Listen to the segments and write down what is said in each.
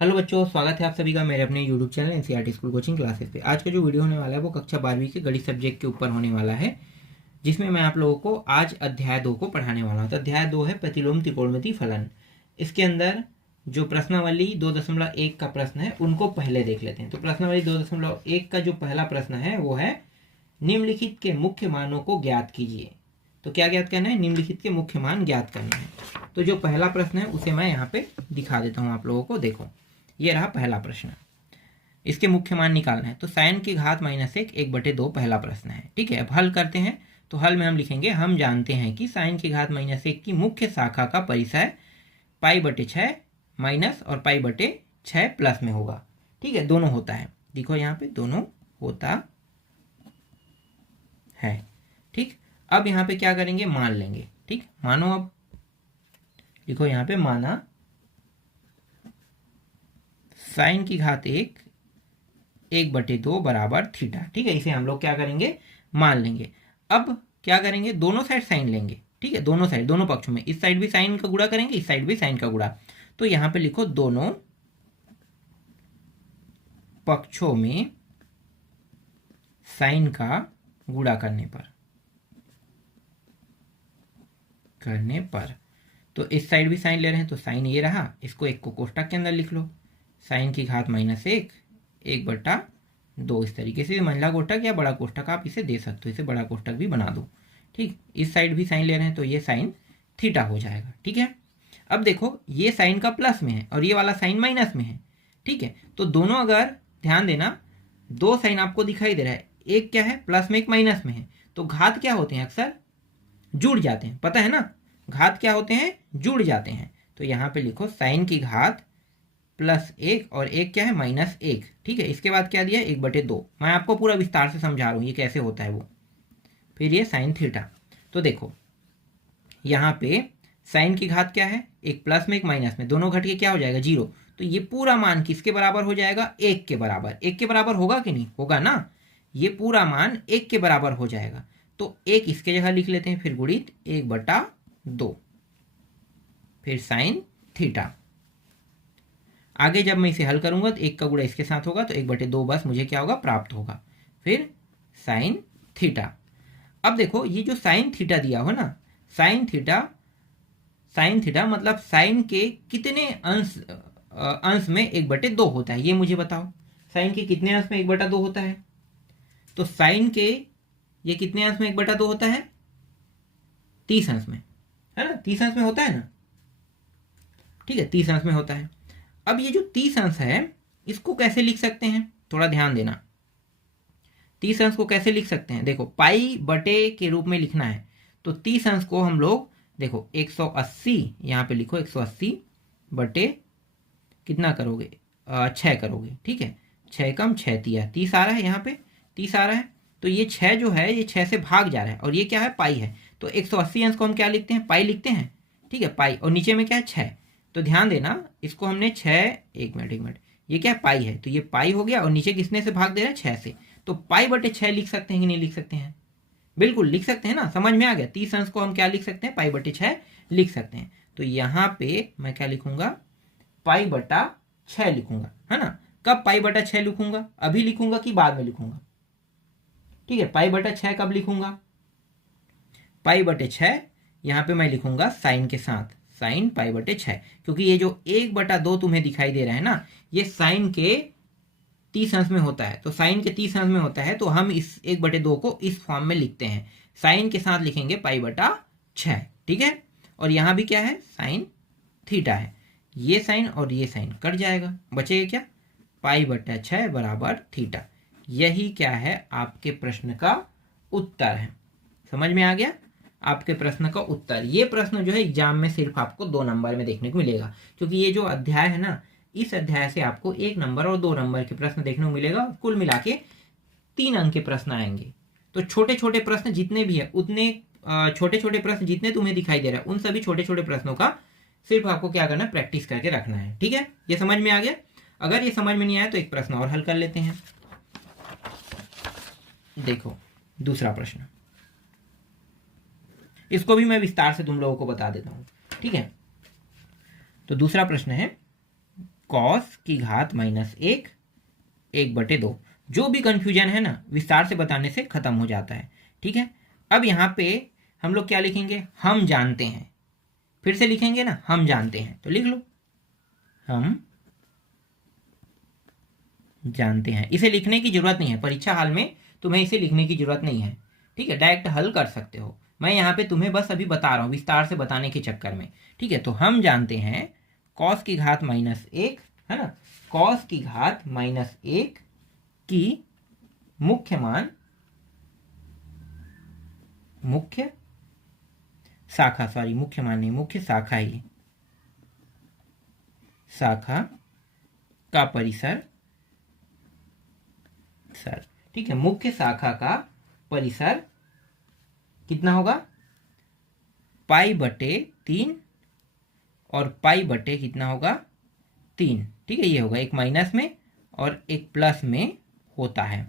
Hello बच्चों, स्वागत है आप सभी का मेरे अपने YouTube channel NCERT school coaching classes पे। आज का जो वीडियो होने वाला है वो कक्षा 12वीं के गणित सब्जेक्ट के ऊपर होने वाला है, जिसमें मैं आप लोगों को आज अध्याय 2 को पढ़ाने वाला हूँ। तो अध्याय 2 है प्रतिलोम त्रिकोणमिति फलन। इसके अंदर जो प्रश्नावली 2.1 का प्रश्न है उनको पहले देख लेते हैं। तो प्रश्नावली 2.1 का जो पहला प्रश्न है वो है निम्नलिखित के मुख्य मानों को ज्ञात कीजिए। तो क्या ज्ञात करना है? निम्नलिखित के मुख्य मान ज्ञात करना है। तो जो पहला प्रश्न है उसे मैं यहाँ पे दिखा देता हूँ आप लोगों को। देखो, ये रहा पहला प्रश्न। इसके मुख्य मान निकालना है। तो साइन की घात -1 1/2 पहला प्रश्न है। ठीक है, अब हल करते हैं। तो हल में हम लिखेंगे, हम जानते हैं कि साइन की घात -1 की मुख्य शाखा का परिचय π/6 माइनस और π/6 प्लस में होगा। ठीक है, दोनों होता है। देखो यहाँ पे दोनों होता है। ठीक, अब यहाँ पे क्या करेंगे? मान लेंगे। ठीक, मानो। अब लिखो यहाँ पे, माना साइन की घात 1/2 बराबर थीटा। ठीक है, इसे हम लोग क्या करेंगे? मान लेंगे। अब क्या करेंगे? दोनों साइड साइन लेंगे। ठीक है, दोनों साइड, दोनों पक्षों में, इस साइड भी साइन का गुणा करेंगे, इस साइड भी साइन का गुणा। तो यहां पे लिखो, दोनों पक्षों में साइन का गुणा करने पर तो इस साइड भी साइन ले रहे हैं, तो साइन ये रहा। इसको एक को कोष्टक के अंदर लिख लो, साइन की घात -1 1/2। इस तरीके से मंझला कोष्टक या बड़ा कोष्टक आप इसे दे सकते हो, इसे बड़ा कोष्टक भी बना दो। ठीक, इस साइड भी साइन ले रहे हैं तो ये साइन थीटा हो जाएगा। ठीक है, अब देखो, ये साइन का प्लस में है और ये वाला साइन माइनस में है। ठीक है, तो दोनों, अगर ध्यान देना, दो साइन आपको दिखाई दे रहा है, एक क्या है? प्लस में, एक माइनस में है। तो घात क्या होते हैं? अक्सर जुड़ जाते हैं, पता है ना? घात क्या होते हैं? जुड़ जाते हैं। तो यहां पे लिखो, साइन की घात +1 और एक क्या है? -1। ठीक है, इसके बाद क्या दिया? 1/2। मैं आपको पूरा विस्तार से समझा रहा हूं ये कैसे होता है वो। फिर ये साइन थीटा। तो देखो, यहां पे साइन की घात क्या है? एक प्लस में, एक माइनस में, दोनों घट के क्या हो जाएगा? 0। तो ये पूरा मान किसके बराबर हो जाएगा? 1 के बराबर। 1 के बराबर होगा कि नहीं होगा ना? ये पूरा मान 1 के बराबर हो जाएगा। तो 1 इसके जगह लिख लेते हैं, फिर गुणित 1/2, फिर साइन थीटा। आगे जब मैं इसे हल करूंगा तो 1 का गुणा इसके साथ होगा, तो 1/2 बस मुझे क्या होगा? प्राप्त होगा। फिर साइन थीटा। अब देखो, ये जो साइन थीटा दिया हो ना, साइन थीटा मतलब साइन के कितने अंश में 1/2 होता है, ये मुझे बताओ। साइन के कितने अंश में 1/2 होता है? तो साइन के ये कितने अंश में 1/2 होता है? 30 अंश में, है ना? 30 अंश में होता है ना? ठीक है, 30 अंश में होता है। अब ये जो 30 अंश है, इसको कैसे लिख सकते हैं? थोड़ा ध्यान देना। 30 अंश को कैसे लिख सकते हैं? देखो, π/, के रूप में लिखना है। तो 30 अंश को हम लोग, देखो, 180, यहाँ पे लिखो 180 बटे कितना करोगे? 6 करोगे। ठीक है, 6 कम 6 तिया 30 आ रहा है, यहाँ पे 30 आ रहा है। तो ये 6 जो है, ये 6 से भाग जा रहा है, और ये क्या है? पाई है। तो 180 अंश को हम क्या लिखते हैं? पाई लिखते हैं। ठीक है, पाई, और नीचे में क्या है? 6। तो ध्यान देना, इसको हमने 6, एक मिनट, ये क्या है? पाई है, तो ये पाई हो गया, और नीचे किसने से भाग दे रहा है? 6 से। तो π/6 लिख सकते हैं कि नहीं लिख सकते हैं? बिल्कुल लिख सकते हैं ना, समझ में आ गया? 30 अंश को हम क्या लिख सकते हैं? π/6 लिख सकते हैं। तो यहाँ पे मैं क्या लिखूंगा? π/6 लिखूंगा, है ना? कब π/6 लिखूंगा? अभी लिखूंगा कि बाद में लिखूंगा? ठीक है, π/6 कब लिखूंगा? π/6 यहाँ पे मैं लिखूंगा साइन के साथ, साइन π/6, क्योंकि ये जो 1/2 तुम्हें दिखाई दे रहा है ना, ये साइन के 30 अंश में होता है। तो साइन के 30 अंश में होता है, तो हम इस 1/2 को इस फॉर्म में लिखते हैं, साइन के साथ लिखेंगे π/6। ठीक है, और यहां भी क्या है? साइन थीटा है। ये साइन और ये साइन कट जाएगा, बचेगा क्या? π/6 बराबर थीटा। यही क्या है? आपके प्रश्न का उत्तर है। समझ में आ गया? आपके प्रश्न का उत्तर। ये प्रश्न जो है एग्जाम में सिर्फ आपको 2 नंबर में देखने को मिलेगा, क्योंकि ये जो अध्याय है ना, इस अध्याय से आपको 1 नंबर और 2 नंबर के प्रश्न देखने को मिलेगा। कुल मिला के 3 अंक के प्रश्न आएंगे। तो छोटे छोटे प्रश्न जितने भी है, उतने छोटे छोटे प्रश्न जितने तुम्हें दिखाई दे रहा है, उन सभी छोटे छोटे प्रश्नों का सिर्फ आपको क्या करना है? प्रैक्टिस करके रखना है। ठीक है, ये समझ में आ गया? अगर ये समझ में नहीं आया तो एक प्रश्न और हल कर लेते हैं। देखो, दूसरा प्रश्न, इसको भी मैं विस्तार से तुम लोगों को बता देता हूं। ठीक है, तो दूसरा प्रश्न है, कॉस की घात माइनस 1 1/2। जो भी कंफ्यूजन है ना विस्तार से बताने से खत्म हो जाता है। ठीक है, अब यहाँ पे हम लोग क्या लिखेंगे, हम जानते हैं। फिर से लिखेंगे ना, हम जानते हैं, तो लिख लो हम जानते हैं। इसे लिखने की जरूरत नहीं है, परीक्षा हाल में तुम्हें इसे लिखने की जरूरत नहीं है। ठीक है, डायरेक्ट हल कर सकते हो। मैं यहाँ पे तुम्हें बस अभी बता रहा हूँ विस्तार से बताने के चक्कर में। ठीक है, तो हम जानते हैं कॉस की घात माइनस 1, है ना, कॉस की घात माइनस 1 की मुख्य मान, मुख्य शाखा, सॉरी मुख्य मान नहीं, मुख्य शाखा ही, शाखा का परिसर सर। ठीक है, मुख्य शाखा का परिसर कितना होगा, π/3 और π/ कितना होगा 3। ठीक है, ये होगा, एक माइनस में और एक प्लस में होता है।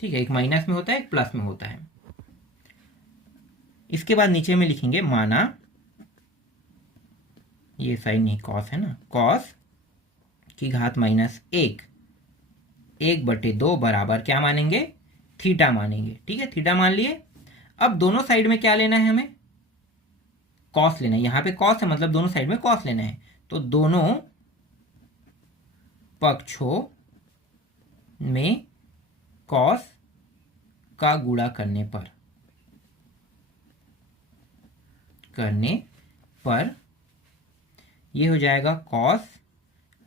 ठीक है, एक माइनस में होता है, एक प्लस में होता है। इसके बाद नीचे में लिखेंगे माना, ये साइन नहीं कॉस है ना, कॉस की घात माइनस 1 1/2 बराबर क्या मानेंगे, थीटा मानेंगे। ठीक है, थीटा मान लिए। अब दोनों साइड में क्या लेना है, हमें कॉस लेना है। यहां पे कॉस है मतलब दोनों साइड में कॉस लेना है। तो दोनों पक्षों में कॉस का गुणा करने पर ये हो जाएगा कॉस,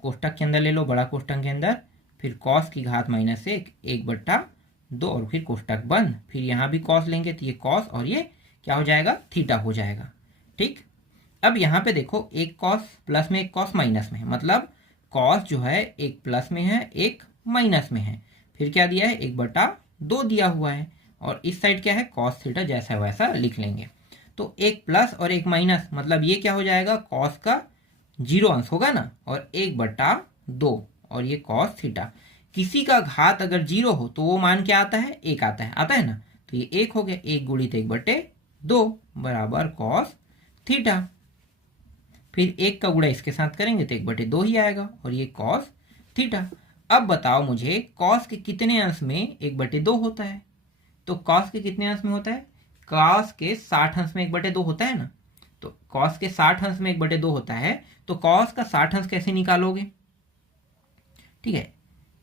कोष्टक के अंदर ले लो, बड़ा कोष्टक के अंदर, फिर कॉस की घात माइनस 1 1/2 और फिर कोष्टक बंद, फिर यहाँ भी कॉस लेंगे तो ये कॉस और ये क्या हो जाएगा, थीटा हो जाएगा। ठीक, अब यहाँ पे देखो एक कॉस प्लस में एक कॉस माइनस में है, मतलब कॉस जो है एक प्लस में है एक माइनस में है। फिर क्या दिया है, 1/2 दिया हुआ है, और इस साइड क्या है कॉस थीटा, जैसा वैसा लिख लेंगे। तो एक प्लस और एक माइनस, मतलब ये क्या हो जाएगा, कॉस का 0 अंश होगा ना, और 1/2 और ये कॉस थीटा। किसी का घात अगर 0 हो तो वो मान क्या आता है, 1 आता है ना, तो ये 1 हो गया, 1 गुणित 1/2 बराबर कॉस थीटा। फिर 1 का गुणा इसके साथ करेंगे तो 1/2 ही आएगा, और ये कॉस थीटा। अब बताओ मुझे कॉस के कितने अंश में 1/2 होता है, तो कॉस के कितने अंश में होता है, कॉस के 60 अंश में 1/2 होता है ना। तो कॉस के 60 अंश में 1/2 होता है, तो कॉस का 60 अंश कैसे निकालोगे। ठीक है,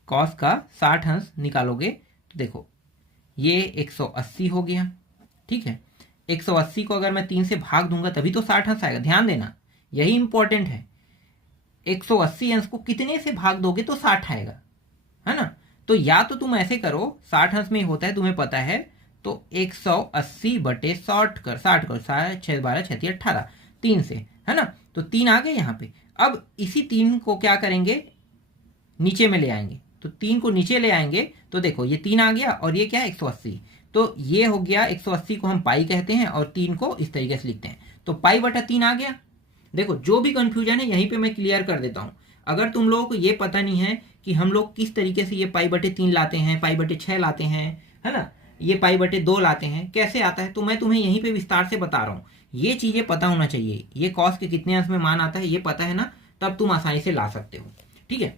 कॉस का 60 अंश निकालोगे तो देखो ये 180 हो गया। ठीक है, 180 को अगर मैं 3 से भाग दूंगा तभी तो 60 अंश आएगा, ध्यान देना यही इंपॉर्टेंट है। 180 अंश को कितने से भाग दोगे तो 60 आएगा, है ना। तो या तो तुम ऐसे करो, 60 अंश में होता है तुम्हें पता है, तो 180/60 कर 6 12 36 18 3 से, है ना, तो 3 आ गए यहाँ पे। अब इसी 3 को क्या करेंगे, नीचे में ले आएंगे, तो 3 को नीचे ले आएंगे तो देखो ये 3 आ गया और ये क्या है 180, तो ये हो गया 180 को हम पाई कहते हैं और 3 को इस तरीके से लिखते हैं, तो π/3 आ गया। देखो जो भी कंफ्यूजन है यहीं पे मैं क्लियर कर देता हूं। अगर तुम लोगों को ये पता नहीं है कि हम लोग किस तरीके से ये π/3 लाते हैं, π/6 लाते हैं, है ना, ये π/2 लाते हैं, कैसे आता है, तो मैं तुम्हें यहीं पे विस्तार से बता रहा हूँ। ये चीजें पता होना चाहिए, ये कॉस के कितने अंश में मान आता है ये पता है ना, तब तुम आसानी से ला सकते हो। ठीक है,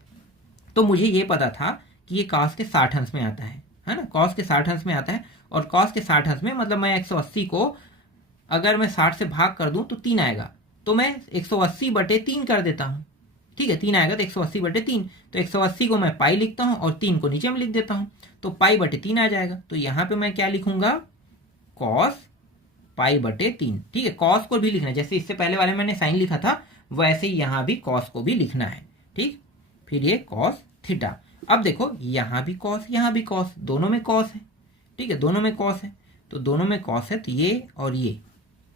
तो मुझे ये पता था कि ये कॉस के 60 अंश में आता है ना, कॉस के 60 अंश में आता है, और कॉस के 60 अंश में मतलब मैं 180 को अगर मैं 60 से भाग कर दूं तो 3 आएगा, तो मैं 180/3 कर देता हूं। ठीक है, 3 आएगा तो 180/3, तो 180 को मैं पाई लिखता हूं और 3 को नीचे में लिख देता हूं, तो π/3 आ जाएगा। तो यहां पे मैं क्या लिखूंगा, कॉस π/3। ठीक है, कॉस को भी लिखना है, जैसे इससे पहले वाले मैंने साइन लिखा था वैसे ही यहां भी कॉस को भी लिखना है। ठीक, फिर ये कॉस थीटा। अब देखो यहां भी कॉस यहां भी कॉस, दोनों में कॉस है। ठीक है, दोनों में कॉस है, तो दोनों में कॉस है, तो ये और ये,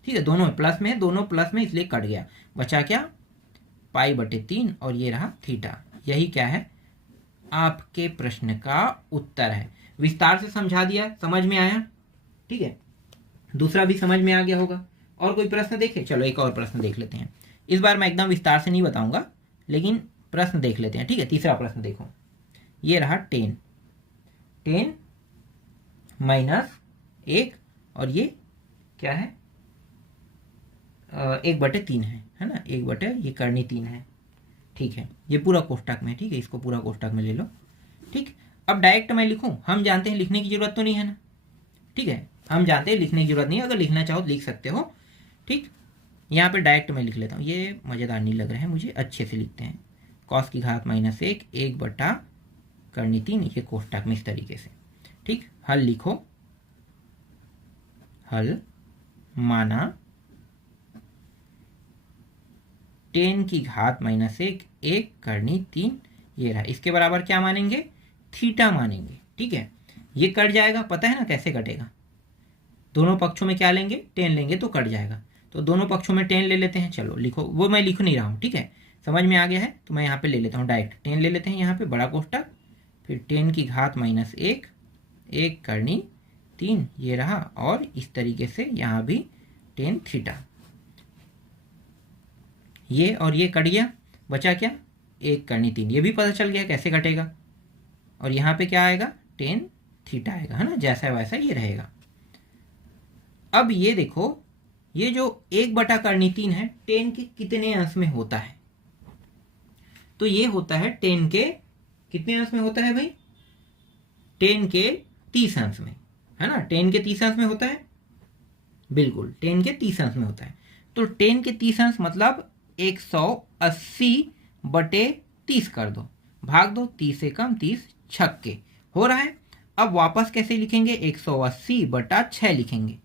ठीक है, दोनों में प्लस में है, दोनों प्लस में, इसलिए कट गया, बचा क्या π/3 और ये रहा थीटा। यही क्या है, आपके प्रश्न का उत्तर है। विस्तार से समझा दिया, समझ में आया। ठीक है, दूसरा भी समझ में आ गया होगा। और कोई प्रश्न देखे, चलो एक और प्रश्न देख लेते हैं। इस बार मैं एकदम विस्तार से नहीं बताऊंगा, लेकिन प्रश्न देख लेते हैं। ठीक है, तीसरा प्रश्न देखो, ये रहा 10 -1 और ये क्या है 1/3 है ना, 1/, ये करनी 3 है, ठीक है, ये पूरा कोष्टक में, ठीक है, इसको पूरा कोष्टक में ले लो, ठीक। अब डायरेक्ट मैं लिखूं, हम जानते हैं लिखने की जरूरत तो नहीं है ना, ठीक है, हम जानते हैं लिखने की जरूरत नहीं है, अगर लिखना चाहो तो लिख सकते हो, ठीक। यहाँ पे डायरेक्ट मैं लिख लेता हूँ, ये मज़ेदार नहीं लग रहा है मुझे, अच्छे से लिखते हैं, cos की घात -1 1/, करनी 3, ये कोष्टक में इस तरीके से, ठीक। हल लिखो, हल माना tan की घात -1 1 करनी 3, ये रहा, इसके बराबर क्या मानेंगे, थीटा मानेंगे, ठीक है। ये कट जाएगा, पता है ना कैसे कटेगा, दोनों पक्षों में क्या लेंगे, टेन लेंगे तो कट जाएगा, तो दोनों पक्षों में टेन ले लेते हैं, चलो लिखो, वो मैं लिख नहीं रहा हूँ, ठीक है, समझ में आ गया है, तो मैं यहाँ पे ले लेता हूँ डायरेक्ट, टेन ले लेते हैं यहाँ पे बड़ा कोष्टक, फिर tan की घात -1 1 करनी 3, ये रहा, और इस तरीके से यहाँ भी tan थीटा, ये और ये कट गया, बचा क्या, 1 करनी 3, ये भी पता चल गया कैसे कटेगा, और यहाँ पे क्या आएगा, tan थीटा आएगा, है ना, जैसा वैसा ये रहेगा। अब ये देखो, ये जो 1 करनी 3 है, tan के कितने अंश में होता है, तो ये होता है tan के कितने अंश में होता है भाई, tan के 30 अंश में, है ना, tan के 30 अंश में होता है, बिल्कुल tan के 30 अंश में होता है, तो tan के 30 अंश मतलब 180/30 कर दो, भाग दो, 30 से कम 30 छक्के हो रहा है। अब वापस कैसे लिखेंगे, 180/6 लिखेंगे,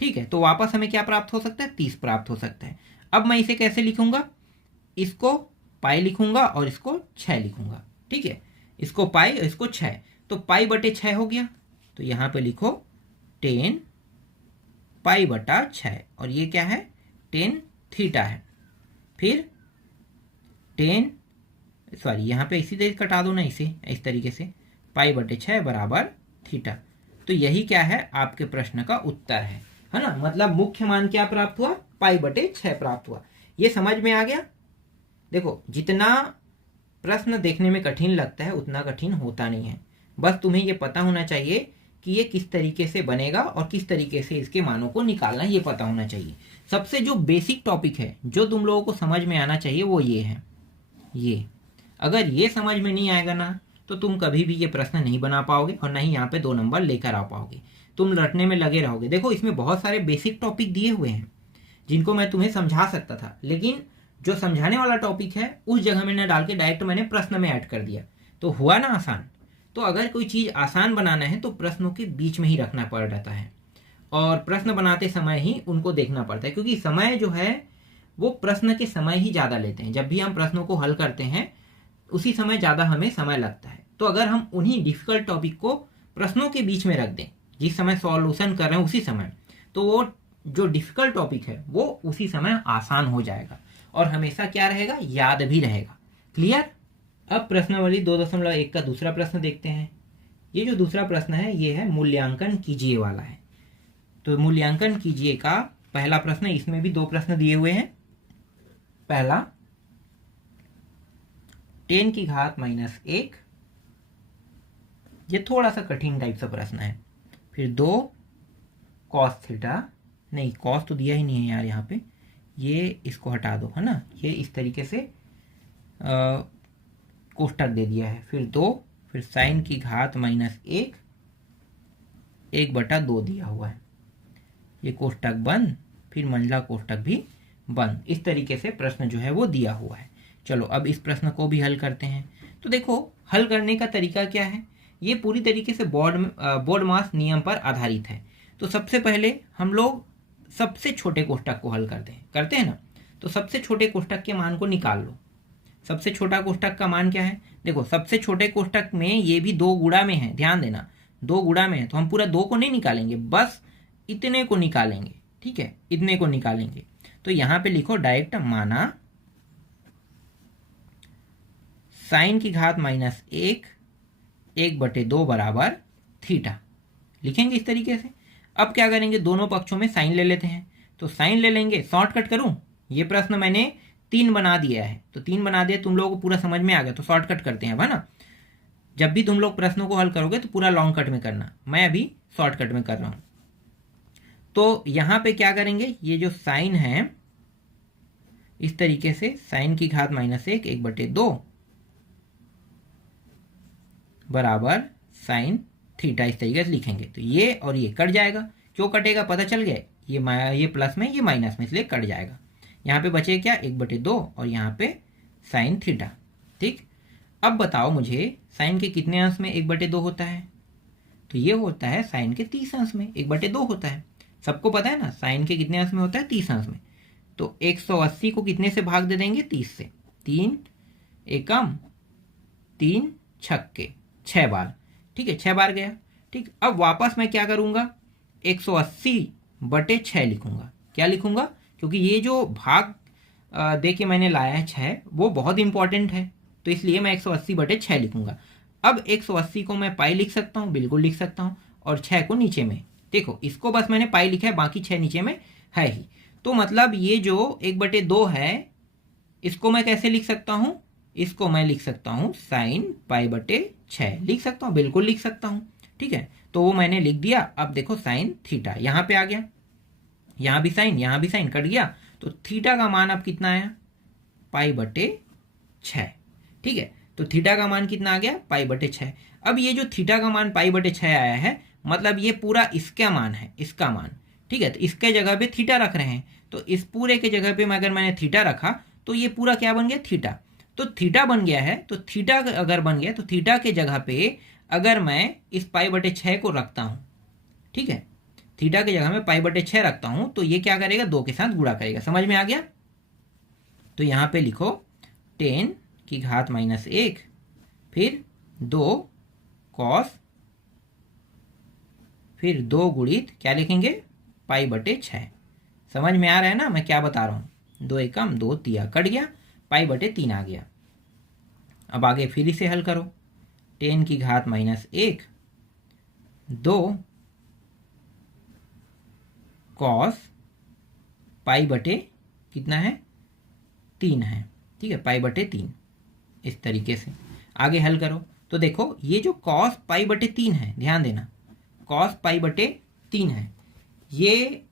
ठीक है, तो वापस हमें क्या प्राप्त हो सकता है, 30 प्राप्त हो सकता है। अब मैं इसे कैसे लिखूंगा, इसको पाई लिखूंगा और इसको 6 लिखूंगा, ठीक है, इसको पाई और इसको 6, तो π/6 हो गया, तो यहाँ पे लिखो tan π/6, और ये क्या है, tan थीटा है, फिर यहाँ पे इसी तरह कटा दो ना, इसे इस तरीके से, π/6 बराबर थीटा, तो यही क्या है, आपके प्रश्न का उत्तर है ना, मतलब मुख्य मान क्या प्राप्त हुआ, π/6 प्राप्त हुआ। ये समझ में आ गया। देखो, जितना प्रश्न देखने में कठिन लगता है उतना कठिन होता नहीं है, बस तुम्हें ये पता होना चाहिए कि ये किस तरीके से बनेगा और किस तरीके से इसके मानों को निकालना, ये पता होना चाहिए। सबसे जो बेसिक टॉपिक है जो तुम लोगों को समझ में आना चाहिए वो ये है, ये अगर ये समझ में नहीं आएगा ना, तो तुम कभी भी ये प्रश्न नहीं बना पाओगे और ना ही यहाँ पे 2 नंबर लेकर आ पाओगे, तुम रटने में लगे रहोगे। देखो, इसमें बहुत सारे बेसिक टॉपिक दिए हुए हैं जिनको मैं तुम्हें समझा सकता था, लेकिन जो समझाने वाला टॉपिक है उस जगह में न डाल के डायरेक्ट मैंने प्रश्न में ऐड कर दिया, तो हुआ ना आसान। तो अगर कोई चीज़ आसान बनाना है तो प्रश्नों के बीच में ही रखना पड़ जाता है, और प्रश्न बनाते समय ही उनको देखना पड़ता है, क्योंकि समय जो है वो प्रश्न के समय ही ज़्यादा लेते हैं। जब भी हम प्रश्नों को हल करते हैं उसी समय ज़्यादा हमें समय लगता है, तो अगर हम उन्हीं डिफिकल्ट टॉपिक को प्रश्नों के बीच में रख दें जिस समय सॉल्यूशन कर रहे हैं उसी समय, तो वो जो डिफिकल्ट टॉपिक है वो उसी समय आसान हो जाएगा और हमेशा क्या रहेगा, याद भी रहेगा। क्लियर। अब प्रश्नावली 2.1 का दूसरा प्रश्न देखते हैं। ये जो दूसरा प्रश्न है ये है मूल्यांकन कीजिए वाला है। तो मूल्यांकन कीजिए का पहला प्रश्न, इसमें भी 2 प्रश्न दिए हुए हैं। पहला tan की घात -1, ये थोड़ा सा कठिन टाइप सा प्रश्न है। फिर 2 cos थीटा, नहीं cos तो दिया ही नहीं है यार यहाँ पे, ये इसको हटा दो, है ना, ये इस तरीके से कोष्टक दे दिया है। फिर 2, फिर sin की घात -1 1/2 दिया हुआ है, ये कोष्टक बंद, फिर मंझला कोष्टक भी बंद, इस तरीके से प्रश्न जो है वो दिया हुआ है। चलो अब इस प्रश्न को भी हल करते हैं। तो देखो हल करने का तरीका क्या है, ये पूरी तरीके से बोर्ड मास नियम पर आधारित है। तो सबसे पहले हम लोग सबसे छोटे कोष्टक को हल करते हैं ना। तो सबसे छोटे कोष्टक के मान को निकाल लो। सबसे छोटा कोष्टक का मान क्या है, देखो सबसे छोटे कोष्टक में ये भी 2 गुणा में है, ध्यान देना 2 गुणा में है, तो हम पूरा 2 को नहीं निकालेंगे, बस इतने को निकालेंगे, ठीक है, इतने को निकालेंगे। तो यहाँ पे लिखो डायरेक्ट, माना sin की घात -1 1/2 बराबर थीटा, लिखेंगे इस तरीके से। अब क्या करेंगे, दोनों पक्षों में साइन ले लेते हैं। तो साइन ले लेंगे, शॉर्टकट करूं, ये प्रश्न मैंने 3 बना दिया है, तो 3 बना दिया, तुम लोगों को पूरा समझ में आ गया, तो शॉर्टकट करते हैं, है ना। जब भी तुम लोग प्रश्नों को हल करोगे तो पूरा लॉन्ग कट में करना, मैं अभी शॉर्टकट में कर रहा हूं। तो यहां पे क्या करेंगे, ये जो साइन है इस तरीके से साइन की घात -1 1/2 बराबर साइन थीटा, इस तरीके से लिखेंगे। तो ये और ये कट जाएगा। क्यों कटेगा पता चल गया, ये प्लस में ये माइनस में, इसलिए कट जाएगा। यहाँ पे बचे क्या 1/2 और यहाँ पे साइन थीटा। ठीक, अब बताओ मुझे साइन के कितने अंश में 1/2 होता है। तो ये होता है साइन के 30 अंश में 1/2 होता है। सबको पता है ना साइन के कितने अंश में होता है, 30 अंश में। तो 180 को कितने से भाग दे देंगे, 30 से। 3 एकम 3 छक्के 6 बार। ठीक है, 6 बार गया। ठीक, अब वापस मैं क्या करूंगा, 180/6 लिखूंगा। क्या लिखूंगा, क्योंकि ये जो भाग दे के मैंने लाया है 6, वो बहुत इंपॉर्टेंट है, तो इसलिए मैं 180/6 लिखूंगा। अब 180 को मैं पाई लिख सकता हूँ, बिल्कुल लिख सकता हूँ, और 6 को नीचे में। देखो इसको बस मैंने पाई लिखा है, बाकी 6 नीचे में है ही। तो मतलब ये जो 1/2 है, इसको मैं कैसे लिख सकता हूँ, इसको मैं लिख सकता हूँ साइन π/6 लिख सकता हूँ, बिल्कुल लिख सकता हूँ। ठीक है, तो वो मैंने लिख दिया। अब देखो साइन थीटा यहाँ पे आ गया, यहाँ भी साइन कट गया, तो थीटा का मान अब कितना आया, π/6। ठीक है, तो थीटा का मान कितना आ गया, π/6। अब ये जो थीटा का मान π/6 आया है, मतलब ये पूरा इसका मान है, इसका मान। ठीक है, तो इसके जगह पे थीटा रख रहे हैं, तो इस पूरे के जगह पे अगर मैंने थीटा रखा तो ये पूरा क्या बन गया, थीटा। तो थीटा बन गया है, तो थीटा अगर बन गया तो थीटा के जगह पे अगर मैं इस π/6 को रखता हूँ, ठीक है, थीटा की जगह में π/6 रखता हूँ, तो ये क्या करेगा, 2 के साथ गुणा करेगा। समझ में आ गया। तो यहाँ पे लिखो 10 की घात -1 फिर 2 कॉस, फिर 2 गुणित क्या लिखेंगे, π/6। समझ में आ रहा है ना मैं क्या बता रहा हूँ। 2 एकम 2 तिया कट गया, π/3 आ गया। अब आगे फिर इसे हल करो, 10 की घात -1 2 कॉस π/, कितना है, 3 है। ठीक है, π/3 इस तरीके से आगे हल करो। तो देखो ये जो कॉस π/3 है, ध्यान देना, कॉस π/3 है, ये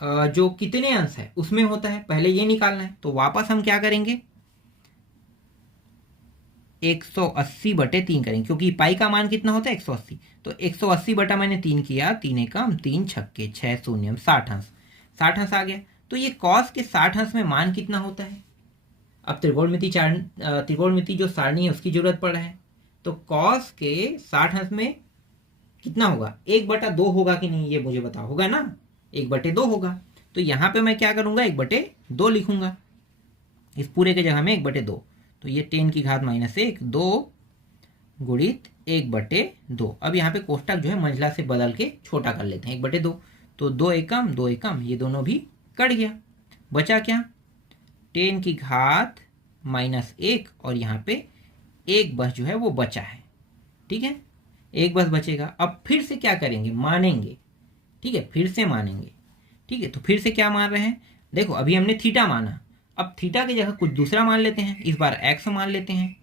जो कितने अंश है उसमें होता है, पहले ये निकालना है। तो वापस हम क्या करेंगे, 180/3 करेंगे, क्योंकि पाई का मान कितना होता है 180। तो 180 बटा मैंने 3 किया, 3 एकम 3 छक्के 6 शून्यम 60 अंश, 60 अंश आ गया। तो ये कॉस के 60 अंश में मान कितना होता है। अब त्रिकोणमिति जो सारणी है उसकी जरूरत पड़ रहा है। तो कॉस के 60 अंश में कितना होगा, 1/2 होगा कि नहीं, ये मुझे बताओ। होगा ना, 1/2 होगा। तो यहाँ पे मैं क्या करूंगा, 1/2 लिखूंगा, इस पूरे के जगह में 1/2। तो ये 10 की घात -1 2 गुणित 1/2। अब यहाँ पे कोष्टक जो है मंझला से बदल के छोटा कर लेते हैं, 1/2। तो 2 एकम ये दोनों भी कट गया, बचा क्या, 10 की घात -1 और यहाँ पे 1 बस जो है वो बचा है। ठीक है, 1 बस बचेगा। अब फिर से क्या करेंगे, मानेंगे। ठीक है, फिर से मानेंगे। ठीक है, तो फिर से क्या मान रहे हैं, देखो अभी हमने थीटा माना, अब थीटा की जगह कुछ दूसरा मान लेते हैं, इस बार एक्स मान लेते हैं।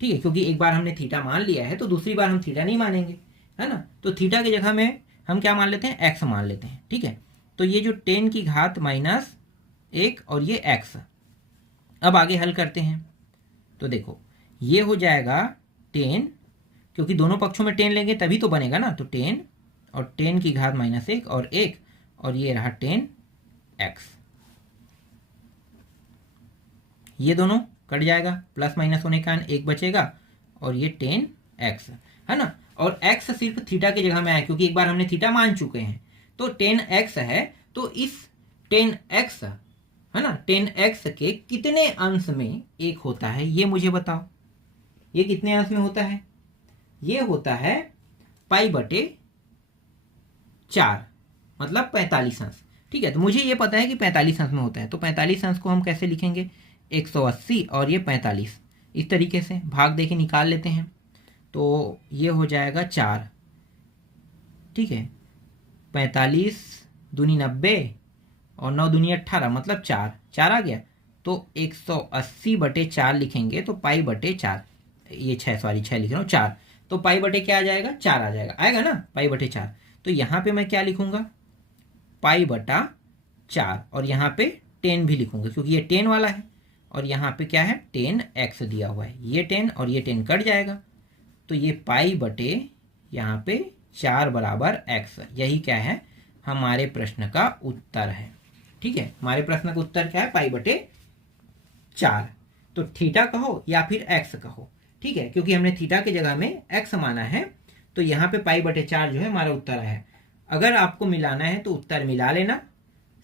ठीक है, क्योंकि एक बार हमने थीटा मान लिया है तो दूसरी बार हम थीटा नहीं मानेंगे, है ना। तो थीटा की जगह में हम क्या मान लेते हैं, एक्स मान लेते हैं। ठीक है, तो ये जो 10 की घात -1 और ये एक्स। अब आगे हल करते हैं। तो देखो ये हो जाएगा 10, क्योंकि दोनों पक्षों में 10 लेंगे तभी तो बनेगा ना। तो 10 और 10 की घात -1 और 1, और ये रहा 10x। ये दोनों कट जाएगा, प्लस माइनस होने के कारण 1 बचेगा, और ये 10x है ना। और x सिर्फ थीटा की जगह में आया, क्योंकि एक बार हमने थीटा मान चुके हैं। तो 10x है, तो इस 10x है ना, 10x के कितने अंश में 1 होता है, ये मुझे बताओ। ये कितने अंश में होता है, ये होता है π/4, मतलब 45 अंश। ठीक है, तो मुझे ये पता है कि 45 अंश में होता है। तो 45 अंश को हम कैसे लिखेंगे, 180 और ये 45, इस तरीके से भाग दे के निकाल लेते हैं। तो ये हो जाएगा 4। ठीक है, 45 दूनी 90 और 9 दूनी 18, मतलब 4 आ गया। तो 180/4 लिखेंगे, तो π/4, ये 6 लिख रहा हूँ 4, तो π/, क्या आ जाएगा, 4 आ जाएगा, आएगा ना, π/4। तो यहाँ पे मैं क्या लिखूंगा, π/4, और यहाँ पे 10 भी लिखूंगा क्योंकि ये 10 वाला है और यहाँ पे क्या है 10x दिया हुआ है। ये 10 और ये 10 कट जाएगा तो ये पाई बटे यहाँ पे 4 बराबर x। यही क्या है हमारे प्रश्न का उत्तर है। ठीक है, हमारे प्रश्न का उत्तर क्या है पाई बटे 4। तो थीटा कहो या फिर x कहो, ठीक है, क्योंकि हमने थीटा की जगह में x माना है तो यहाँ पे पाई बटे 4 जो है हमारा उत्तर है। अगर आपको मिलाना है तो उत्तर मिला लेना,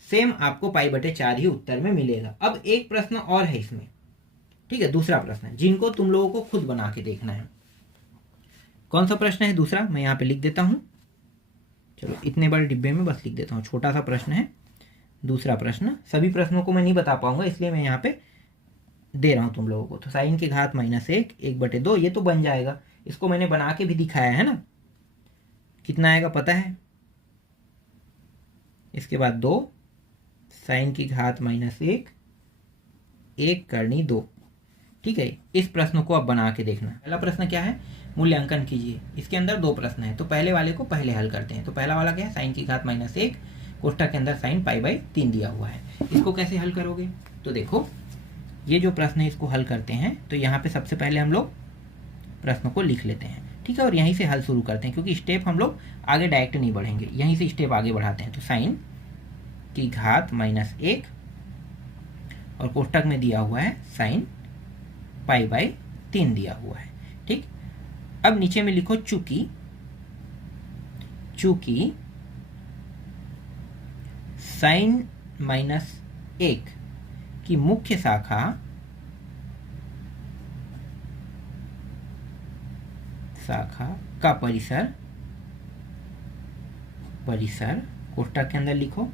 सेम आपको पाई बटे 4 ही उत्तर में मिलेगा। अब एक प्रश्न और है इसमें, ठीक है, दूसरा प्रश्न है जिनको तुम लोगों को खुद बना के देखना है। कौन सा प्रश्न है दूसरा, मैं यहाँ पे लिख देता हूँ। चलो इतने बड़े डिब्बे में बस लिख देता हूँ, छोटा सा प्रश्न है दूसरा प्रश्न। सभी प्रश्नों को मैं नहीं बता पाऊंगा इसलिए मैं यहाँ पे दे रहा हूँ तुम लोगों को। तो साइन की घात -1 1/2 ये तो बन जाएगा, इसको मैंने बना के भी दिखाया है ना। कितना आएगा पता है, इसके बाद 2 साइन की घात -1 1/2। ठीक है, इस प्रश्न को आप बना के देखना। पहला प्रश्न क्या है, मूल्यांकन कीजिए। इसके अंदर 2 प्रश्न है तो पहले वाले को पहले हल करते हैं। तो पहला वाला क्या है, साइन की घात -1 कोष्ठक के अंदर साइन π/3 दिया हुआ है। इसको कैसे हल करोगे, तो देखो ये जो प्रश्न है इसको हल करते हैं। तो यहाँ पे सबसे पहले हम लोग प्रश्न को लिख लेते हैं, ठीक है, और यहीं से हल शुरू करते हैं क्योंकि स्टेप हम लोग आगे डायरेक्ट नहीं बढ़ेंगे, यहीं से स्टेप आगे बढ़ाते हैं। तो साइन की घात -1 और कोष्ठक में दिया हुआ है साइन π/3 दिया हुआ है। ठीक, अब नीचे में लिखो चूंकि साइन -1 की मुख्य शाखा का परिसर कोष्ठक के अंदर लिखो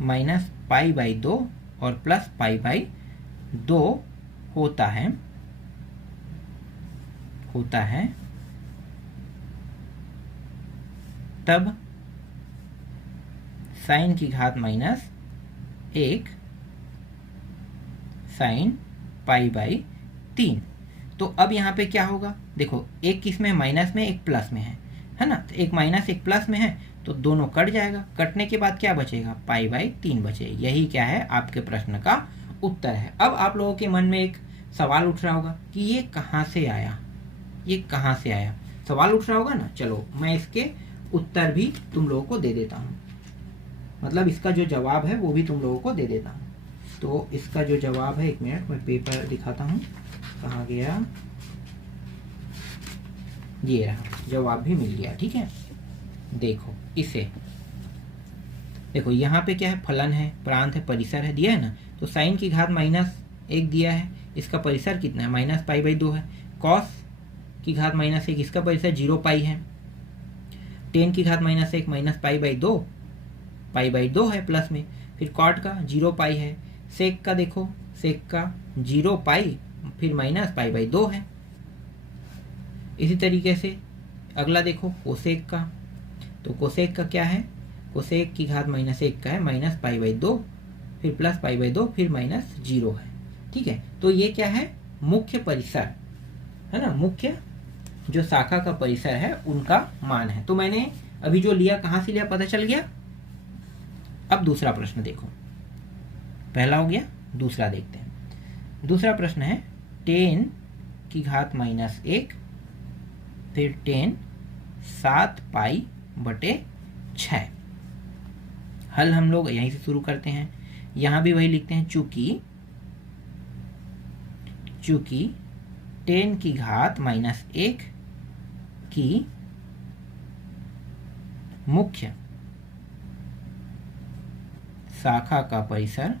-π/2 और +π/2 होता है तब साइन की घात -1 साइन π/3। तो अब यहाँ पे क्या होगा, देखो एक किस में माइनस में एक प्लस में है ना। तो एक माइनस एक प्लस में है तो दोनों कट जाएगा, कटने के बाद क्या बचेगा π/3 बचेगा। यही क्या है आपके प्रश्न का उत्तर है। अब आप लोगों के मन में एक सवाल उठ रहा होगा कि ये कहाँ से आया, सवाल उठ रहा होगा ना। चलो मैं इसके उत्तर भी तुम लोगों को दे देता हूँ, मतलब इसका जो जवाब है वो भी तुम लोगों को दे देता हूँ। तो इसका जो जवाब है, एक मिनट मैं पेपर दिखाता हूँ, कहाँ गया, ये रहा, जवाब भी मिल गया। ठीक है, देखो इसे देखो यहाँ पे क्या है, फलन है, प्रांत है, परिसर है, दिया है ना। तो साइन की घात -1 दिया है, इसका परिसर कितना है -π/2 है। कॉस की घात -1 इसका परिसर 0π है। टेन की घात -1 -π/2 π/2 है प्लस में। फिर कॉट का 0π है। सेक का देखो, सेक का 0π फिर -π/2 है। इसी तरीके से अगला देखो कोसेक का, तो कोसेक का क्या है, कोसेक की घात -1 का है -π/2 फिर +π/2 फिर -0 है। ठीक है, तो ये क्या है मुख्य परिसर है ना, मुख्य जो शाखा का परिसर है उनका मान है। तो मैंने अभी जो लिया कहाँ से लिया पता चल गया। अब दूसरा प्रश्न देखो, पहला हो गया, दूसरा देखते हैं। दूसरा प्रश्न है 10 की घात -1 फिर 10 7π/6। हल हम लोग यहीं से शुरू करते हैं, यहां भी वही लिखते हैं, चूंकि 10 की घात -1 की मुख्य शाखा का परिसर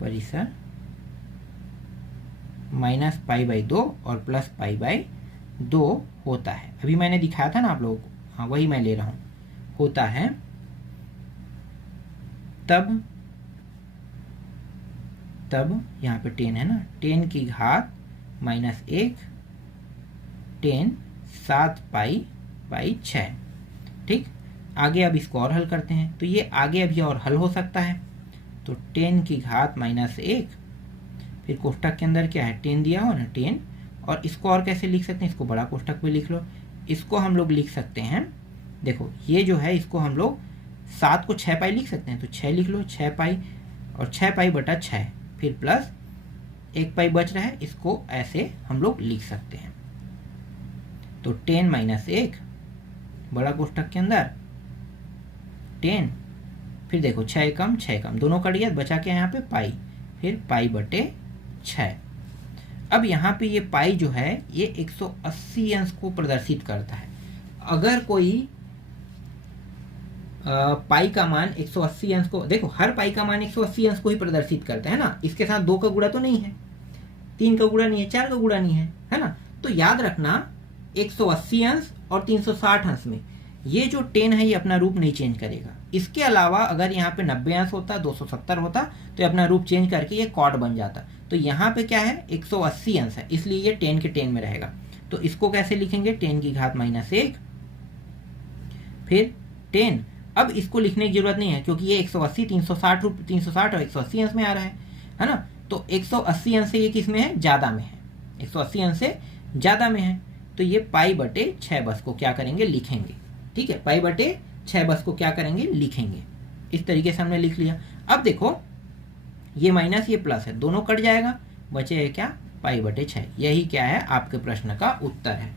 -π/2 और +π/2 होता है। अभी मैंने दिखाया था ना आप लोगों को, हाँ वही मैं ले रहा हूं, होता है तब यहाँ पे 10 है ना, 10 की घात -1 10 7π/6। ठीक, आगे अब इसको और हल करते हैं, तो ये आगे अभी और हल हो सकता है। तो 10 की घात -1 फिर कोष्ठक के अंदर क्या है 10 दिया हो ना 10, और इसको और कैसे लिख सकते हैं, इसको बड़ा कोष्ठक में लिख लो। इसको हम लोग लिख सकते हैं, देखो ये जो है इसको हम लोग 7 को 6 पाई लिख सकते हैं, तो 6 लिख लो, 6 पाई और 6 पाई बटा 6, फिर प्लस 1 पाई बच रहा है, इसको ऐसे हम लोग लिख सकते हैं। तो 10 माइनस 1 बड़ा कोष्ठक के अंदर 10, फिर देखो 6 कम 6 कम दोनों कट गया, बचा क्या यहाँ पे पाई, फिर पाई बटे 6। अब यहाँ पे ये पाई जो है ये 180 अंश को प्रदर्शित करता है। अगर कोई पाई का मान 180 अंश को, देखो हर पाई का मान 180 अंश को ही प्रदर्शित करता है ना, इसके साथ 2 का गुणा तो नहीं है, 3 का गुणा नहीं है, 4 का गुणा नहीं है ना। तो याद रखना 180 अंश और 360 अंश में ये जो 10 है ये अपना रूप नहीं चेंज करेगा। इसके अलावा अगर यहाँ पे 90 अंश होता, 270 होता, तो ये अपना रूप चेंज करके ये कॉट बन जाता। तो यहाँ पे क्या है 180 अंश है, इसलिए ये 10 के 10 में रहेगा। तो इसको कैसे लिखेंगे, 10 की घात माइनस 1 फिर 10। अब इसको लिखने की जरूरत नहीं है क्योंकि ये 180 360 और 180 अंश में आ रहा है ना। तो 180 अंश से ये किस में है, ज्यादा में है, 180 अंश से ज्यादा में है। तो ये पाई बटे 6 बस को क्या करेंगे, लिखेंगे। ठीक है, पाई बटे 6 बस को क्या करेंगे, लिखेंगे। इस तरीके से हमने लिख लिया। अब देखो ये माइनस ये प्लस है, दोनों कट जाएगा, बचे क्या, पाई बटे 6। यही क्या है, आपके प्रश्न का उत्तर है।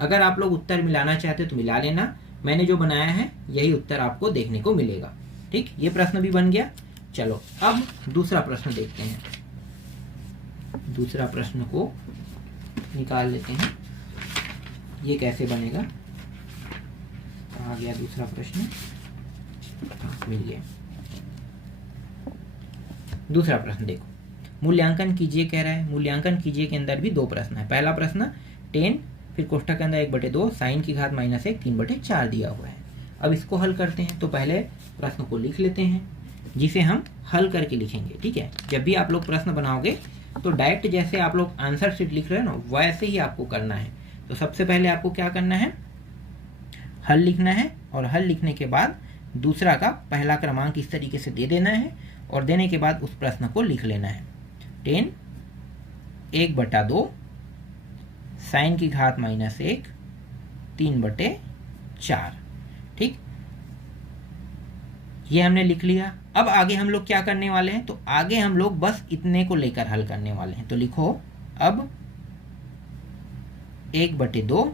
अगर आप लोग उत्तर मिलाना चाहते तो मिला लेना, मैंने जो बनाया है यही उत्तर आपको देखने को मिलेगा। ठीक, ये प्रश्न भी बन गया। चलो अब दूसरा प्रश्न देखते हैं। दूसरा प्रश्न को निकाल लेते हैं, ये कैसे बनेगा। कहाँ गया दूसरा प्रश्न, मिल गया। दूसरा प्रश्न देखो, मूल्यांकन कीजिए कह रहा है। मूल्यांकन कीजिए के अंदर भी 2 प्रश्न है। पहला प्रश्न 10 फिर कोष्ठक के अंदर 1/2 साइन की घात माइनस 1 3/4 दिया हुआ है। अब इसको हल करते हैं। तो पहले प्रश्न को लिख लेते हैं, जिसे हम हल करके लिखेंगे। ठीक है, जब भी आप लोग प्रश्न बनाओगे तो डायरेक्ट जैसे आप लोग आंसर शीट लिख रहे हो ना, वैसे ही आपको करना है। तो सबसे पहले आपको क्या करना है, हल लिखना है, और हल लिखने के बाद दूसरा का पहला क्रमांक इस तरीके से दे देना है, और देने के बाद उस प्रश्न को लिख लेना है। 10 1/2 साइन की घात माइनस 1 3/4। ठीक, ये हमने लिख लिया। अब आगे हम लोग क्या करने वाले हैं, तो आगे हम लोग बस इतने को लेकर हल करने वाले हैं। तो लिखो अब 1/2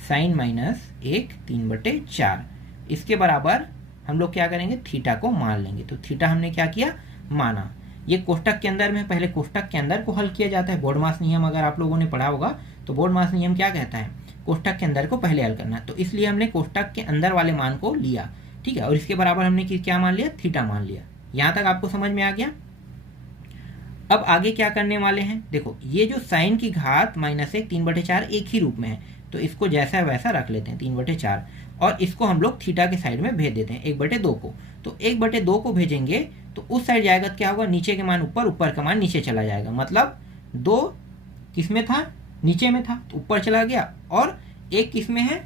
साइन माइनस 1 3/4, इसके बराबर हम लोग क्या करेंगे, थीटा को मान लेंगे। तो थीटा हमने क्या किया, माना। ये कोष्ठक के अंदर में, पहले कोष्ठक के अंदर को हल किया जाता है। बोर्डमास नियम अगर आप लोगों ने पढ़ा होगा तो बोर्डमास नियम क्या कहता है, कोष्ठक के अंदर को पहले हल करना है। तो इसलिए हमने कोष्ठक के अंदर वाले मान को लिया। ठीक है, और इसके बराबर हमने क्या मान लिया, थीटा मान लिया। यहां तक आपको समझ में आ गया। अब आगे क्या करने वाले हैं, देखो ये जो साइन की घात माइनस 1 3/4 एक ही रूप में है, तो इसको जैसा वैसा रख लेते हैं 3/4, और इसको हम लोग थीटा के साइड में भेज देते हैं 1/2 को। तो 1/2 को भेजेंगे तो उस साइड जाएगा, क्या होगा, नीचे के मान ऊपर, ऊपर का मान नीचे चला जाएगा। मतलब 2 किस में था, नीचे में था, तो ऊपर चला गया, और 1 किस में है,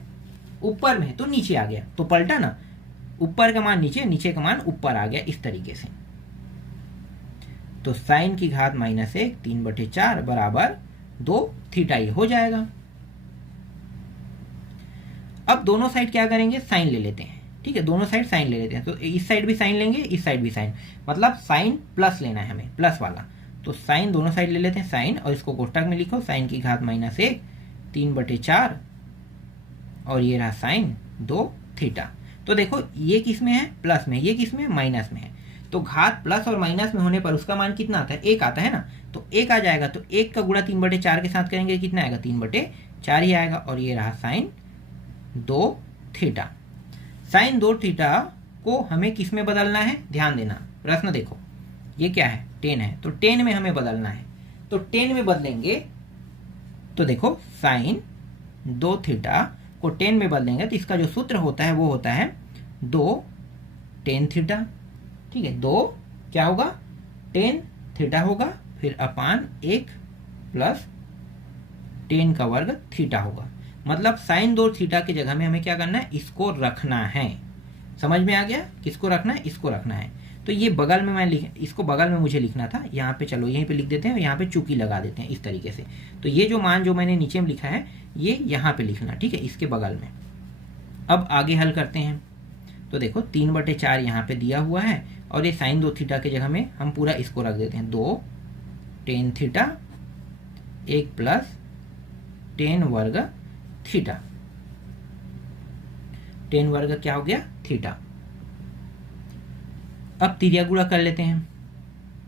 ऊपर में, तो नीचे आ गया। तो पलटा ना, ऊपर का मान नीचे, नीचे का मान ऊपर आ गया, इस तरीके से। तो साइन की घात माइनस 1 3/4 बराबर 2 थीटा ही हो जाएगा। अब दोनों साइड क्या करेंगे, साइन ले लेते हैं। ठीक है, दोनों साइड साइन ले लेते हैं। तो इस साइड भी साइन लेंगे, इस साइड भी साइन, मतलब साइन प्लस लेना है हमें, प्लस वाला। तो साइन दोनों साइड ले लेते हैं साइन, और इसको कोष्ठक में लिखो, साइन की घात माइनस 1 3/4, और ये रहा साइन 2 थीटा। तो देखो ये किस में है, प्लस में, ये किस में, माइनस में है। तो घात प्लस और माइनस में होने पर उसका मान कितना आता है, 1 आता है ना। तो 1 आ जाएगा, तो 1 का गुणा 3/4 के साथ करेंगे, कितना आएगा, 3/4 ही आएगा। और ये रहा साइन 2 थीटा। साइन 2 थीटा को हमें किस में बदलना है, ध्यान देना। प्रश्न देखो, ये क्या है, 10 है, तो 10 में हमें बदलना है। तो 10 में बदलेंगे, तो देखो साइन 2 थीटा को 10 में बदलेंगे, तो इसका जो सूत्र होता है वो होता है 2 tan थीटा। ठीक है, 2 क्या होगा, tan थीटा होगा, फिर अपान 1 प्लस tan का वर्ग थीटा होगा। मतलब साइन 2 थीटा की जगह में हमें क्या करना है, इसको रखना है। समझ में आ गया, किसको रखना है, इसको रखना है। तो ये बगल में इसको बगल में मुझे लिखना था, यहाँ पे चलो यहीं पे लिख देते हैं, और यहाँ पे चूकी लगा देते हैं इस तरीके से। तो ये जो मान जो मैंने नीचे में लिखा है ये यहाँ पे लिखना, ठीक है, इसके बगल में। अब आगे हल करते हैं। तो देखो 3/4 यहाँ पे दिया हुआ है और ये साइन 2 थीटा के जगह में हम पूरा इसको रख देते हैं 2 tan थीटा 1 प्लस tan वर्ग थीटा। tan वर्ग क्या हो गया? थीटा। अब तिर्या गुणा कर लेते हैं,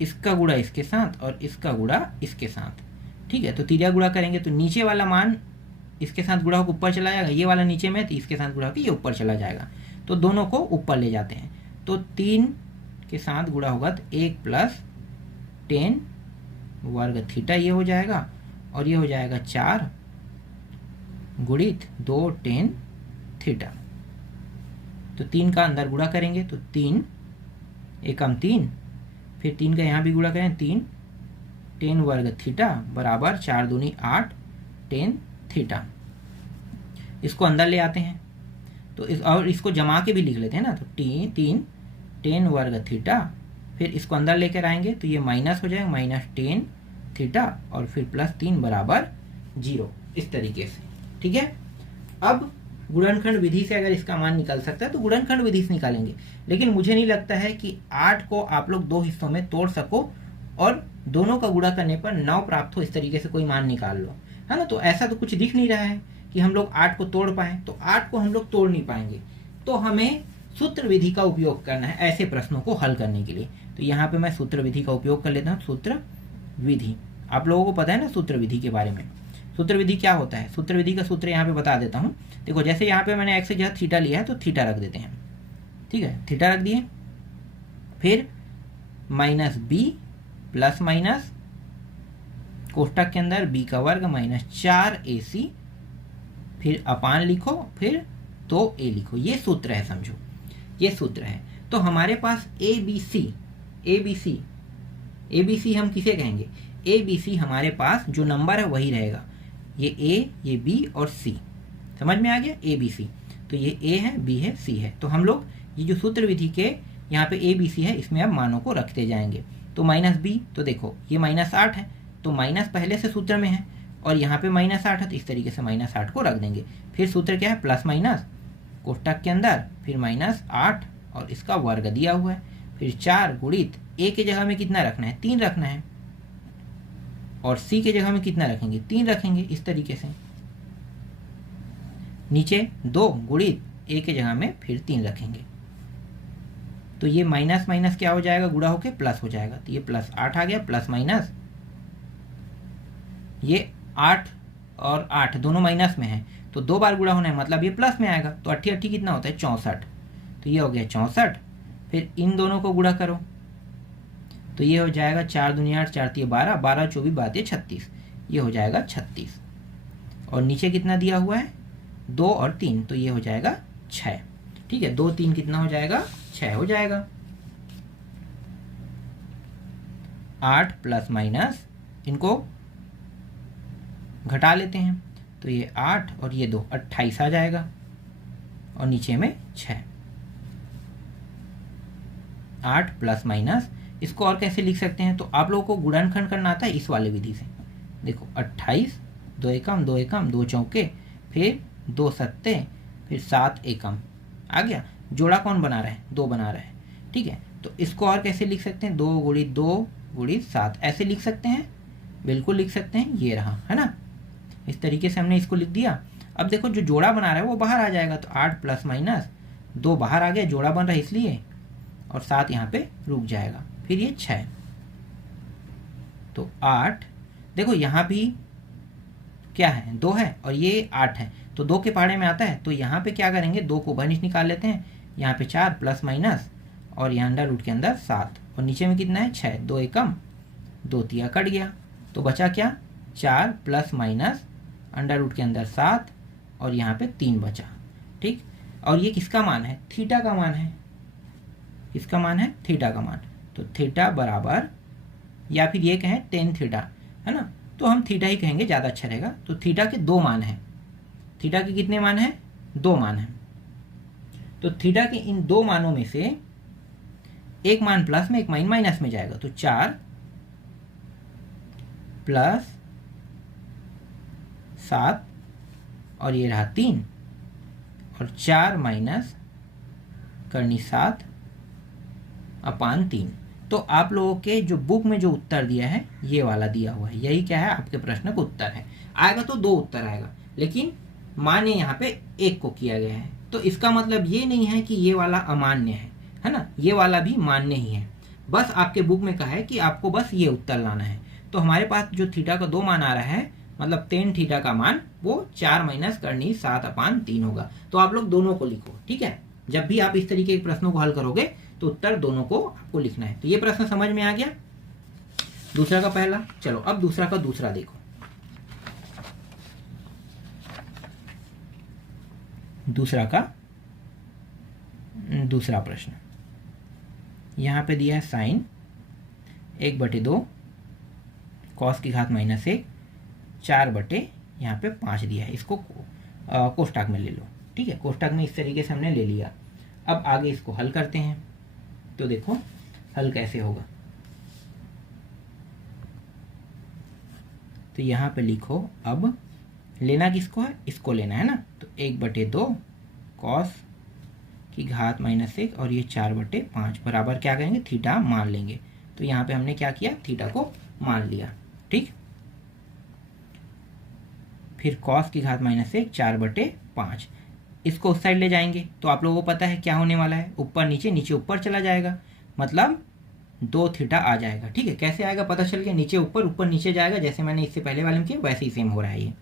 इसका गुणा इसके साथ और इसका गुणा इसके साथ। ठीक है, तो तिर्या गुणा करेंगे तो नीचे वाला मान इसके साथ गुणा होकर ऊपर चला जाएगा, ये वाला नीचे में तो इसके साथ गुणा होकर ये ऊपर चला जाएगा, तो दोनों को ऊपर ले जाते हैं। तो 3 के साथ गुणा होगा तो 1 प्लस tan वर्ग थीटा ये हो जाएगा और ये हो जाएगा 4 गुणित 2 tan थीटा। तो 3 का अंदर गुणा करेंगे तो 3 एकम 3, फिर 3 का यहाँ भी गुणा करें 3 tan वर्ग थीटा बराबर 4 दूनी 8 tan थीटा। इसको अंदर ले आते हैं तो और इसको जमा के भी लिख लेते हैं ना, तो 3 tan वर्ग थीटा, फिर इसको अंदर लेकर आएंगे तो ये माइनस हो जाएगा माइनस tan थीटा और फिर प्लस 3 बराबर 0, इस तरीके से। ठीक है, अब गुणनखंड विधि से अगर इसका मान निकल सकता है तो गुणनखंड विधि से निकालेंगे, लेकिन मुझे नहीं लगता है कि 8 को आप लोग 2 हिस्सों में तोड़ सको और दोनों का गुणा करने पर 9 प्राप्त हो, इस तरीके से कोई मान निकाल लो, है ना। तो ऐसा तो कुछ दिख नहीं रहा है कि हम लोग 8 को तोड़ पाए, तो 8 को हम लोग तोड़ नहीं पाएंगे, तो हमें सूत्र विधि का उपयोग करना है ऐसे प्रश्नों को हल करने के लिए। तो यहाँ पे मैं सूत्र विधि का उपयोग कर लेता हूँ। सूत्र विधि, आप लोगों को पता है ना सूत्र विधि के बारे में। सूत्र विधि क्या होता है? सूत्र विधि का सूत्र यहाँ पे बता देता हूँ। देखो, जैसे यहाँ पे मैंने x की जगह थीटा लिया है तो थीटा रख देते हैं। ठीक है, थीटा रख दिए, फिर माइनस b प्लस माइनस कोष्टक के अंदर b का वर्ग माइनस 4ac, फिर अपान लिखो, फिर 2a लिखो। ये सूत्र है, समझो ये सूत्र है। तो हमारे पास ABC हम किसे कहेंगे? ABC हमारे पास जो नंबर है वही रहेगा, ये A, ये B और C। समझ में आ गया? ABC, तो ये A है, B है, C है। तो हम लोग ये जो सूत्र विधि के यहाँ पे ABC है, इसमें अब मानों को रखते जाएंगे। तो माइनस B, तो देखो ये -8 है, तो माइनस पहले से सूत्र में है और यहाँ पे -8 है, तो इस तरीके से -8 को रख देंगे। फिर सूत्र क्या है? प्लस माइनस कोष्टक के अंदर, फिर -8 और इसका वर्ग दिया हुआ है, फिर 4 गुणित A के जगह में कितना रखना है? 3 रखना है, और C के जगह में कितना रखेंगे? 3 रखेंगे, इस तरीके से। नीचे 2 गुणित A के जगह में फिर 3 रखेंगे, तो ये माइनस माइनस क्या हो जाएगा? गुणा होके प्लस हो जाएगा, तो ये +8 आ गया, प्लस माइनस ये 8 और 8 दोनों माइनस में है, तो 2 बार गुणा होना है, मतलब ये प्लस में आएगा, तो 8 कितना होता है? 64, तो ये हो गया 64। फिर इन दोनों को गुणा करो तो ये हो जाएगा 4 दूनी 8, 4 3 12, 12 24 12 36, ये हो जाएगा 36। और नीचे कितना दिया हुआ है? 2 और 3, तो ये हो जाएगा 6। ठीक है, 2 3 कितना हो जाएगा? 6 हो जाएगा। 8 प्लस माइनस इनको घटा लेते हैं, तो ये 8 और ये 2 28 आ जाएगा, और नीचे में 6। 8 प्लस माइनस, इसको और कैसे लिख सकते हैं? तो आप लोगों को गुणनखंड करना आता है इस वाले विधि से। देखो 28, 2 एकम 2 एकम 2 चौके, फिर 2 सत्ते, फिर 7 एकम आ गया। जोड़ा कौन बना रहा है? 2 बना रहा है। ठीक है, तो इसको और कैसे लिख सकते हैं? 2 गुणित 2 गुणित 7, ऐसे लिख सकते हैं, बिल्कुल लिख सकते हैं, ये रहा, है ना। इस तरीके से हमने इसको लिख दिया। अब देखो जो जोड़ा बना रहा है वो बाहर आ जाएगा, तो 8 प्लस माइनस 2 बाहर आ गया, जोड़ा बन रहा है इसलिए, और 7 यहाँ पे रुक जाएगा, फिर ये 6। तो 8, देखो यहाँ भी क्या है? 2 है और ये 8 है, तो 2 के पहाड़े में आता है, तो यहाँ पे क्या करेंगे? 2 को बनिश निकाल लेते हैं, यहाँ पे 4 प्लस माइनस और यहाँ अंडर रूट के अंदर 7, और नीचे में कितना है? 6। 2 एकम 2 तिया कट गया, तो बचा क्या? 4 प्लस माइनस अंडर रूट के अंदर 7 और यहाँ पे 3 बचा। ठीक, और ये किसका मान है? थीटा का मान है। किसका मान है? थीटा का मान। तो थीटा बराबर, या फिर ये कहें tan थीटा, है ना, तो हम थीटा ही कहेंगे, ज़्यादा अच्छा रहेगा। तो थीटा के 2 मान हैं। थीटा के कितने मान हैं? 2 मान हैं। तो थीटा के इन 2 मानों में से एक मान प्लस में, एक मान माइनस में जाएगा, तो 4 प्लस 7 और ये रहा 3, और 4 माइनस करनी 7/3। तो आप लोगों के जो बुक में जो उत्तर दिया है ये वाला दिया हुआ है, यही क्या है आपके प्रश्न का उत्तर है। आएगा तो 2 उत्तर आएगा, लेकिन मान्य यहाँ पे 1 को किया गया है। तो इसका मतलब ये नहीं है कि ये वाला अमान्य है ना, ये वाला भी मान्य ही है। बस आपके बुक में कहा है कि आपको बस ये उत्तर लाना है। तो हमारे पास जो थीटा का 2 मान आ रहा है, मतलब tan थीटा का मान वो 4 - करनी 7/3 होगा। तो आप लोग दोनों को लिखो, ठीक है। जब भी आप इस तरीके के प्रश्नों को हल करोगे तो उत्तर दोनों को आपको लिखना है। तो ये प्रश्न समझ में आ गया, दूसरा का पहला। चलो अब दूसरा का दूसरा देखो। दूसरा का दूसरा प्रश्न यहां पे दिया है साइन 1/2 कॉस की घात -1 4/, यहाँ पे 5 दिया है। इसको कोष्टक में ले लो, ठीक है। कोष्टक में इस तरीके से हमने ले लिया। अब आगे इसको हल करते हैं। तो देखो हल कैसे होगा। तो यहाँ पे लिखो, अब लेना किसको है, इसको लेना है ना। तो 1/2 कॉस की घात -1 और ये 4/5 बराबर क्या करेंगे, थीटा मान लेंगे। तो यहाँ पे हमने क्या किया, थीटा को मान लिया, ठीक। फिर कॉस की घात -1 4/5, इसको उस साइड ले जाएंगे। तो आप लोगों को पता है क्या होने वाला है, ऊपर नीचे, नीचे ऊपर चला जाएगा, मतलब 2 थीटा आ जाएगा, ठीक है। कैसे आएगा पता चल गया, नीचे ऊपर, ऊपर नीचे जाएगा, जैसे मैंने इससे पहले वाले में किया वैसे ही सेम हो रहा है ये।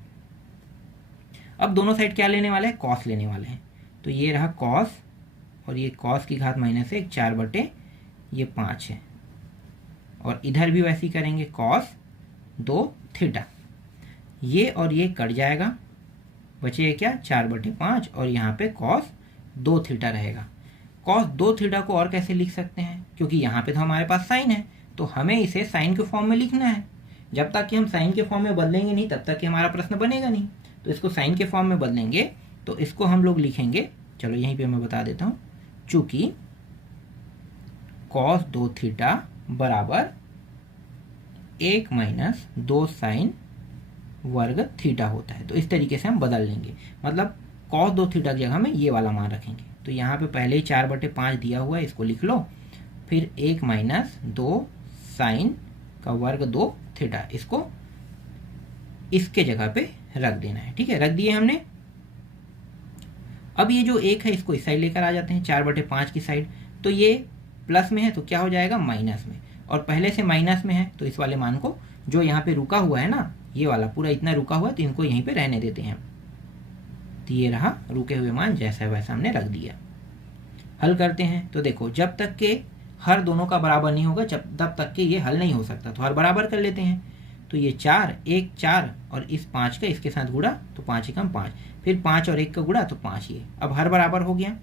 अब दोनों साइड क्या लेने वाले हैं, कॉस लेने वाले हैं। तो ये रहा कॉस, और ये कॉस की घात -1 4/5 है, और इधर भी वैसे ही करेंगे, कॉस 2 थीटा। ये और ये कट जाएगा, बचेगा क्या 4/5, और यहाँ पे कॉस 2 थीटा रहेगा। कॉस 2 थीटा को और कैसे लिख सकते हैं, क्योंकि यहाँ पे तो हमारे पास साइन है, तो हमें इसे साइन के फॉर्म में लिखना है। जब तक कि हम साइन के फॉर्म में बदलेंगे नहीं तब तक कि हमारा प्रश्न बनेगा नहीं। तो इसको साइन के फॉर्म में बदलेंगे, तो इसको हम लोग लिखेंगे, चलो यहीं पे मैं बता देता हूँ, चूंकि कॉस 2 थीटा बराबर 1 - 2 साइन वर्ग थीटा होता है। तो इस तरीके से हम बदल लेंगे, मतलब कॉस 2 थीटा की जगह में ये वाला मान रखेंगे। तो यहाँ पे पहले ही 4/5 दिया हुआ है, इसको लिख लो। फिर 1 - 2 साइन का वर्ग 2 थीटा, इसको इसके जगह पे रख देना है, ठीक है। रख दिए हमने। अब ये जो 1 है इसको इस साइड लेकर आ जाते हैं, 4/5 की साइड। तो ये प्लस में है तो क्या हो जाएगा, माइनस में, और पहले से माइनस में है तो इस वाले मान को, जो यहाँ पे रुका हुआ है ना, ये वाला पूरा इतना रुका हुआ है, तो इनको यहीं पे रहने देते हैं। तो ये रहा रुके हुए मान, जैसा है वैसा हमने रख दिया। हल करते हैं। तो देखो, जब तक के हर दोनों का बराबर नहीं होगा तब तक के ये हल नहीं हो सकता। तो हर बराबर कर लेते हैं। तो ये 4, 1 4, और इस 5 का इसके साथ गुणा, तो 5 × 5, फिर 5 और 1 का गुणा, तो 5 ये। अब हर बराबर हो गया।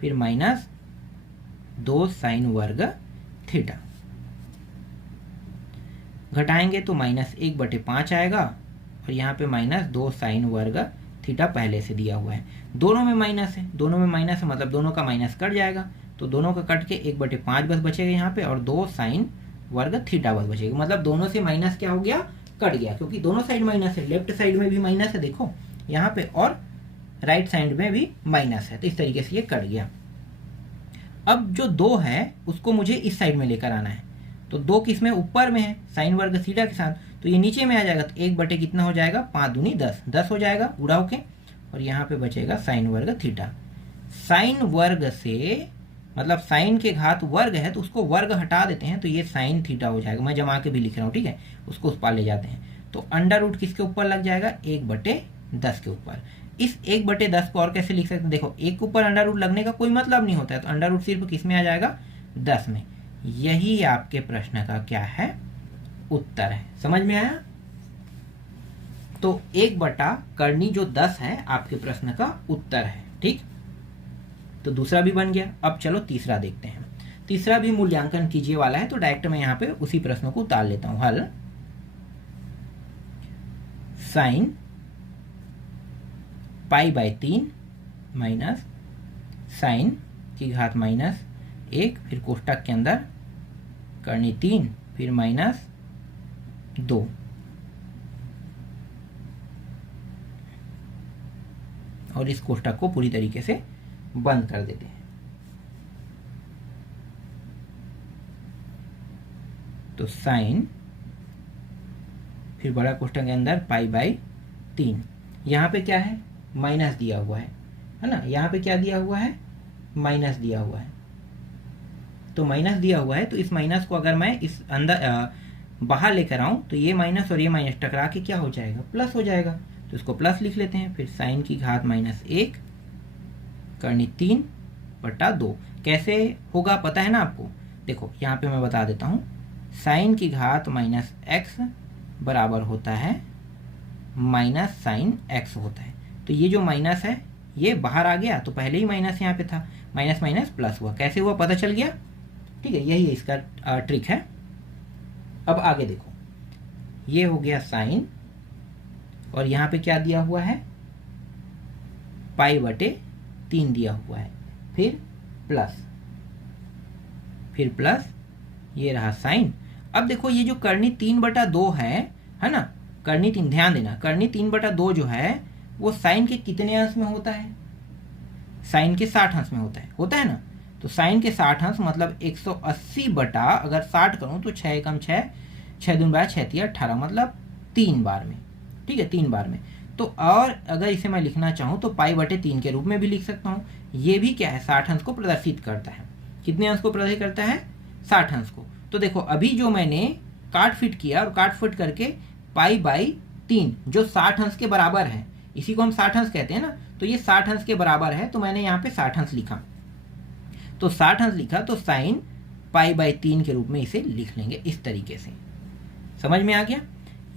फिर -2 साइन वर्ग थीटा, घटाएंगे तो -1/5 आएगा, और यहाँ पे -2 साइन वर्ग थीटा पहले से दिया हुआ है। दोनों में माइनस है, दोनों में माइनस है, मतलब दोनों का माइनस कट जाएगा। तो दोनों का कट के 1/5 बस बचेगा यहाँ पे, और 2 साइन वर्ग थीटा बस बचेगा। मतलब दोनों से माइनस क्या हो गया, कट गया, क्योंकि दोनों साइड माइनस है। लेफ्ट साइड में भी माइनस है देखो यहाँ पे, और राइट साइड में भी माइनस है। तो इस तरीके से ये कट गया। अब जो 2 है उसको मुझे इस साइड में लेकर आना है। तो 2 किस में, ऊपर में है, साइन वर्ग थीटा के साथ, तो ये नीचे में आ जाएगा। तो 1 कितना हो जाएगा, 5 दूनी 10, 10 हो जाएगा गुणा होके, और यहाँ पे बचेगा साइन वर्ग थीटा। साइन वर्ग से मतलब साइन के घात वर्ग है, तो उसको वर्ग हटा देते हैं, तो ये साइन थीटा हो जाएगा। मैं जमा के भी लिख रहा हूँ, ठीक है। उसको उस पार ले जाते हैं, तो अंडर रूट किसके ऊपर लग जाएगा, 1/10 के ऊपर। इस 1/10 को और कैसे लिख सकते हैं, देखो 1 के ऊपर अंडर रूट लगने का कोई मतलब नहीं होता है, तो अंडर रूट सिर्फ किस में आ जाएगा, 10 में। यही आपके प्रश्न का क्या है, उत्तर है। समझ में आया। तो 1/करनी जो 10 है आपके प्रश्न का उत्तर है, ठीक। तो दूसरा भी बन गया। अब चलो तीसरा देखते हैं। तीसरा भी मूल्यांकन कीजिए वाला है, तो डायरेक्ट मैं यहाँ पे उसी प्रश्न को उतार लेता हूं। हल, साइन π/3 माइनस साइन की घात -1, फिर कोष्टक के अंदर करनी 3, फिर -2, और इस कोष्टक को पूरी तरीके से बंद कर देते हैं। तो साइन, फिर बड़ा कोष्ठक के अंदर π/3। यहाँ पे क्या है, माइनस दिया हुआ है ना, यहाँ पे क्या दिया हुआ है, माइनस दिया हुआ है। तो माइनस दिया हुआ है तो इस माइनस को अगर मैं इस अंदर बाहर लेकर आऊं तो ये माइनस और ये माइनस टकरा के क्या हो जाएगा, प्लस हो जाएगा। तो इसको प्लस लिख लेते हैं। फिर साइन की घात -1 करनी 3/2। कैसे होगा पता है ना आपको, देखो यहाँ पे मैं बता देता हूँ। साइन की घात -x बराबर होता है माइनस साइन x होता है। तो ये जो माइनस है ये बाहर आ गया, तो पहले ही माइनस यहाँ पे था, माइनस माइनस प्लस हुआ। कैसे हुआ पता चल गया, ठीक है, यही इसका ट्रिक है। अब आगे देखो, ये हो गया साइन, और यहाँ पे क्या दिया हुआ है, π/3 दिया हुआ है। फिर प्लस, ये रहा साइन। अब देखो ये जो करनी 3/2 है ना, करनी 3, ध्यान देना, करनी 3/2 जो है वो साइन के कितने अंश में होता है, साइन के 60 अंश में होता है ना। तो साइन के 60 अंश मतलब 180 बटा, अगर 60 करूं तो 6 एकम 6, 6 दूनी 12, 6 तिया 18, मतलब 3 बार में, ठीक है, 3 बार में। तो और अगर इसे मैं लिखना चाहूँ तो π/3 के रूप में भी लिख सकता हूँ। ये भी क्या है, 60 अंश को प्रदर्शित करता है। कितने अंश को प्रदर्शित करता है, 60 अंश को। तो देखो अभी जो मैंने काट फिट किया, और काट फिट करके π/3 जो 60 अंश के बराबर है, इसी को हम 60 अंश कहते हैं ना, तो ये 60 अंश के बराबर है, तो मैंने यहाँ पे 60 अंश लिखा। तो 60 अंश लिखा तो साइन π/3 के रूप में इसे लिख लेंगे इस तरीके से। समझ में आ गया।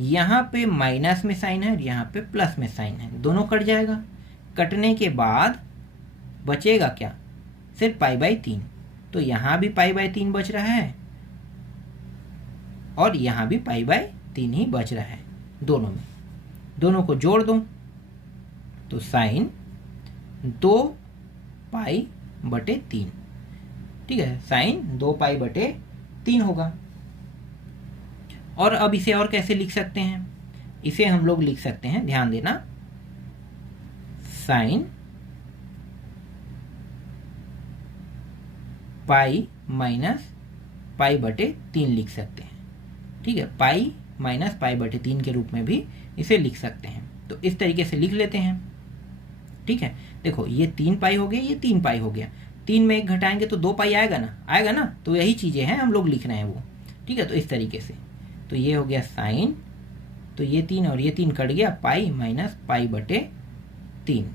यहाँ पे माइनस में साइन है और यहाँ पे प्लस में साइन है, दोनों कट जाएगा। कटने के बाद बचेगा क्या, सिर्फ π/3। तो यहाँ भी π/3 बच रहा है और यहाँ भी π/3 ही बच रहा है, दोनों में। दोनों को जोड़ दो तो साइन 2π/3, ठीक है, साइन 2π/3 होगा। और अब इसे और कैसे लिख सकते हैं, इसे हम लोग लिख सकते हैं, ध्यान देना, साइन π माइनस π/3 लिख सकते हैं, ठीक है, π माइनस π/3 के रूप में भी इसे लिख सकते हैं। तो इस तरीके से लिख लेते हैं, ठीक है। देखो ये 3π हो गया, ये 3π हो गया, 3 में 1 घटाएंगे तो 2π आएगा ना, तो यही चीजें हैं हम लोग लिख रहे हैं वो, ठीक है। तो इस तरीके से, तो ये हो गया साइन, तो ये 3 और ये 3 कट गया, π माइनस π/3।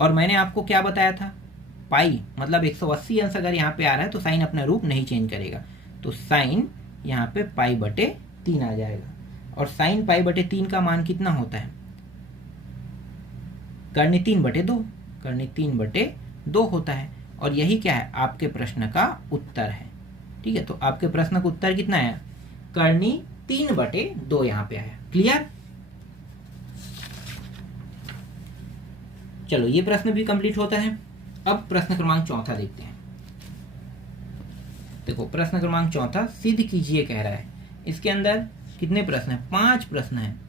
और मैंने आपको क्या बताया था, पाई मतलब 180 अंश अगर यहाँ पे आ रहा है तो साइन अपना रूप नहीं चेंज करेगा, तो साइन यहाँ पे π/3 आ जाएगा। और साइन π/3 का मान कितना होता है, करनी 3/2, करनी 3/2 होता है। और यही क्या है, आपके प्रश्न का उत्तर है, ठीक है। तो आपके प्रश्न का उत्तर कितना है, करनी 3/2 यहाँ पे आया। क्लियर। चलो ये प्रश्न भी कंप्लीट होता है। अब प्रश्न क्रमांक 4 देखते हैं। देखो प्रश्न क्रमांक 4 सिद्ध कीजिए कह रहा है। इसके अंदर कितने प्रश्न हैं, 5 प्रश्न हैं।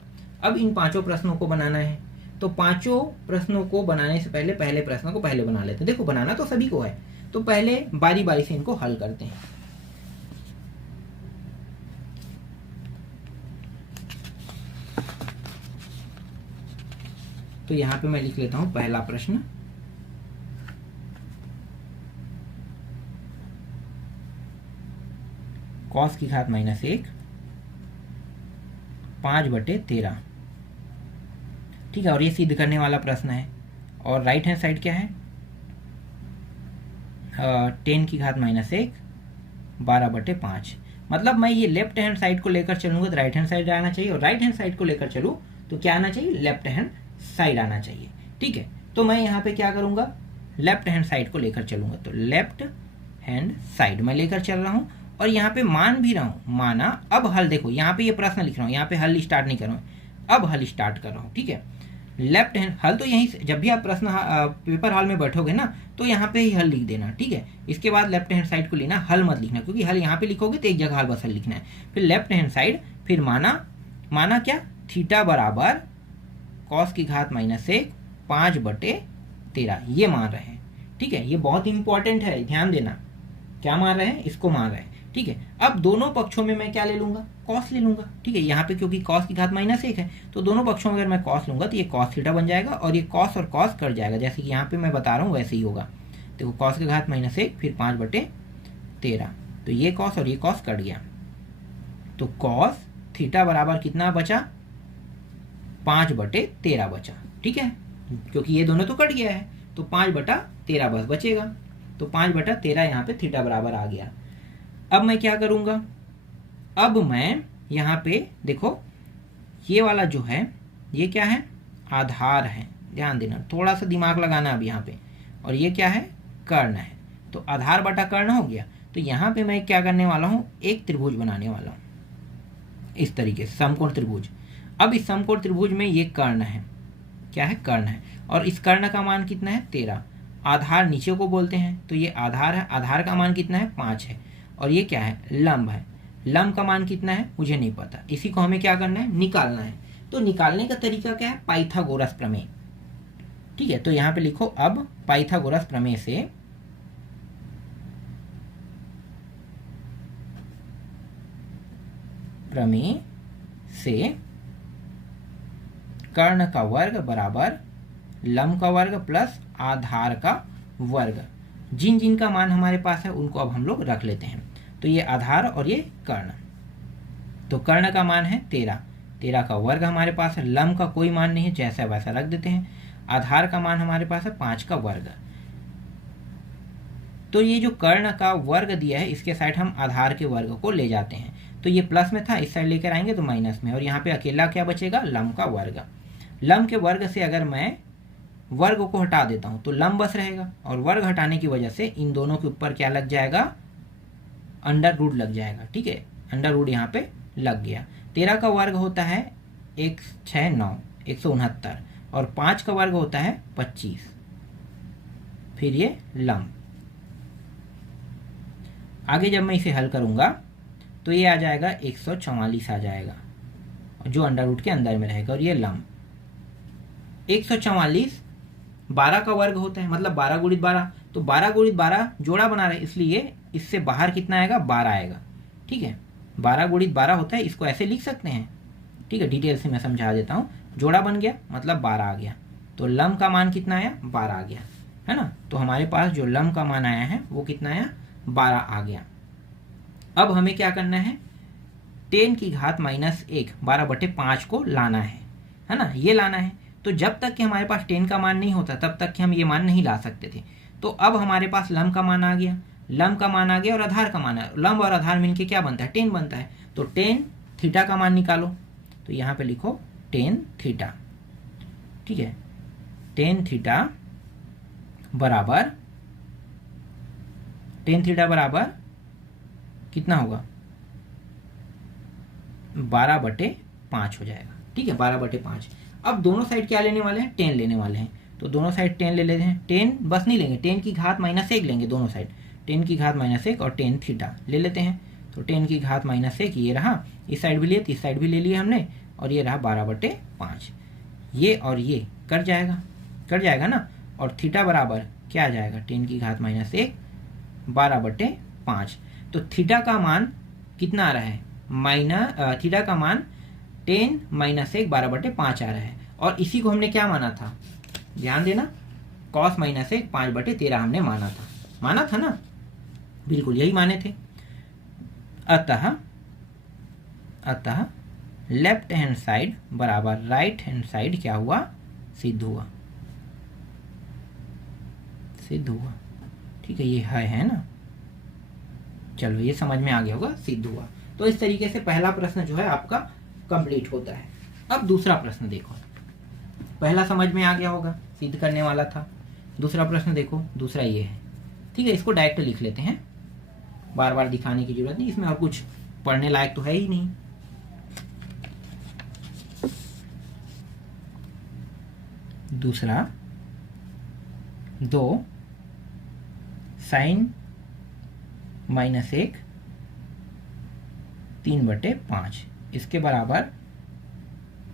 अब इन 5 प्रश्नों को बनाना है, तो 5 प्रश्नों को बनाने से पहले प्रश्न को पहले बना लेते हैं। देखो बनाना तो सभी को है, तो पहले बारी बारी से इनको हल करते हैं। तो यहां पे मैं लिख लेता हूं पहला प्रश्न, cos की घात -1 5/13, ठीक है। और ये सिद्ध करने वाला प्रश्न है। और राइट हैंड साइड क्या है, 10 की घात -1 12/5। मतलब मैं ये लेफ्ट हैंड साइड को लेकर चलूंगा तो राइट हैंड साइड आना चाहिए, और राइट हैंड साइड को लेकर चलूँ तो क्या आना चाहिए, लेफ्ट हैंड साइड आना चाहिए, ठीक है। तो मैं यहाँ पे क्या करूंगा, लेफ्ट हैंड साइड को लेकर चलूंगा, तो लेफ्ट हैंड साइड मैं लेकर चल रहा हूँ और यहाँ पे मान भी रहा हूँ, माना। अब हल देखो, यहाँ पे ये प्रश्न लिख रहा हूँ, यहाँ पे हल स्टार्ट नहीं कर रहा हूँ, अब हल स्टार्ट कर रहा हूँ, ठीक है। लेफ्ट हैंड हल तो यहीं से, जब भी आप प्रश्न पेपर हॉल में बैठोगे ना तो यहाँ पे ही हल लिख देना, ठीक है। इसके बाद लेफ्ट हैंड साइड को लेना, हल मत लिखना, क्योंकि हल यहाँ पे लिखोगे तो एक जगह हल बस हल लिखना है। फिर लेफ्ट हैंड साइड, फिर माना क्या, थीटा बराबर cos की घात -1 5/13, ये मान रहे हैं, ठीक है। ये बहुत इंपॉर्टेंट है, ध्यान देना, क्या मान रहे हैं, इसको मान रहे हैं, ठीक है। अब दोनों पक्षों में मैं क्या ले लूंगा, कॉस ले लूंगा। ठीक है, यहाँ पे क्योंकि कॉस की घात -1 है तो दोनों पक्षों में अगर मैं कॉस लूंगा तो ये कॉस थीटा बन जाएगा और ये कॉस और कॉस कट जाएगा, जैसे कि यहाँ पे मैं बता रहा हूँ वैसे ही होगा। देखो कॉस की घात -1 फिर 5/13, तो ये कॉस और ये कॉस कट गया, तो कॉस थीटा बराबर कितना बचा, 5/13 बचा। ठीक है, क्योंकि ये दोनों तो कट गया है तो 5/13 बस बचेगा, तो 5/13 यहाँ पे थीटा बराबर आ गया। अब मैं क्या करूंगा, अब मैं यहाँ पे देखो ये वाला जो है ये क्या है, आधार है, ध्यान देना, थोड़ा सा दिमाग लगाना अब यहाँ पे, और ये क्या है, कर्ण है, तो आधार बटा कर्ण हो गया। तो यहाँ पे मैं क्या करने वाला हूँ, एक त्रिभुज बनाने वाला हूँ इस तरीके से, समकोण त्रिभुज। अब इस समकोण त्रिभुज में ये कर्ण है, क्या है, कर्ण है, और इस कर्ण का मान कितना है, 13। आधार नीचे को बोलते हैं, तो ये आधार है, आधार का मान कितना है, 5 है, और ये क्या है, लंब है, लंब का मान कितना है मुझे नहीं पता, इसी को हमें क्या करना है, निकालना है। तो निकालने का तरीका क्या है, पाइथागोरस प्रमेय। ठीक है, तो यहाँ पे लिखो, अब पाइथागोरस प्रमेय से कर्ण का वर्ग बराबर लंब का वर्ग प्लस आधार का वर्ग, जिन जिन का मान हमारे पास है उनको अब हम लोग रख लेते हैं। तो ये आधार और ये कर्ण, तो कर्ण का मान है 13, 13 का वर्ग हमारे पास है, लंब का कोई मान नहीं है, जैसा वैसा रख देते हैं, आधार का मान हमारे पास है 5 का वर्ग। तो ये जो कर्ण का वर्ग दिया है इसके साइड हम आधार के वर्ग को ले जाते हैं, तो ये प्लस में था, इस साइड लेकर आएंगे तो माइनस में, और यहाँ पे अकेला क्या बचेगा, लंब का वर्ग। लंब के वर्ग से अगर मैं वर्ग को हटा देता हूं तो लंब बस रहेगा, और वर्ग हटाने की वजह से इन दोनों के ऊपर क्या लग जाएगा, अंडर रूट लग जाएगा। ठीक है, अंडर रूट यहाँ पे लग गया। 13 का वर्ग होता है 1 6 9 169, और 5 का वर्ग होता है 25, फिर ये लंब। आगे जब मैं इसे हल करूंगा तो ये आ जाएगा 144 आ जाएगा, जो अंडर रूट के अंदर में रहेगा, और ये लंब 144 12 का वर्ग होता है, मतलब 12 गुणित 12, तो 12 गुणित 12 जोड़ा बना रहे, इसलिए इससे बाहर कितना आएगा, 12 आएगा। ठीक है, 12 गुणित 12 होता है, इसको ऐसे लिख सकते हैं। ठीक है, डिटेल से मैं समझा देता हूँ, जोड़ा बन गया मतलब 12 आ गया, तो लंब का मान कितना आया, 12 आ गया, है ना। तो हमारे पास जो लंब का मान आया है वो कितना आया, 12 आ गया। अब हमें क्या करना है, 10 की घात -1 12/5 को लाना है ना, ये लाना है। तो जब तक कि हमारे पास 10 का मान नहीं होता तब तक कि हम ये मान नहीं ला सकते थे। तो अब हमारे पास लंब का मान आ गया, लंब का मान आ गया और आधार का मान है, लंब और आधार मिलके क्या बनता है, 10 बनता है। तो 10 थीटा का मान निकालो, तो यहाँ पे लिखो 10 थीटा। ठीक है, 10 थीटा बराबर, 10 थीटा बराबर कितना होगा, 12/5 हो जाएगा। ठीक है, 12/5। अब दोनों साइड क्या लेने वाले हैं, 10 लेने वाले हैं, तो दोनों साइड 10 ले लेते हैं। 10 बस नहीं लेंगे, 10 की घात -1 लेंगे दोनों साइड, 10 की घात -1 और 10 थीटा ले लेते हैं। तो 10 की घात -1 ये रहा, इस साइड भी लिए, इस साइड भी ले लिया हमने, और ये रहा 12/5। ये और ये कट जाएगा ना, और थीटा बराबर क्या आ जाएगा, 10 की घात -1 12/5। तो थीटा का मान कितना आ रहा है, थीटा का मान 10 - 1 12/5 आ रहा है, और इसी को हमने क्या माना था, ध्यान देना, cos -1 5/13 हमने माना था ना, बिल्कुल यही माने थे। अतः लेफ्ट हैंड साइड बराबर राइट हैंड साइड क्या हुआ, सिद्ध हुआ। ठीक है, ये है ना, चलो ये समझ में आ गया होगा, सिद्ध हुआ। तो इस तरीके से पहला प्रश्न जो है आपका कंप्लीट होता है। अब दूसरा प्रश्न देखो, पहला समझ में आ गया होगा, सिद्ध करने वाला था। दूसरा प्रश्न देखो, दूसरा ये है। ठीक है, इसको डायरेक्ट लिख लेते हैं, बार बार दिखाने की जरूरत नहीं, इसमें और कुछ पढ़ने लायक तो है ही नहीं। दूसरा, 2 sin -1 3/5 इसके बराबर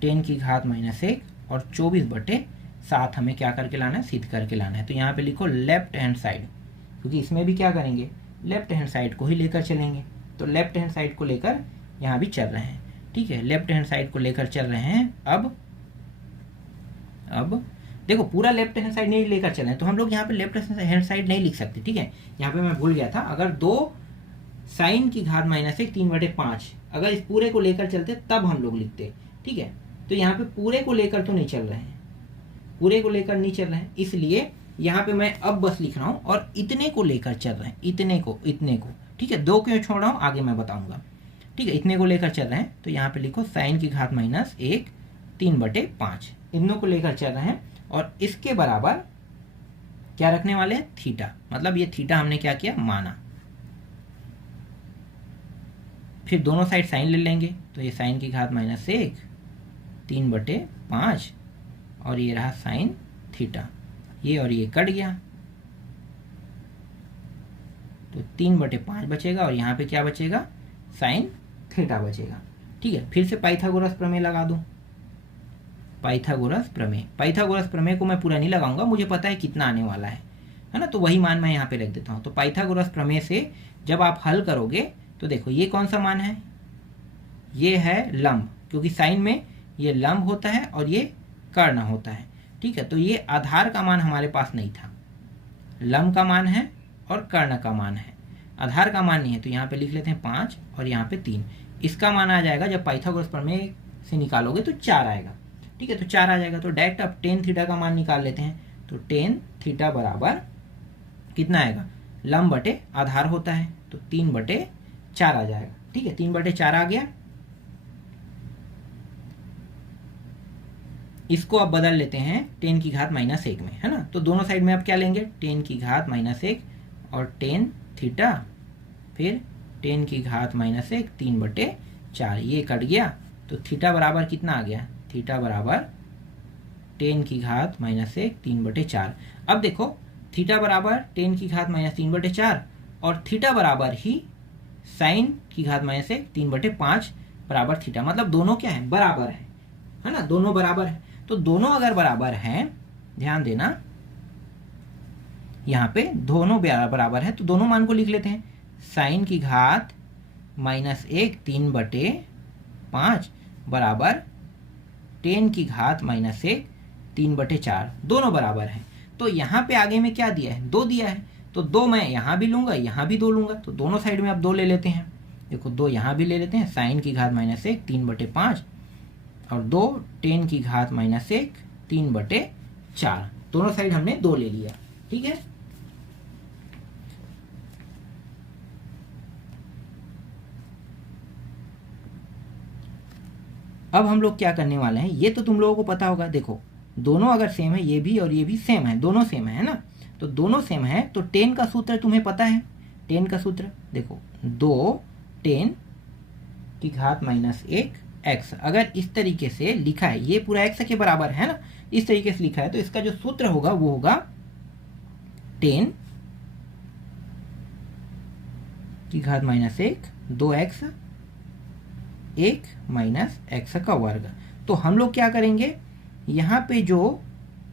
10 की घात -1 और 24/7 हमें क्या करके लाना है, सिद्ध करके लाना है। तो यहाँ पे लिखो लेफ्ट हैंड साइड, क्योंकि इसमें भी क्या करेंगे, लेफ्ट हैंड साइड को ही लेकर चलेंगे। तो लेफ्ट हैंड साइड को लेकर यहाँ भी चल रहे हैं, ठीक है, लेफ्ट हैंड साइड को लेकर चल रहे हैं। अब देखो पूरा लेफ्ट हैंड साइड नहीं लेकर चले तो हम लोग यहाँ पे लेफ्ट हैंड साइड नहीं लिख सकते, ठीक है, यहाँ पे मैं भूल गया था। अगर 2 साइन की घात -1 3/5 अगर इस पूरे को लेकर चलते तब हम लोग लिखते, ठीक है। तो यहाँ पे पूरे को लेकर तो नहीं चल रहे हैं, पूरे को लेकर नहीं चल रहे हैं, इसलिए यहाँ पे मैं अब बस लिख रहा हूँ और इतने को लेकर चल रहे हैं, इतने को, ठीक है। 2 क्यों छोड़ रहा हूँ आगे मैं बताऊंगा, ठीक है। इतने को लेकर चल रहे हैं तो यहाँ पे लिखो साइन की घात -1 3/5 इतनों को लेकर चल रहे हैं और इसके बराबर क्या रखने वाले हैं, थीटा। मतलब ये थीटा हमने क्या किया, माना। फिर दोनों साइड साइन ले लेंगे तो ये साइन की घात -1 3/5 और ये रहा साइन थीटा, ये और ये कट गया तो 3/5 बचेगा और यहाँ पे क्या बचेगा, साइन थीटा बचेगा, ठीक है। फिर से पाइथागोरस प्रमेय लगा दूं, पाइथागोरस प्रमेय को मैं पूरा नहीं लगाऊंगा, मुझे पता है कितना आने वाला है ना, तो वही मान मैं यहाँ पे रख देता हूँ। तो पाइथागोरस प्रमेय से जब आप हल करोगे तो देखो ये कौन सा मान है, ये है लंब, क्योंकि साइन में ये लंब होता है और ये कर्ण होता है, ठीक है। तो ये आधार का मान हमारे पास नहीं था, लंब का मान है और कर्ण का मान है, आधार का मान नहीं है। तो यहाँ पे लिख लेते हैं 5 और यहाँ पे 3, इसका मान आ जाएगा जब पाइथागोरस प्रमेय से निकालोगे तो 4 आएगा, ठीक है। तो 4 आ जाएगा तो डायरेक्ट अब टेन थीटा का मान निकाल लेते हैं। तो टेन थीटा बराबर कितना आएगा, लंब बटे आधार होता है तो 3/4 आ जाएगा, ठीक है। 3/4 आ गया, इसको अब बदल लेते हैं 10 की घात -1 में, है ना। तो दोनों साइड में अब क्या लेंगे, 10 की घात -1 और टेन थीटा, फिर 10 की घात -1 3/4, ये कट गया तो थीटा बराबर कितना आ गया, थीटा बराबर 10 की घात -1 3/4। अब देखो थीटा बराबर 10 की घात -3/4 और थीटा बराबर ही साइन की घात -1 3/5 बराबर थीटा, मतलब दोनों क्या है, बराबर है ना, दोनों बराबर है। तो दोनों अगर बराबर हैं, ध्यान देना यहाँ पे दोनों बराबर है तो दोनों मान को लिख लेते हैं, साइन की घात -1 3/5 बराबर 10 की घात -1 3/4, दोनों बराबर हैं। तो यहाँ पे आगे में क्या दिया है, 2 दिया है, तो 2 मैं यहाँ भी लूंगा, यहाँ भी 2 लूंगा, तो दोनों साइड में अब 2 ले लेते हैं। देखो 2 यहाँ भी ले लेते हैं, साइन की घात -1 3/5 और 2 10 की घात -1 3/4, दोनों साइड हमने 2 ले लिया, ठीक है। अब हम लोग क्या करने वाले हैं, ये तो तुम लोगों को पता होगा। देखो दोनों अगर सेम है, ये भी और ये भी सेम है, दोनों सेम है ना, तो दोनों सेम है तो 10 का सूत्र तुम्हें पता है, 10 का सूत्र देखो 2 10 की घात -1 x, अगर इस तरीके से लिखा है, ये पूरा x के बराबर है ना, इस तरीके से लिखा है तो इसका जो सूत्र होगा वो होगा 10 की घात -1 2x 1 -x का वर्ग। तो हम लोग क्या करेंगे, यहाँ पे जो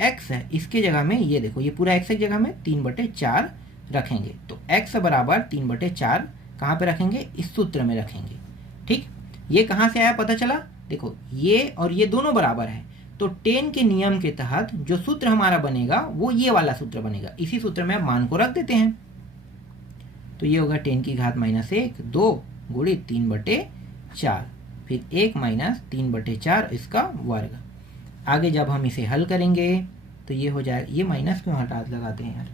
x है इसके जगह में ये देखो, ये पूरा x की जगह में 3/4 रखेंगे। तो x बराबर 3/4 कहाँ पे रखेंगे, इस सूत्र में रखेंगे, ठीक। ये कहाँ से आया पता चला, देखो ये और ये दोनों बराबर है तो 10 के नियम के तहत जो सूत्र हमारा बनेगा वो ये वाला सूत्र बनेगा, इसी सूत्र में मान को रख देते हैं। तो ये होगा 10 की घात -1 2 गुणित 3/4 फिर 1 - 3/4 इसका वर्ग। आगे जब हम इसे हल करेंगे तो ये हो जाएगा, ये माइनस क्यों हटा लगाते हैं यार,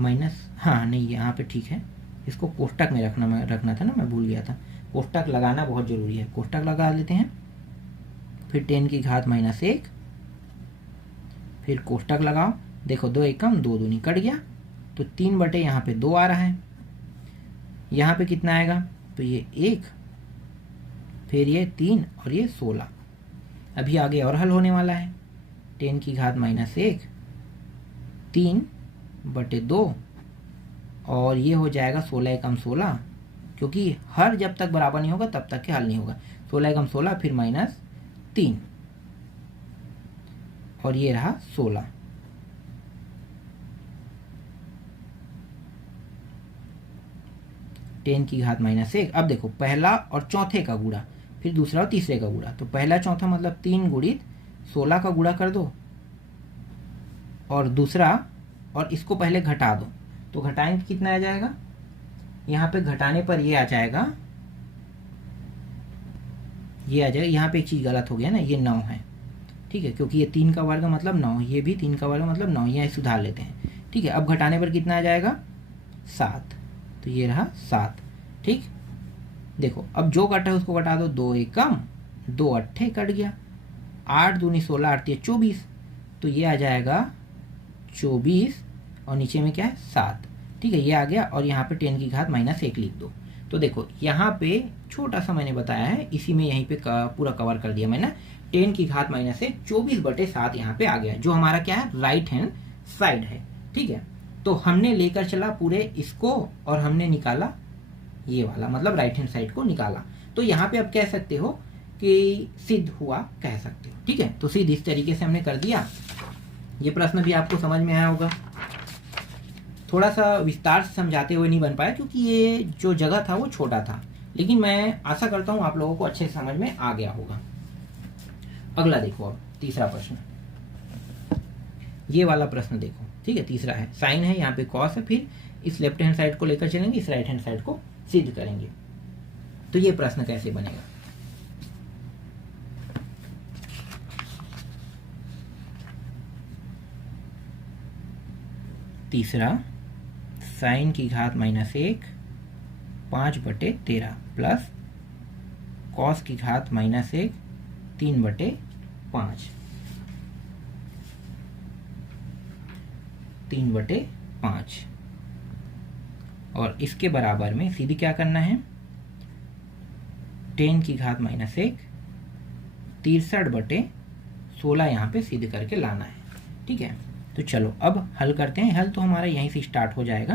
माइनस, हाँ नहीं यहाँ पे ठीक है, इसको कोष्टक में रखना था ना, मैं भूल गया था, कोष्टक लगाना बहुत ज़रूरी है, कोष्टक लगा लेते हैं। फिर 10 की घात -1 फिर कोष्टक लगाओ, देखो 2 एकम 2 दूनी कट गया तो 3 यहाँ पे 2 आ रहा है, यहाँ पे कितना आएगा, तो ये 1 फिर ये 3 और ये 16। अभी आगे और हल होने वाला है, 10 की घात -1 3/2 और ये हो जाएगा 16 एकम 16, क्योंकि हर जब तक बराबर नहीं होगा तब तक के हल नहीं होगा। 16 एकम 16 फिर -3 और ये रहा 16। 10 की घात -1। अब देखो पहला और चौथे का गुणा, फिर दूसरा और तीसरे का गुणा, तो पहला चौथा मतलब 3 गुणित 16 का गुणा कर दो, और दूसरा, और इसको पहले घटा दो, तो घटाएंगे कितना आ जाएगा, यहाँ पे घटाने पर ये आ जाएगा, ये आ जाएगा, यहाँ पे एक चीज़ गलत हो गया ना, ये 9 है, ठीक है, क्योंकि ये 3 का वर्ग मतलब 9, ये भी 3 का वर्ग मतलब 9, यहाँ सुधार लेते हैं, ठीक है। अब घटाने पर कितना आ जाएगा, 7, तो ये रहा 7, ठीक। देखो अब जो कटा है उसको घटा दो, 2 एक कम, 2 अट्ठे कट गया, 8 दूनी 16, 8 24, तो ये आ जाएगा 24, और नीचे में क्या है 7, ठीक है, ये आ गया। और यहाँ पे 10 की घात -1 लिख दो। तो देखो यहाँ पे छोटा सा मैंने बताया है, इसी में यहीं पे पूरा कवर कर दिया मैंने। 10 की घात -1 24/7 यहाँ पे आ गया, जो हमारा क्या है, राइट हैंड साइड है, ठीक है। तो हमने लेकर चला पूरे इसको, और हमने निकाला ये वाला, मतलब राइट हैंड साइड को निकाला। तो यहाँ पे अब कह सकते हो कि सिद्ध हुआ, कह सकते हो, ठीक है। तो सिद्ध इस तरीके से हमने कर दिया। ये प्रश्न भी आपको समझ में आया होगा। थोड़ा सा विस्तार से समझाते हुए नहीं बन पाया, क्योंकि ये जो जगह था वो छोटा था, लेकिन मैं आशा करता हूँ आप लोगों को अच्छे से समझ में आ गया होगा। अगला देखो, अब तीसरा प्रश्न, ये वाला प्रश्न देखो, ठीक है। तीसरा है, साइन है, यहाँ पे कॉस है, फिर इस लेफ्ट हैंड साइड को लेकर चलेंगे, इस राइट हैंड साइड को सिद्ध करेंगे। तो ये प्रश्न कैसे बनेगा, तीसरा, साइन की घात -1 5/13 प्लस कॉस की घात -1 3/5, 3/5, और इसके बराबर में सीधी क्या करना है, 10 की घात -1 63/16 यहाँ पे सिद्ध करके लाना है, ठीक है। तो चलो अब हल करते हैं। हल तो हमारा यहीं से स्टार्ट हो जाएगा,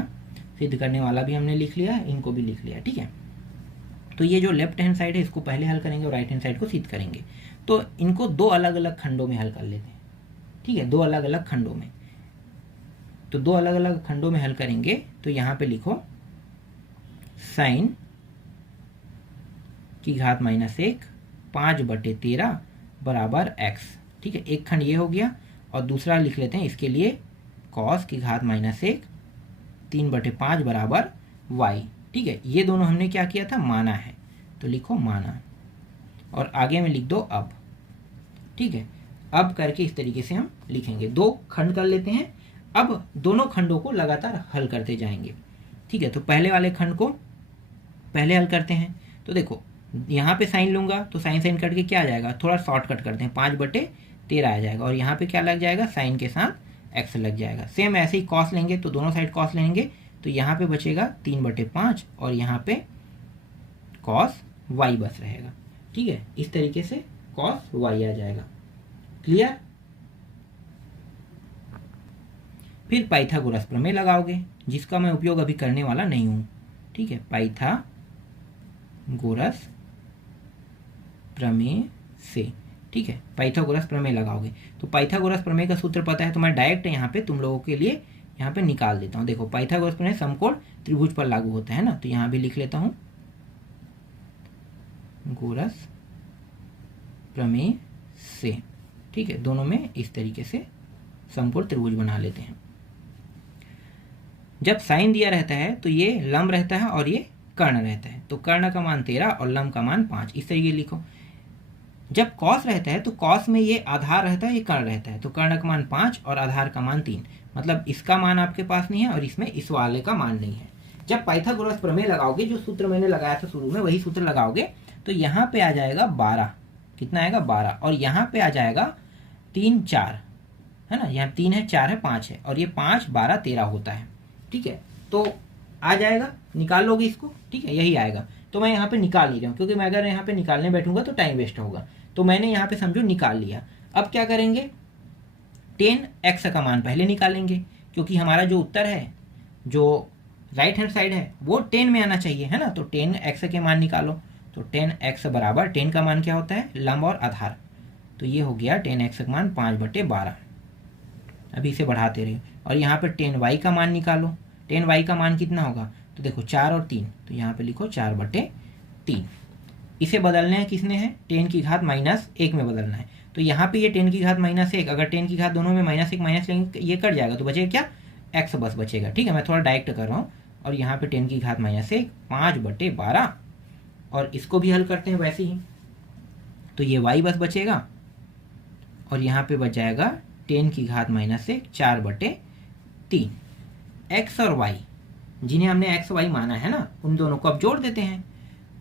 सिद्ध करने वाला भी हमने लिख लिया, इनको भी लिख लिया, ठीक है। तो ये जो लेफ्ट हैंड साइड है इसको पहले हल करेंगे और राइट हैंड साइड को सिद्ध करेंगे। तो इनको दो अलग अलग खंडों में हल कर लेते हैं, ठीक है, दो अलग अलग खंडों में। तो दो अलग अलग खंडों में हल करेंगे, तो यहाँ पे लिखो साइन की घात -1 5/13 बराबर x, ठीक है। एक खंड ये हो गया, और दूसरा लिख लेते हैं इसके लिए, कॉस की घात -1 3/5 बराबर y, ठीक है। ये दोनों हमने क्या किया था, माना है, तो लिखो माना, और आगे में लिख दो अब, ठीक है। अब करके इस तरीके से हम लिखेंगे, दो खंड कर लेते हैं। अब दोनों खंडों को लगातार हल करते जाएंगे, ठीक है। तो पहले वाले खंड को पहले हल करते हैं। तो देखो यहाँ पे साइन लूंगा, तो साइन साइन कट के क्या आ जाएगा, थोड़ा शॉर्टकट करते हैं, 5/13 आ जाएगा, और यहाँ पे क्या लग जाएगा, साइन के साथ एक्स लग जाएगा। सेम ऐसे ही कॉस लेंगे, तो दोनों साइड कॉस लेंगे, तो यहाँ पे बचेगा 3/5, और यहाँ पे कॉस वाई बच रहेगा, ठीक है। इस तरीके से कॉस वाई आ जाएगा। क्लियर। फिर पाइथागोरस प्रमेय लगाओगे, जिसका मैं उपयोग अभी करने वाला नहीं हूं, ठीक है। पाइथागोरस प्रमेय से, ठीक है, पाइथागोरस प्रमेय लगाओगे। तो पाइथागोरस प्रमेय का सूत्र पता है, तो मैं डायरेक्ट यहाँ पे तुम लोगों के लिए यहाँ पे निकाल देता हूँ। देखो पाइथागोरस प्रमेय समकोण त्रिभुज पर लागू होता है ना, तो यहाँ भी लिख लेता हूँ गोरस प्रमेय से, ठीक है। दोनों में इस तरीके से समकोण त्रिभुज बना लेते हैं। जब साइन दिया रहता है तो ये लंब रहता है और ये कर्ण रहता है, तो कर्ण का मान 13 और लंब का मान 5, इस तरीके लिखो। जब कॉस रहता है तो कॉस में ये आधार रहता है, ये कर्ण रहता है, तो कर्ण का मान 5 और आधार का मान 3, मतलब इसका मान आपके पास नहीं है और इसमें इस वाले का मान नहीं है। जब पाइथागोरस प्रमेय लगाओगे, जो सूत्र मैंने लगाया था शुरू में वही सूत्र लगाओगे, तो यहाँ पे आ जाएगा 12, कितना आएगा 12, और यहाँ पे आ जाएगा 3 4, है ना, यहाँ 3 है 4 है 5 है, और ये 5 12 13 होता है, ठीक है। तो आ जाएगा, निकाल लोगे इसको, ठीक है, यही आएगा। तो मैं यहाँ पे निकाल नहीं रहा हूँ, क्योंकि मैं अगर यहाँ पे निकालने बैठूंगा तो टाइम वेस्ट होगा, तो मैंने यहाँ पे समझो निकाल लिया। अब क्या करेंगे, 10x का मान पहले निकालेंगे, क्योंकि हमारा जो उत्तर है, जो राइट हैंड साइड है, वो 10 में आना चाहिए, है ना। तो 10x के मान निकालो, तो 10x बराबर 10 का मान क्या होता है, लंब और आधार, तो ये हो गया 10x का मान 5/12। अभी इसे बढ़ाते रहिए, और यहाँ पे 10y का मान निकालो। 10y का मान कितना होगा, तो देखो 4 और 3, तो यहाँ पे लिखो 4/3। इसे बदलना है किसने है, 10 की घात -1 में बदलना है। तो यहाँ पे ये 10 की घात -1, अगर 10 की घात दोनों में -1 माइनस लेंगे ये कट जाएगा, तो बचेगा क्या, x बस बचेगा। ठीक है, मैं थोड़ा डायरेक्ट कर रहा हूँ। और यहाँ पे 10 की घात -1 5/12, और इसको भी हल करते हैं वैसे ही, तो ये y बस बचेगा, और यहाँ पे बच जाएगा 10 की घात -1 4/3। x और y जिन्हें हमने x y माना है ना, उन दोनों को अब जोड़ देते हैं।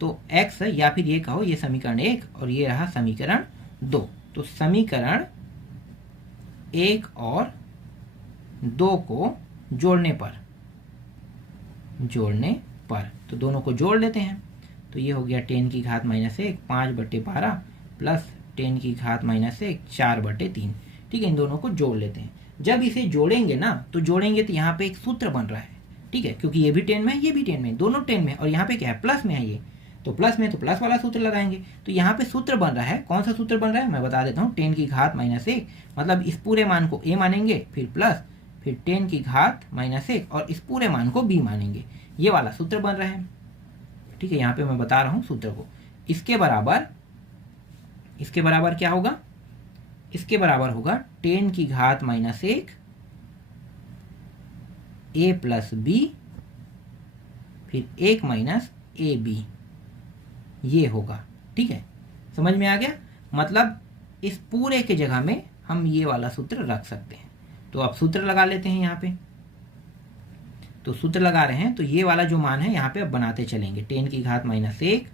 तो x, या फिर ये कहो ये समीकरण 1 और ये रहा समीकरण 2। तो समीकरण 1 और 2 को जोड़ने पर तो दोनों को जोड़ लेते हैं। तो ये हो गया 10 की घात -1 5/12 प्लस 10 की घात -1 4/3। ठीक है, इन दोनों को जोड़ लेते हैं। जब इसे जोड़ेंगे ना, तो यहाँ पे एक सूत्र बन रहा है। ठीक है, क्योंकि ये भी 10 में है, ये भी 10 में, दोनों 10 में, और यहाँ पे क्या है, प्लस में है ये, तो प्लस में तो प्लस वाला सूत्र लगाएंगे। तो यहाँ पे सूत्र बन रहा है, कौन सा सूत्र बन रहा है मैं बता देता हूँ। 10 की घात -1 मतलब इस पूरे मान को a मानेंगे, फिर प्लस, फिर 10 की घात -1 और इस पूरे मान को b मानेंगे, ये वाला सूत्र बन रहा है। ठीक है, यहाँ पे मैं बता रहा हूँ सूत्र को। इसके बराबर क्या होगा, इसके बराबर होगा 10 की घात -1 a प्लस b फिर 1 माइनस ए बी, ये होगा। ठीक है, समझ में आ गया। मतलब इस पूरे के जगह में हम ये वाला सूत्र रख सकते हैं। तो अब सूत्र लगा लेते हैं यहाँ पे। तो सूत्र लगा रहे हैं, तो ये वाला जो मान है यहाँ पे अब बनाते चलेंगे। 10 की घात -1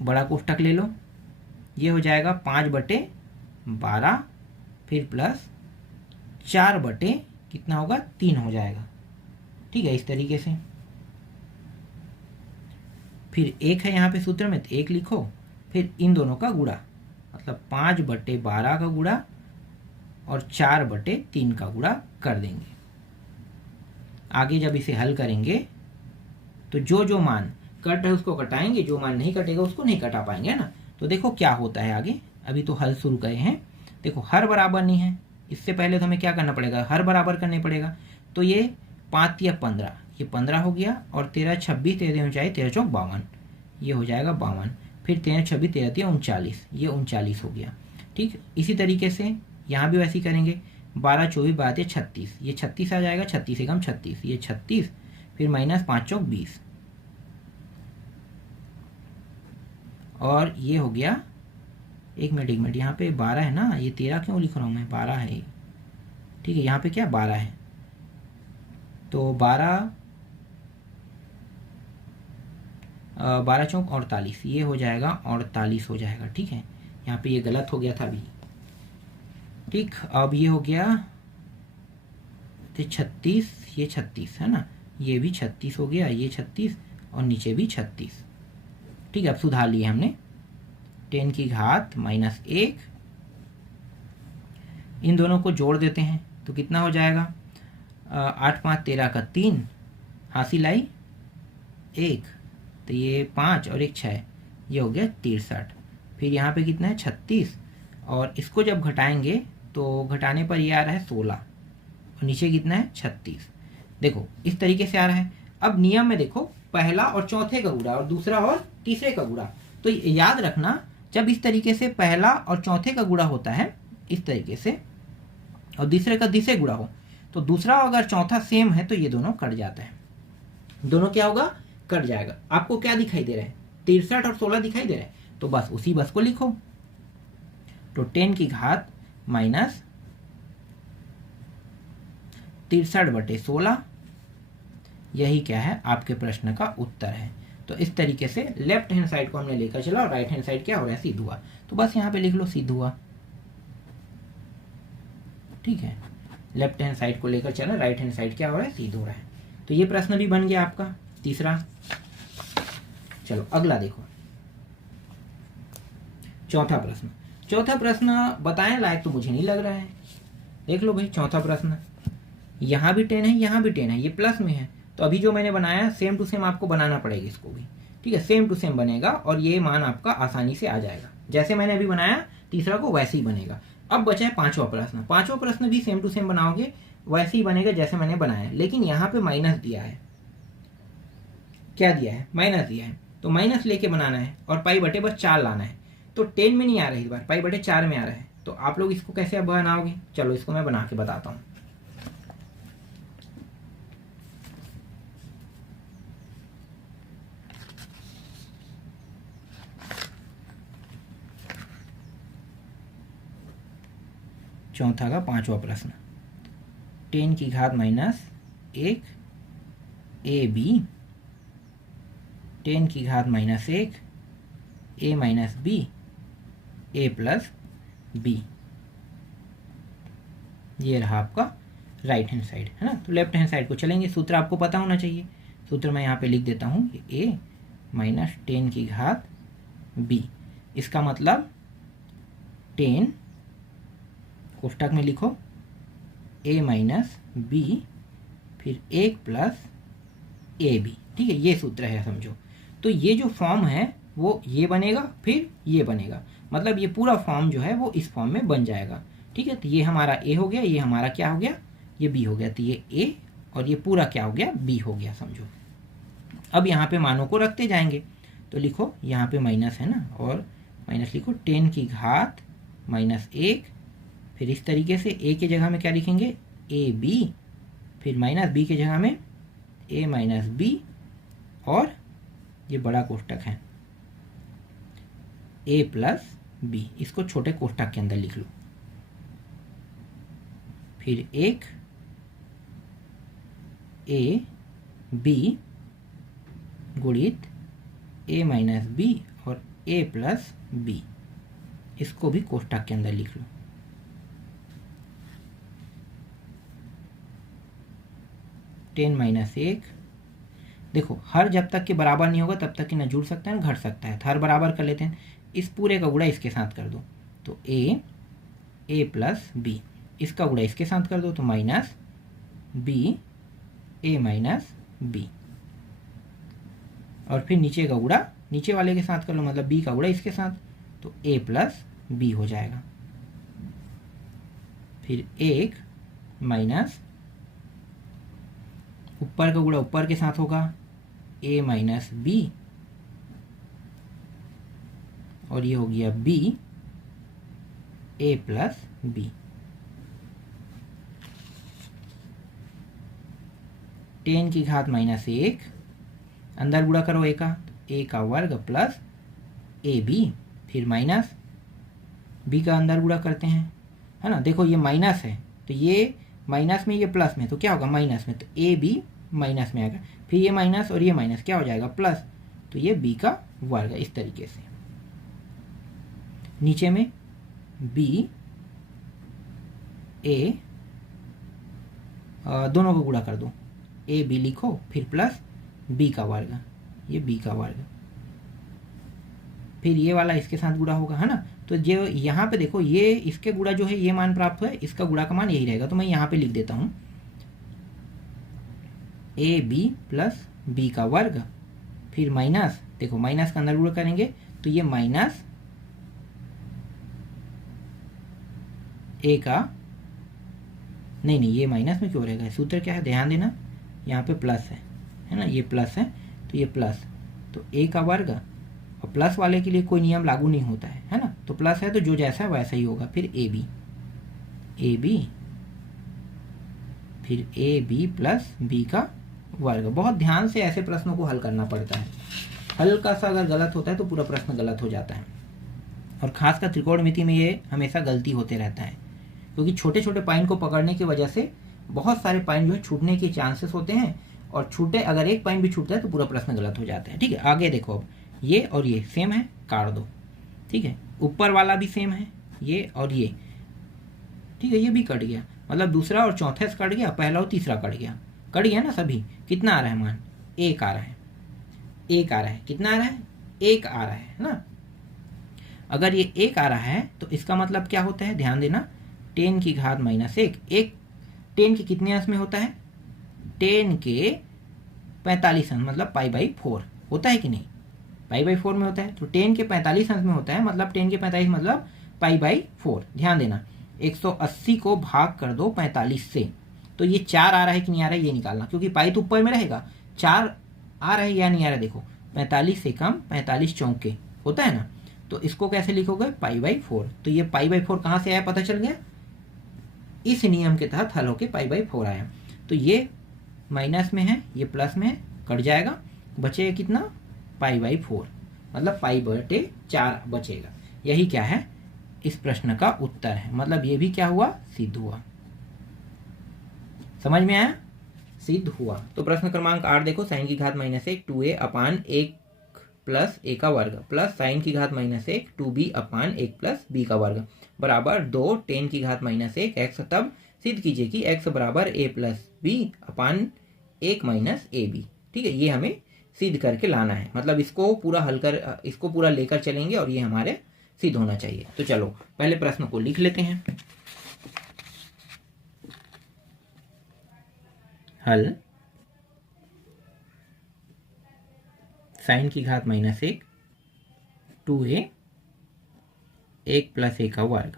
बड़ा कोष्ठक ले लो, ये हो जाएगा 5/12 फिर प्लस 4/ कितना होगा 3 हो जाएगा। ठीक है, इस तरीके से। फिर 1 है यहाँ पे सूत्र में, तो 1 लिखो, फिर इन दोनों का गुणा, मतलब 5/12 का गुणा और 4/3 का गुणा कर देंगे। आगे जब इसे हल करेंगे तो जो मान कट है उसको कटाएंगे, जो मान नहीं कटेगा उसको नहीं कटा पाएंगे, है ना। तो देखो क्या होता है आगे, अभी तो हल शुरू करे हैं। देखो हर बराबर नहीं है, इससे पहले तो हमें क्या करना पड़ेगा, हर बराबर करने पड़ेगा। तो ये 5 या 15, ये 15 हो गया, और 13 26 13 ऊंचाई 13 चौक 52, ये हो जाएगा 52। फिर 13 26 13 39, ये 39 हो गया। ठीक, इसी तरीके से यहाँ भी वैसे ही करेंगे। 12 24 12 36, ये 36 आ जाएगा, 36 एकम 36, ये 36, फिर माइनस 5 चौक 20, और ये हो गया, एक मिनट यहाँ पे 12 है ना, ये 13 क्यों लिख रहा हूँ मैं, 12 है। ठीक है, यहाँ पे क्या 12 है, तो 12 चौक 48, ये हो जाएगा 48 हो जाएगा। ठीक है, यहाँ पे ये गलत हो गया था अभी। ठीक, अब ये हो गया 36, ये 36 है ना, ये भी 36 हो गया, ये 36 और नीचे भी 36। ठीक है, अब सुधार लिए हमने। 10 की घात -1, इन दोनों को जोड़ देते हैं तो कितना हो जाएगा, 8 5 13 का 3, हासिल आई 1, तो ये 5 और 1 6, ये हो गया 63। फिर यहाँ पे कितना है 36, और इसको जब घटाएंगे तो घटाने पर ये आ रहा है 16, और नीचे कितना है 36। देखो इस तरीके से आ रहा है। अब नियम में देखो, पहला और चौथे का गुणा और दूसरा और तीसरे का गुणा, तो याद रखना जब इस तरीके से पहला और चौथे का गुणा होता है इस तरीके से, और तीसरे का तीसरे गुणा हो, तो दूसरा अगर चौथा सेम है तो ये दोनों कट जाते हैं। दोनों क्या होगा, कट जाएगा। आपको क्या दिखाई दे रहा है, 63 और 16 दिखाई दे रहा है, तो बस उसी बस को लिखो। तो 10 की घात -63/16, यही क्या है आपके प्रश्न का उत्तर है। तो इस तरीके से लेफ्ट हैंड साइड को हमने लेकर चला, और राइट हैंड साइड क्या हो रहा है, सिद्ध हुआ। तो बस यहाँ पे लिख लो सिद्ध हुआ। ठीक है, लेफ्ट हैंड साइड को लेकर चला, राइट हैंड साइड क्या हो रहा है, सिद्ध हो रहा है। तो ये प्रश्न भी बन गया आपका तीसरा। चलो अगला देखो, चौथा प्रश्न बताने लायक तो मुझे नहीं लग रहा है। देख लो भाई, चौथा प्रश्न, यहाँ भी 10 है, यहाँ भी 10 है, ये प्लस में है, तो अभी जो मैंने बनाया सेम टू सेम आपको बनाना पड़ेगा इसको भी। ठीक है, सेम टू सेम बनेगा, और ये मान आपका आसानी से आ जाएगा। जैसे मैंने अभी बनाया तीसरा को वैसे ही बनेगा। अब बचा है पांचवा प्रश्न भी सेम टू सेम बनाओगे, वैसे ही बनेगा जैसे मैंने बनाया, लेकिन यहाँ पे माइनस दिया है। क्या दिया है, माइनस दिया है, तो माइनस लेके बनाना है और पाई बटे बस 4 लाना है। तो 10 में नहीं आ रहा है इस बार, पाई बटे 4 में आ रहा है। तो आप लोग इसको कैसे अब बनाओगे, चलो इसको मैं बना के बताता हूँ। चौथा का 5वां प्रश्न, 10 की घात माइनस 1 ए बी, 10 की घात माइनस 1 ए माइनस बी ए प्लस बी। ये रहा आपका राइट हैंड साइड, है ना। तो लेफ्ट हैंड साइड को चलेंगे, सूत्र आपको पता होना चाहिए। सूत्र मैं यहाँ पे लिख देता हूँ, ए माइनस 10 की घात बी, इसका मतलब 10 कोष्टक में लिखो ए माइनस बी फिर 1 प्लस ए बी, ठीक है, ये सूत्र है समझो। तो ये जो फॉर्म है वो ये बनेगा, फिर ये बनेगा, मतलब ये पूरा फॉर्म जो है वो इस फॉर्म में बन जाएगा, ठीक है। तो ये हमारा ए हो गया, ये हमारा क्या हो गया, ये बी हो गया। तो ये ए और ये पूरा क्या हो गया, बी हो गया समझो। अब यहाँ पे मानों को रखते जाएंगे, तो लिखो यहाँ पे माइनस है ना, और माइनस लिखो 10 की घात माइनस 1, फिर इस तरीके से ए के जगह में क्या लिखेंगे, ए बी, फिर माइनस बी के जगह में ए माइनस बी, और ये बड़ा कोष्टक है ए प्लस बी, इसको छोटे कोष्टक के अंदर लिख लो। फिर 1 ए बी गुणित ए माइनस बी और ए प्लस बी, इसको भी कोष्टक के अंदर लिख लो। टेन माइनस 1, देखो हर जब तक के बराबर नहीं होगा तब तक कि न जुड़ सकता है न घट सकता है, तो हर बराबर कर लेते हैं। इस पूरे का गुणा इसके साथ कर दो, तो ए प्लस बी, इसका गुणा इसके साथ कर दो, तो माइनस बी ए माइनस बी, और फिर नीचे का गुणा नीचे वाले के साथ कर लो, मतलब बी का गुणा इसके साथ, तो ए प्लस बी हो जाएगा। फिर 1 माइनस ऊपर का गुणा ऊपर के साथ होगा, ए माइनस बी, और ये हो गया बी ए प्लस बी। 10 की घात माइनस 1, अंदर गुणा करो ए का, तो ए का वर्ग प्लस ए बी, फिर माइनस बी का अंदर गुणा करते हैं, है ना। देखो ये माइनस है, तो ये माइनस में, ये प्लस में, तो क्या होगा माइनस में, तो ए बी माइनस में आएगा, फिर ये माइनस और ये माइनस क्या हो जाएगा प्लस, तो ये बी का वर्ग, इस तरीके से। नीचे में बी ए, दोनों को गुणा कर दो, ए बी लिखो, फिर प्लस बी का वर्ग, ये बी का वर्ग, फिर ये वाला इसके साथ गुणा होगा, है ना। तो जो यहाँ पे देखो ये इसके गुणा जो है ये मान प्राप्त हुआ है, इसका गुणा का मान यही रहेगा, तो मैं यहाँ पे लिख देता हूँ ए बी प्लस बी का वर्ग, फिर माइनस, देखो माइनस का अंदर गुणा करेंगे तो ये माइनस ए का, नहीं ये माइनस में क्यों रहेगा, सूत्र क्या है ध्यान देना, यहाँ पे प्लस है ना, ये प्लस है, तो ये प्लस, तो ए का वर्ग, और प्लस वाले के लिए कोई नियम लागू नहीं होता है ना, तो प्लस है तो जो जैसा है वैसा ही होगा। फिर ए बी फिर ए बी प्लस बी का वर्ग। बहुत ध्यान से ऐसे प्रश्नों को हल करना पड़ता है, हल्का सा अगर गलत होता है तो पूरा प्रश्न गलत हो जाता है, और खासकर त्रिकोणमिति में ये हमेशा गलती होते रहता है, क्योंकि छोटे छोटे पॉइंट को पकड़ने की वजह से बहुत सारे पॉइंट जो है छूटने के चांसेस होते हैं, और छूटे अगर एक पॉइंट भी छूटता है तो पूरा प्रश्न गलत हो जाता है। ठीक है, आगे देखो, अब ये और ये सेम है, काट दो, ठीक है, ऊपर वाला भी सेम है, ये और ये, ठीक है, ये भी कट गया, मतलब दूसरा और चौथा से कट गया, पहला और तीसरा कट गया ना सभी। कितना आ रहा है मान, 1 आ रहा है, 1 आ रहा है, कितना आ रहा है, 1 आ रहा है ना। अगर ये 1 आ रहा है तो इसका मतलब क्या होता है, ध्यान देना, 10 की घात माइनस 1, 10 के कितने अंश में होता है, 10 के 45 अंश, मतलब π/4 होता है कि नहीं, π/4 में होता है, तो 10 के 45 अंश में होता है, मतलब 10 के 45 मतलब π/4। ध्यान देना, 180 को भाग कर दो 45 से, तो ये 4 आ रहा है कि नहीं आ रहा है ये निकालना, क्योंकि पाई तो ऊपर में रहेगा, 4 आ रहा है या नहीं आ रहा है? देखो 45 से कम 45 चौके होता है ना, तो इसको कैसे लिखोगे? π/4। तो ये π/4 कहाँ से आया पता चल गया, इस नियम के तहत हल होके π/4 आया। तो ये माइनस में है, ये प्लस में है, कट जाएगा, बचेगा कितना? π/4, मतलब π/4 बचेगा। यही क्या है? इस प्रश्न का उत्तर है। मतलब ये भी क्या हुआ? सिद्ध हुआ। समझ में आया? सिद्ध हुआ। तो प्रश्न क्रमांक 8 देखो, साइन की घात -1 2a अपान 1 प्लस a का वर्ग प्लस साइन की घात -1 2b अपान 1 प्लस b का वर्ग बराबर 2 tan की घात -1 x। तब सिद्ध कीजिए कि x बराबर a plus b upon 1 minus a b. ठीक है, ये हमें सिद्ध करके लाना है। मतलब इसको पूरा हल कर, इसको पूरा लेकर चलेंगे और ये हमारे सिद्ध होना चाहिए। तो चलो पहले प्रश्न को लिख लेते हैं। हल साइन की घात -1 2a 1 प्लस a का वर्ग,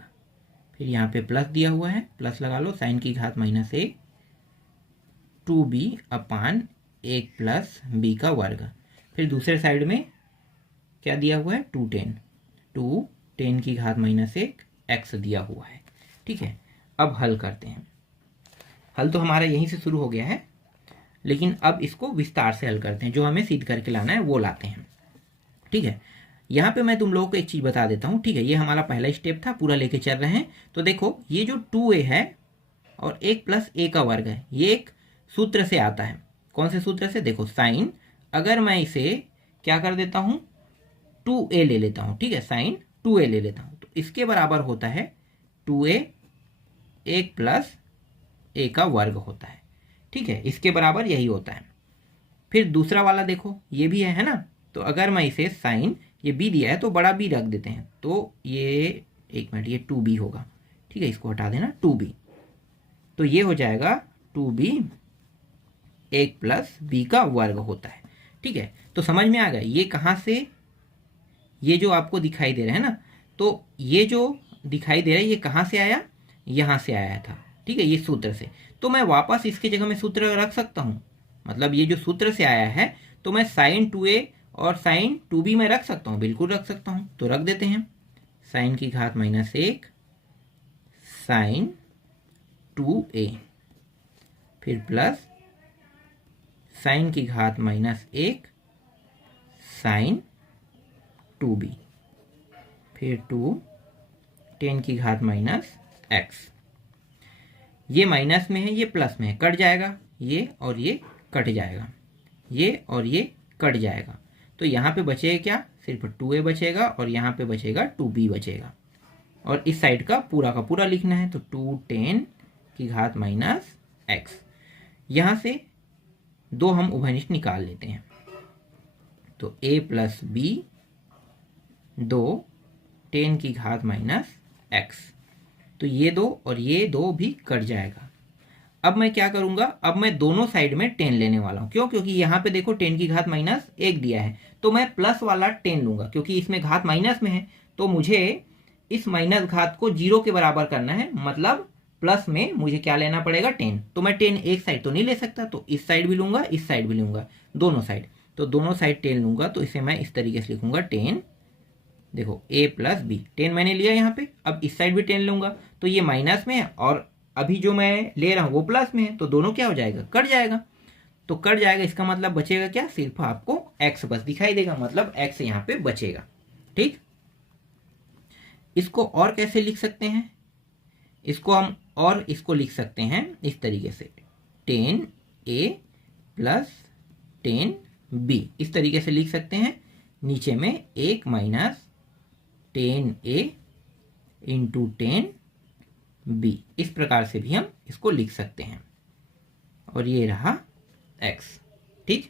फिर यहाँ पे प्लस दिया हुआ है, प्लस लगा लो, साइन की घात -1 2b अपान 1 प्लस b का वर्ग। फिर दूसरे साइड में क्या दिया हुआ है? 2 tan की घात -1 x दिया हुआ है। ठीक है, अब हल करते हैं। हल तो हमारा यहीं से शुरू हो गया है, लेकिन अब इसको विस्तार से हल करते हैं। जो हमें सिद्ध करके लाना है वो लाते हैं। ठीक है, यहाँ पे मैं तुम लोगों को एक चीज़ बता देता हूँ। ठीक है, ये हमारा पहला स्टेप था, पूरा लेके चल रहे हैं। तो देखो ये जो 2a है और 1 प्लस a का वर्ग है, ये एक सूत्र से आता है। कौन से सूत्र से? देखो साइन, अगर मैं इसे क्या कर देता हूँ? 2a ले लेता हूँ। ठीक है, साइन 2a ले लेता हूँ, तो इसके बराबर होता है 2a 1 प्लस a का वर्ग होता है। ठीक है, इसके बराबर यही होता है। फिर दूसरा वाला देखो, ये भी है ना? तो अगर मैं इसे साइन, ये b दिया है तो बड़ा b रख देते हैं, तो ये एक मिनट, ये 2b होगा। ठीक है, इसको हटा देना, 2b। तो ये हो जाएगा 2b 1 प्लस b का वर्ग होता है। ठीक है, तो समझ में आ गया ये कहाँ से, ये जो आपको दिखाई दे रहा है ना, तो ये जो दिखाई दे रहा है ये कहाँ से आया? यहाँ से आया था। ठीक है, ये सूत्र से। तो मैं वापस इसके जगह में सूत्र रख सकता हूँ। मतलब ये जो सूत्र से आया है, तो मैं साइन 2a और साइन 2b में रख सकता हूँ, बिल्कुल रख सकता हूँ। तो रख देते हैं, साइन की घात -1 साइन 2a, फिर प्लस साइन की घात -1 साइन 2b, फिर 2 tan की घात -x। ये माइनस में है, ये प्लस में है, कट जाएगा, ये और ये कट जाएगा, ये और ये कट जाएगा। तो यहाँ पे बचेगा क्या? सिर्फ 2a बचेगा और यहाँ पे बचेगा 2b बचेगा। और इस साइड का पूरा लिखना है, तो 2 tan की घात -x। यहाँ से 2 हम उभयनिष्ठ निकाल लेते हैं, तो a प्लस b 2 tan की घात -x। तो ये 2 और ये 2 भी कट जाएगा। अब मैं क्या करूंगा? अब मैं दोनों साइड में 10 लेने वाला हूं। क्यों? क्योंकि यहाँ पे देखो 10 की घात -1 दिया है, तो मैं प्लस वाला 10 लूंगा, क्योंकि इसमें घात माइनस में है। तो मुझे इस माइनस घात को 0 के बराबर करना है, मतलब प्लस में मुझे क्या लेना पड़ेगा? 10। तो मैं 10 एक साइड तो नहीं ले सकता, तो इस साइड भी लूंगा, इस साइड भी लूंगा, दोनों साइड। तो दोनों साइड 10 लूंगा, तो इसे मैं इस तरीके से लिखूंगा 10, देखो a प्लस b, 10 मैंने लिया यहाँ पे। अब इस साइड भी 10 लूंगा, तो ये माइनस में है और अभी जो मैं ले रहा हूँ वो प्लस में है, तो दोनों क्या हो जाएगा? कट जाएगा। तो कट जाएगा, इसका मतलब बचेगा क्या? सिर्फ आपको x बस दिखाई देगा, मतलब x यहाँ पे बचेगा। ठीक, इसको और कैसे लिख सकते हैं? इसको हम और इसको लिख सकते हैं इस तरीके से, 10a प्लस 10b, इस तरीके से लिख सकते हैं। नीचे में 1 माइनस 10a इंटू 10b, इस प्रकार से भी हम इसको लिख सकते हैं। और ये रहा x। ठीक,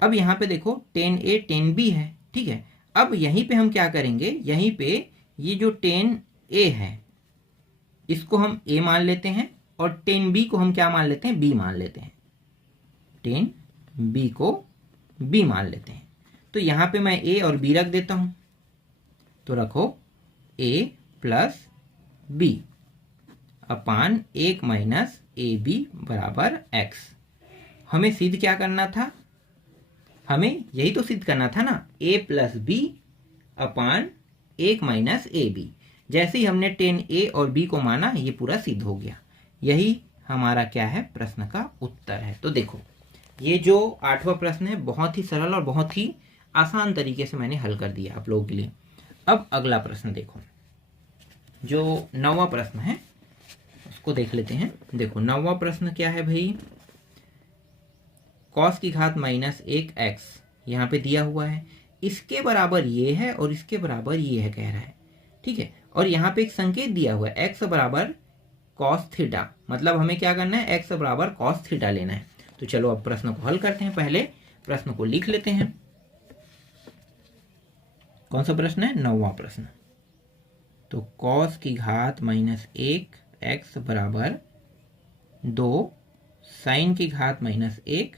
अब यहाँ पे देखो 10a 10b है। ठीक है, अब यहीं पे हम क्या करेंगे? यहीं पे ये जो 10a है इसको हम a मान लेते हैं और 10b को हम क्या मान लेते हैं? b मान लेते हैं। 10b को b मान लेते हैं। तो यहाँ पे मैं a और b रख देता हूं, तो रखो a plus b upon 1 minus ab बराबर x। हमें सिद्ध क्या करना था, हमें यही तो सिद्ध करना था ना, a plus b upon 1 minus a b. जैसे ही हमने tan a और b को माना ये पूरा सिद्ध हो गया। यही हमारा क्या है, प्रश्न का उत्तर है। तो देखो ये जो 8वां प्रश्न है बहुत ही सरल और बहुत ही आसान तरीके से मैंने हल कर दिया आप लोगों के लिए। अब अगला प्रश्न देखो, जो 9वां प्रश्न है उसको देख लेते हैं। देखो 9वां प्रश्न क्या है भाई, cos की घात माइनस 1x यहाँ पे दिया हुआ है, इसके बराबर ये है और इसके बराबर ये है कह रहा है, ठीक है। और यहाँ पे एक संकेत दिया हुआ है x बराबर cos थीटा, मतलब हमें क्या करना है, x बराबर cos थीटा लेना है। तो चलो अब प्रश्न को हल करते हैं। पहले प्रश्न को लिख लेते हैं। कौन सा प्रश्न है, 9वां प्रश्न। तो cos की घात माइनस 1x बराबर 2 sin की घात माइनस 1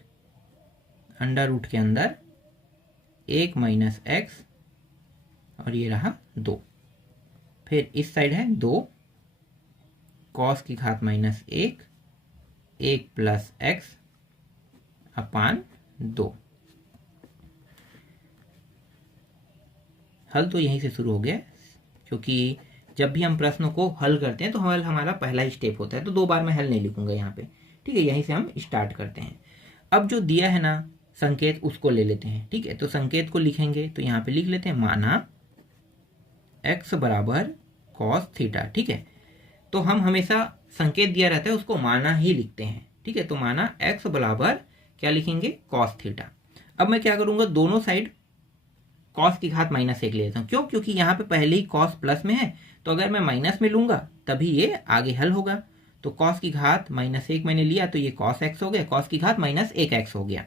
अंडर रूट के अंदर 1 माइनस एक्स और ये रहा 2। फिर इस साइड है 2 cos की घात माइनस 1 प्लस एक्स अपान 2। हल तो यहीं से शुरू हो गया, क्योंकि जब भी हम प्रश्न को हल करते हैं तो हमारा पहला ही स्टेप होता है, तो 2 बार मैं हल नहीं लिखूंगा यहाँ पे, ठीक है। यहीं से हम स्टार्ट करते हैं। अब जो दिया है ना संकेत, उसको ले लेते हैं, ठीक है। तो संकेत को लिखेंगे तो यहाँ पे लिख लेते हैं, माना x बराबर cos थीटा, ठीक है। तो हम हमेशा संकेत दिया रहता है उसको माना ही लिखते हैं, ठीक है। तो माना x बराबर क्या लिखेंगे, cos थीटा। अब मैं क्या करूंगा, दोनों साइड cos की घात माइनस 1 ले लेता हूँ। क्यों, क्योंकि यहाँ पे पहले ही cos प्लस में है, तो अगर मैं माइनस में लूंगा तभी ये आगे हल होगा। तो cos की घात माइनस 1 मैंने लिया तो ये cos x हो गया, cos की घात माइनस 1x हो गया।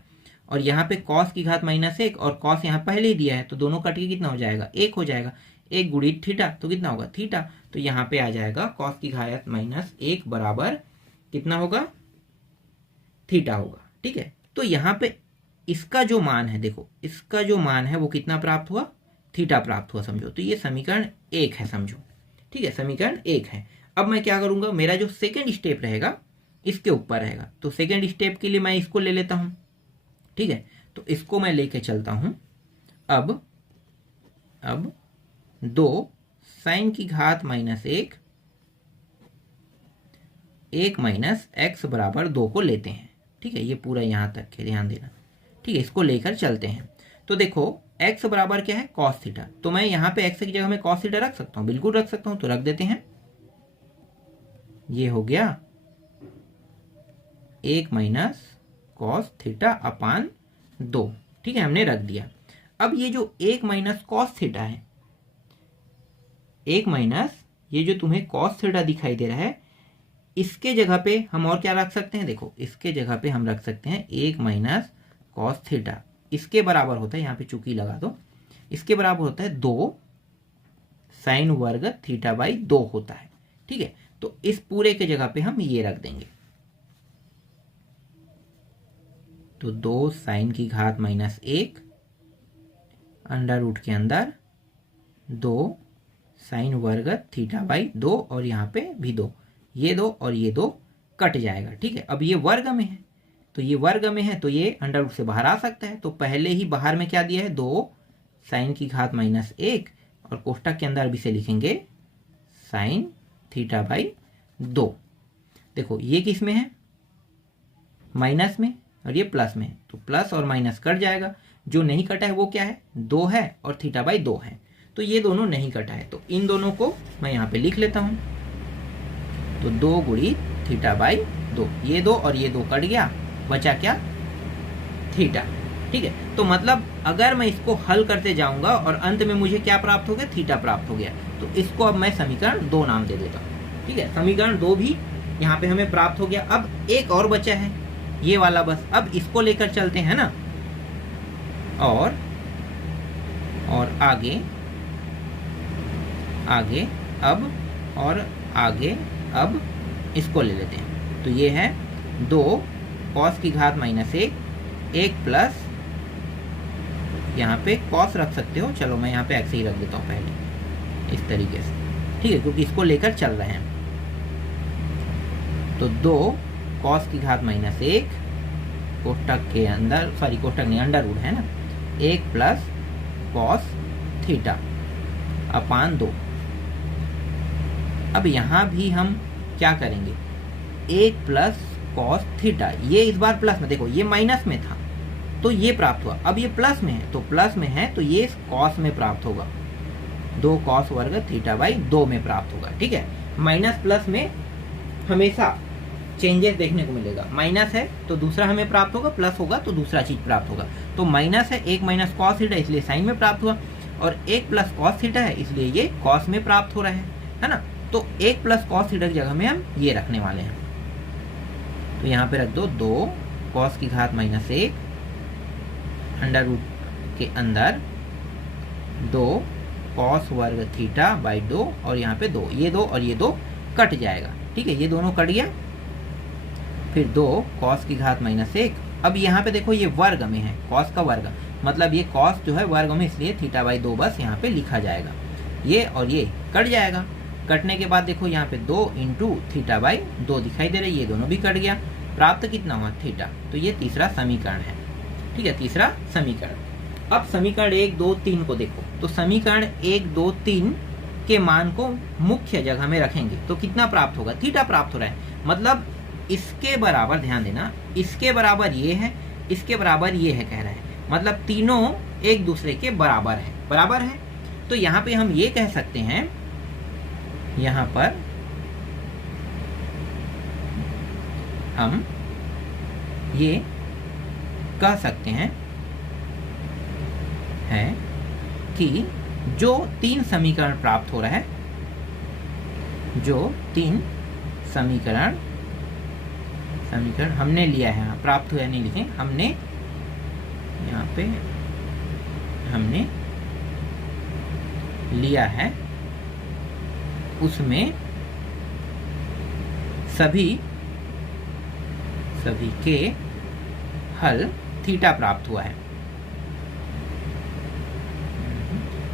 और यहाँ पे cos की घात माइनस 1 और cos यहाँ पहले ही दिया है, तो दोनों कट के कितना हो जाएगा, 1 हो जाएगा। 1 गुणित थीटा तो कितना होगा, थीटा। तो यहाँ पे आ जाएगा cos की घात माइनस 1 बराबर कितना होगा, थीटा होगा, ठीक है। तो यहाँ पे इसका जो मान है, देखो इसका जो मान है वो कितना प्राप्त हुआ, थीटा प्राप्त हुआ, समझो। तो ये समीकरण 1 है, समझो, ठीक है। समीकरण 1 है। अब मैं क्या करूंगा, मेरा जो सेकेंड स्टेप रहेगा इसके ऊपर रहेगा, तो सेकेंड स्टेप के लिए मैं इसको ले लेता हूं, ठीक है। तो इसको मैं लेके चलता हूं। अब 2 sin की घात माइनस 1 माइनस एक्स बराबर 2 को लेते हैं, ठीक है। ये पूरा यहां तक है, ध्यान देना, ठीक है। इसको लेकर चलते हैं। तो देखो x बराबर क्या है, cos थीटा। तो मैं यहाँ पे x की जगह में cos थीटा रख सकता हूँ, बिल्कुल रख सकता हूँ। तो रख देते हैं, ये हो गया 1 माइनस cos थीटा अपान 2, ठीक है, हमने रख दिया। अब ये जो 1 माइनस cos थीटा है, 1 माइनस ये जो तुम्हें cos थीटा दिखाई दे रहा है, इसके जगह पे हम और क्या रख सकते हैं, देखो इसके जगह पे हम रख सकते हैं 1 माइनस cos थीटा। इसके बराबर होता है, यहाँ पे चुकी लगा दो, इसके बराबर होता है 2 साइन वर्ग थीटा बाई 2 होता है, ठीक है। तो इस पूरे के जगह पे हम ये रख देंगे। तो 2 साइन की घात माइनस 1 अंडर रूट के अंदर 2 साइन वर्ग थीटा बाई 2, और यहाँ पे भी 2, ये 2 और ये 2 कट जाएगा, ठीक है। अब ये वर्ग में है, तो ये वर्ग में है तो ये अंडर रूट से बाहर आ सकता है। तो पहले ही बाहर में क्या दिया है, 2 साइन की घात माइनस 1, और कोष्टक के अंदर भी से लिखेंगे साइन थीटा बाई 2। देखो ये किस में है, माइनस में, और ये प्लस में है, तो प्लस और माइनस कट जाएगा। जो नहीं कटा है वो क्या है, 2 है और थीटा बाई 2 है, तो ये दोनों नहीं कटा है। तो इन दोनों को मैं यहाँ पे लिख लेता हूँ। तो 2 गुणी थीटा बाई 2, ये 2 और ये 2 कट गया, बचा क्या, थीटा, ठीक है। तो मतलब अगर मैं इसको हल करते जाऊंगा और अंत में मुझे क्या प्राप्त हो गया, थीटा प्राप्त हो गया, तो इसको अब मैं समीकरण 2 नाम दे देता हूँ, ठीक है। समीकरण 2 भी यहाँ पे हमें प्राप्त हो गया। अब एक और बचा है, ये वाला बस। अब इसको लेकर चलते हैं ना, और आगे अब और आगे अब इसको ले लेते हैं। तो ये है 2 cos की घात माइनस 1 प्लस, यहाँ पे cos रख सकते हो, चलो मैं यहाँ पे x ही रख देता हूँ पहले, इस तरीके से, ठीक है, क्योंकि इसको लेकर चल रहे हैं। तो 2 cos की घात माइनस 1 कोष्टक के अंदर, सॉरी कोष्टक नहीं, अंडर रूट है ना, 1 प्लस कॉस थीटा अपान 2। अब यहाँ भी हम क्या करेंगे, 1 प्लस कॉस थीटा, ये इस बार प्लस में, देखो ये माइनस में था तो ये प्राप्त हुआ, अब ये प्लस में है तो प्लस में है तो ये कॉस में प्राप्त होगा, 2 कॉस वर्ग थीटा बाई 2 में प्राप्त होगा। ठीक है, माइनस प्लस में हमेशा चेंजेस देखने को मिलेगा, माइनस है तो दूसरा हमें प्राप्त होगा, प्लस होगा तो दूसरा चीज प्राप्त होगा। तो माइनस है, 1 माइनस कॉस थीटा इसलिए साइन में प्राप्त हुआ, और 1 प्लस कॉस थीटा है इसलिए ये कॉस में प्राप्त हो रहा है ना। तो 1 प्लस कॉस थीटा की जगह में हम ये रखने वाले हैं, तो यहाँ पे रख दो 2 कॉस की घात माइनस 1 अंडर रूट के अंदर 2 कॉस वर्ग थीटा बाई 2, और यहाँ पे 2, ये 2 और ये 2 कट जाएगा। ठीक है, ये दोनों कट गया, फिर 2 कॉस की घात माइनस 1। अब यहाँ पे देखो ये वर्ग में है, कॉस का वर्ग, मतलब ये कॉस जो है वर्ग में, इसलिए थीटा बाई 2 बस यहाँ पे लिखा जाएगा, ये और ये कट जाएगा। कटने के बाद देखो यहाँ पे 2 इंटू थीटा बाई 2 दिखाई दे रहा है, ये दोनों भी कट गया, प्राप्त कितना हुआ, थीटा। तो ये तीसरा समीकरण है। ठीक है, तीसरा समीकरण। अब समीकरण 1 2 3 को देखो, तो समीकरण 1 2 3 के मान को मुख्य जगह में रखेंगे तो कितना प्राप्त होगा, थीटा प्राप्त हो रहा है, मतलब इसके बराबर, ध्यान देना, इसके बराबर ये है, इसके बराबर ये है कह रहा है, मतलब तीनों एक दूसरे के बराबर है, बराबर है। तो यहाँ पे हम ये कह सकते हैं, यहाँ पर हम ये कह सकते हैं कि जो 3 समीकरण प्राप्त हो रहा है, जो 3 समीकरण हमने लिया है, प्राप्त हुआ नहीं लिखें, हमने यहाँ पे हमने लिया है, उसमें सभी के हल थीटा प्राप्त हुआ है,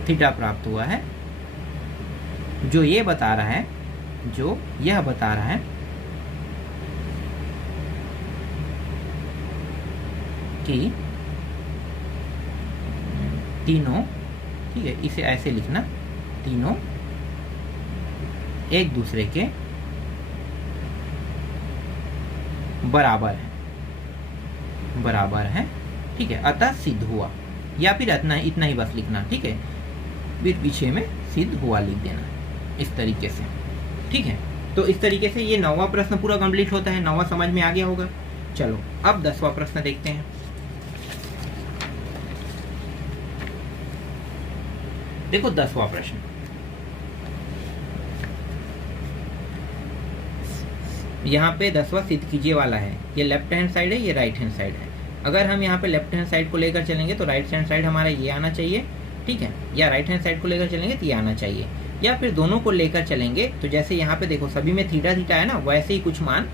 थीटा प्राप्त हुआ है, जो ये बता रहा है, जो यह बता रहा है कि तीनों, ठीक है, इसे ऐसे लिखना, तीनों एक दूसरे के बराबर है, ठीक है, अतः सिद्ध हुआ, या फिर इतना ही बस लिखना। ठीक है, फिर पीछे में सिद्ध हुआ लिख देना, इस तरीके से। ठीक है, तो इस तरीके से ये 9वां प्रश्न पूरा कंप्लीट होता है। 9वां समझ में आ गया होगा। चलो अब 10वां प्रश्न देखते हैं। देखो 10वां प्रश्न, यहाँ पे 10वां सिद्ध कीजिए वाला है, ये लेफ्ट हैंड साइड है, ये राइट हैंड साइड है। अगर हम यहाँ पे लेफ्ट हैंड साइड को लेकर चलेंगे तो राइट हैंड साइड हमारा ये आना चाहिए, ठीक है, या राइट हैंड साइड को लेकर चलेंगे तो ये आना चाहिए, या फिर दोनों को लेकर चलेंगे तो जैसे यहाँ पे देखो सभी में थीटा थीटा है ना, वैसे ही कुछ मान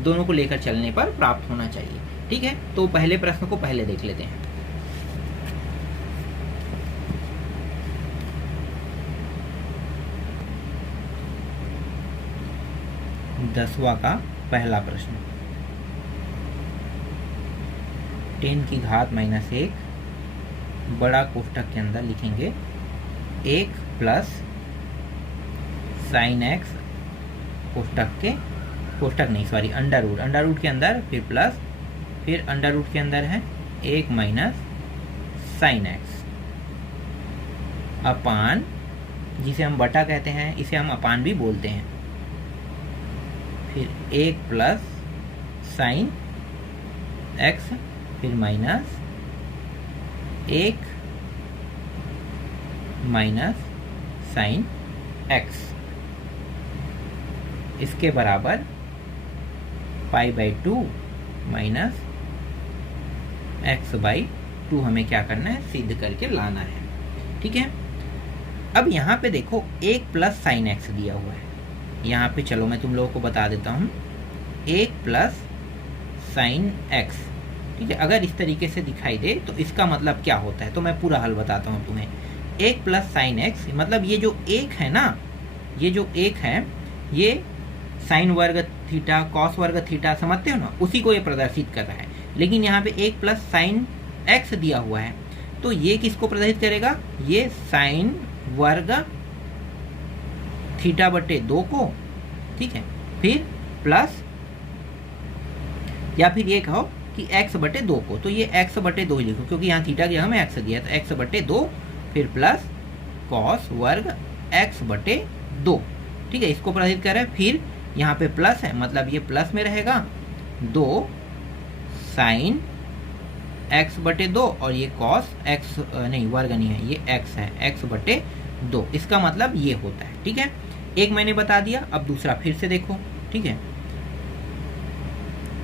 दोनों को लेकर चलने पर प्राप्त होना चाहिए। ठीक है, तो पहले प्रश्न को पहले देख लेते हैं। दसवां का पहला प्रश्न, 10 की घात माइनस 1 बड़ा कोष्टक के अंदर लिखेंगे 1 plus sine x, under root के अंदर, फिर प्लस, फिर अंडर रूट के अंदर है 1 माइनस साइन एक्स अपान, जिसे हम बटा कहते हैं, इसे हम अपान भी बोलते हैं, फिर 1 प्लस साइन एक्स, फिर माइनस 1 माइनस साइन एक्स, इसके बराबर π/2 माइनस x/2 हमें क्या करना है, सिद्ध करके लाना है। ठीक है, अब यहाँ पे देखो 1 प्लस साइन एक्स दिया हुआ है, यहाँ पे चलो मैं तुम लोगों को बता देता हूँ, 1 प्लस साइन एक्स, ठीक है, अगर इस तरीके से दिखाई दे तो इसका मतलब क्या होता है, तो मैं पूरा हल बताता हूँ तुम्हें। 1 प्लस साइन एक्स मतलब ये जो 1 है ना, ये जो 1 है, ये साइन वर्ग थीटा कॉस वर्ग थीटा समझते हो ना, उसी को ये प्रदर्शित कर रहा है। लेकिन यहाँ पे 1 प्लस साइन x दिया हुआ है, तो ये किसको प्रदर्शित करेगा, ये साइन वर्ग थीटा बटे 2 को, ठीक है, फिर प्लस, या फिर ये कहो कि x बटे 2 को, तो ये x बटे 2 ही लिखो क्योंकि यहाँ थीटा की जगह में x दिया, तो x बटे 2 फिर प्लस कॉस वर्ग x बटे 2, ठीक है, इसको प्रदर्शित कर रहे हैं। फिर यहाँ पे प्लस है, मतलब ये प्लस में रहेगा 2 साइन x बटे 2 और ये कॉस x नहीं, वर्ग नहीं है, ये x है, x बटे 2, इसका मतलब ये होता है, ठीक है। एक मैंने बता दिया, अब दूसरा फिर से देखो, ठीक है।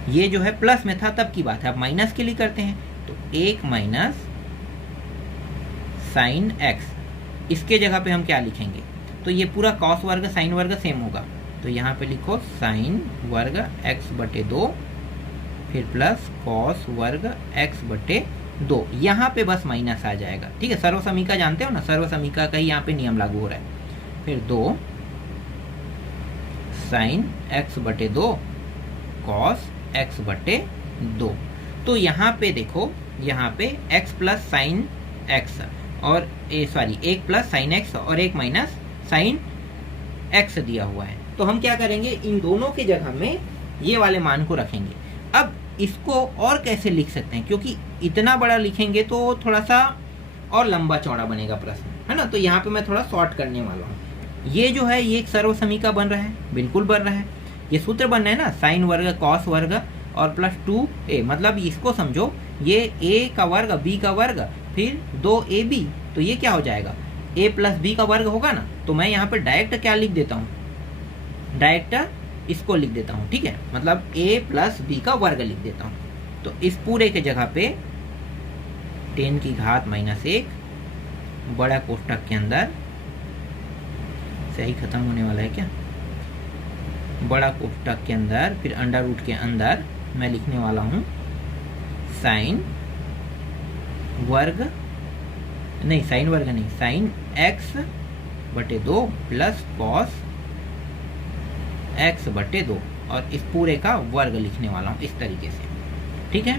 ये जो है प्लस में था तब की बात है, अब माइनस के लिए करते हैं, तो 1 माइनस साइन x, इसके जगह पे हम क्या लिखेंगे, तो ये पूरा कॉस वर्ग साइन वर्ग सेम होगा, तो यहाँ पे लिखो साइन वर्ग x बटे 2 फिर प्लस कॉस वर्ग x बटे 2, यहाँ पे बस माइनस आ जाएगा, ठीक है। सर्वसमीका जानते हो ना, सर्वसमीका का ही यहाँ पे नियम लागू हो रहा है। फिर 2 साइन x बटे 2 कॉस x बटे 2, तो यहाँ पे देखो, यहाँ पे x प्लस साइन x और 1 प्लस साइन x और 1 माइनस साइन x दिया हुआ है, तो हम क्या करेंगे, इन दोनों के जगह में ये वाले मान को रखेंगे। अब इसको और कैसे लिख सकते हैं, क्योंकि इतना बड़ा लिखेंगे तो थोड़ा सा और लंबा चौड़ा बनेगा प्रश्न, है ना, तो यहाँ पे मैं थोड़ा शॉर्ट करने वाला हूँ। ये जो है ये एक सर्वसमीका बन रहा है, बिल्कुल बन रहा है, ये सूत्र बन रहा है ना, साइन वर्ग कॉस वर्ग और प्लस 2a, मतलब इसको समझो, ये a का वर्ग b का वर्ग फिर 2ab, तो ये क्या हो जाएगा, a प्लस b का वर्ग होगा ना, तो मैं यहाँ पे डायरेक्ट क्या लिख देता हूँ, डायरेक्ट इसको लिख देता हूँ, ठीक है, मतलब a प्लस b का वर्ग लिख देता हूँ। तो इस पूरे के जगह पे 10 की घात -1 बड़ा कोष्ठक के अंदर, सही खत्म होने वाला है क्या, बड़ा कोष्ठक के अंदर, फिर अंडर रूट के अंदर मैं लिखने वाला हूँ साइन वर्ग नहीं, साइन वर्ग नहीं, साइन x बटे 2 प्लस कॉस x बटे 2, और इस पूरे का वर्ग लिखने वाला हूँ इस तरीके से, ठीक है।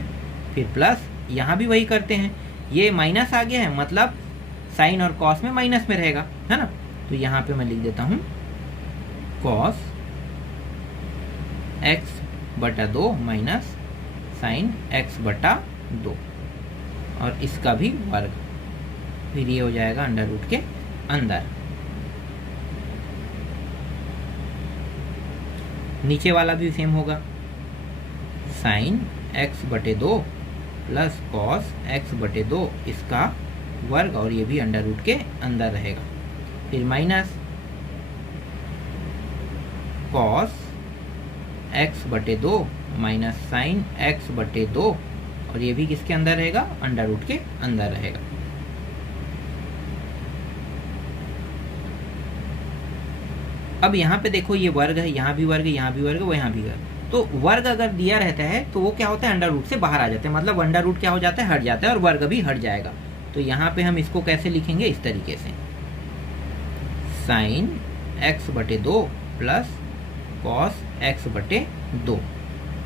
फिर प्लस, यहाँ भी वही करते हैं, ये माइनस आ गया है, मतलब साइन और कॉस में माइनस में रहेगा, है ना, तो यहाँ पे मैं लिख देता हूँ कॉस x बटा 2 माइनस साइन x बटा 2, और इसका भी वर्ग, फिर ये हो जाएगा अंडर रूट के अंदर। नीचे वाला भी सेम होगा, साइन x बटे 2 प्लस कॉस x बटे 2, इसका वर्ग, और ये भी अंडर रूट के अंदर रहेगा। फिर माइनस कॉस x बटे 2 माइनस साइन x बटे 2, और ये भी किसके अंदर रहेगा, अंडर रूट के अंदर रहेगा। अब यहाँ पे देखो, ये वर्ग है, यहाँ भी वर्ग है, यहाँ भी वर्ग है, यहाँ भी वर्ग, तो वर्ग अगर दिया रहता है तो वो क्या होता है, अंडर रूट से बाहर आ जाते हैं, मतलब अंडर रूट क्या हो जाता है, हट जाता है, और वर्ग भी हट जाएगा। तो यहाँ पे हम इसको कैसे लिखेंगे, इस तरीके से, साइन x बटे 2 प्लस कॉस x बटे 2,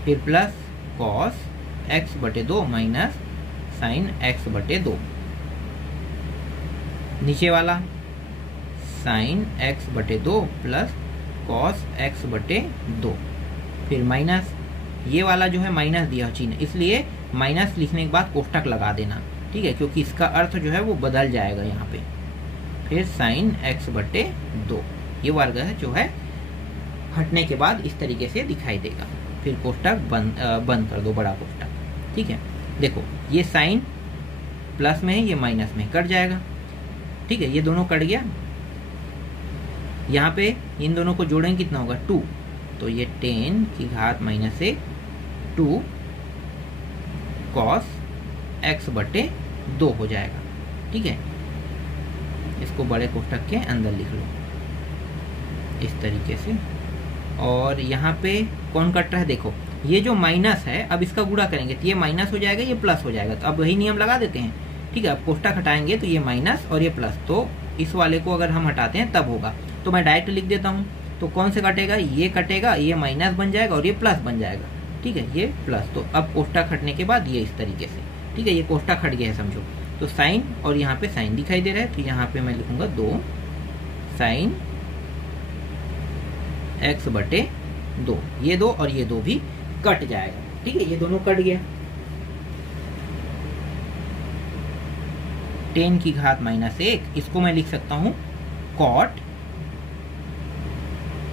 फिर प्लस कॉस x बटे 2 माइनस साइन x बटे 2, नीचे वाला साइन x बटे 2 प्लस कॉस x बटे 2, फिर माइनस, ये वाला जो है माइनस दिया चिन्ह, इसलिए माइनस लिखने के बाद कोष्ठक लगा देना, ठीक है, क्योंकि इसका अर्थ जो है वो बदल जाएगा यहाँ पे। फिर साइन x बटे 2, ये वर्ग है जो है हटने के बाद इस तरीके से दिखाई देगा। फिर कोष्ठक बंद कर दो, बड़ा कोष्ठक, ठीक है। देखो, ये साइन प्लस में है, ये माइनस में, कट जाएगा, ठीक है, ये दोनों कट गया। यहाँ पे इन दोनों को जोड़ेंगे, कितना होगा, 2, तो ये 10 की घात -1 2 कॉस x बटे 2 हो जाएगा, ठीक है। इसको बड़े कोष्ठक के अंदर लिख लो इस तरीके से। और यहाँ पे कौन कट रहा है, देखो, ये जो माइनस है, अब इसका गुणा करेंगे तो ये माइनस हो जाएगा, ये प्लस हो जाएगा, तो अब वही नियम लगा देते हैं, ठीक है। अब कोष्ठक हटाएंगे तो ये माइनस और ये प्लस, तो इस वाले को अगर हम हटाते हैं तब होगा, तो मैं डायरेक्ट लिख देता हूँ। तो कौन से कटेगा, ये कटेगा, ये माइनस बन जाएगा और ये प्लस बन जाएगा, ठीक है, ये प्लस। तो अब कोष्टक हटने के बाद ये इस तरीके से, ठीक है, ये कोष्टक हट गया है समझो। तो साइन और यहाँ पे साइन दिखाई दे रहा है, तो यहाँ पे मैं लिखूंगा 2 साइन x/2। ये 2 और ये 2 भी कट जाएगा, ठीक है, ये दोनों कट गया। 10⁻⁻1 इसको मैं लिख सकता हूँ cot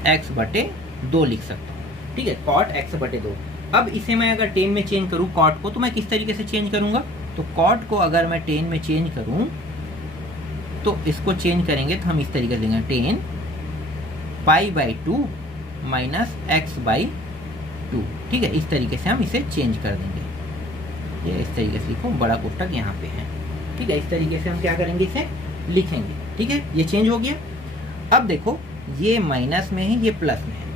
x/2 लिख सकता हूँ, ठीक है, cot x/2। अब इसे मैं अगर 10 में चेंज करूँ cot को, तो मैं किस तरीके से चेंज करूंगा? तो cot को अगर मैं 10 में चेंज करूं, तो इसको चेंज करेंगे तो हम इस तरीके से लेंगे 10 π/2 - x/2, ठीक है, इस तरीके से हम इसे चेंज कर देंगे। ये इस तरीके से लिखो, बड़ा कोष्टक यहाँ पे है, ठीक है, इस तरीके से हम क्या करेंगे, इसे लिखेंगे, ठीक है, ये चेंज हो गया। अब देखो ये माइनस में है, ये प्लस में है,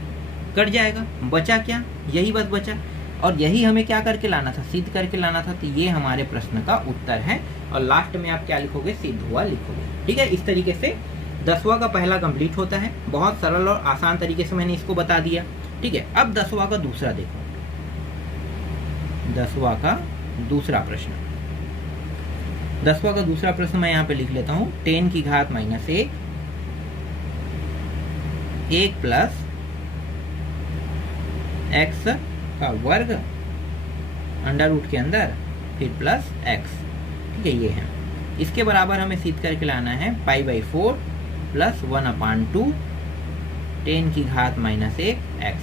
कट जाएगा, बचा क्या? यही बस बचा, और यही हमें क्या करके लाना था? सिद्ध करके लाना था। तो ये हमारे प्रश्न का उत्तर है, और लास्ट में आप क्या लिखोगे? सिद्ध हुआ लिखोगे, ठीक है। इस तरीके से 10वां का पहला कंप्लीट होता है। बहुत सरल और आसान तरीके से मैंने इसको बता दिया, ठीक है। अब 10वां का दूसरा देखो, 10वां का दूसरा प्रश्न। 10वां का दूसरा प्रश्न मैं यहाँ पे लिख लेता हूँ 10⁻⁻1 1 प्लस x का वर्ग अंडर रूट के अंदर फिर प्लस x, ठीक है, ये है। इसके बराबर हमें सिद्ध करके लाना है π/4 प्लस 1/2 10⁻⁻1 x,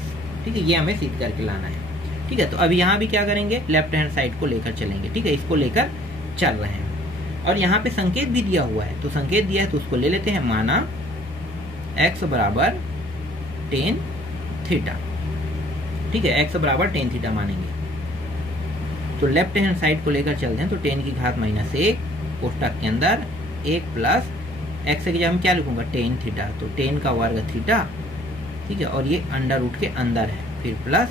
ठीक है, ये हमें सिद्ध करके लाना है, ठीक है। तो अब यहाँ भी क्या करेंगे? लेफ्ट हैंड साइड को लेकर चलेंगे, ठीक है, इसको लेकर चल रहे हैं। और यहाँ पे संकेत भी दिया हुआ है, तो संकेत दिया है तो उसको ले लेते हैं। माना x बराबर tan थीटा, ठीक है, x बराबर tan थीटा मानेंगे। तो लेफ्ट हैंड साइड को लेकर चलते हैं। तो 10⁻⁻1 कोष्टक के अंदर 1 प्लस x की जगह हम क्या लिखूंगा? tan थीटा, तो tan का वर्ग थीटा, ठीक है, और ये अंडर रूट के अंदर है, फिर प्लस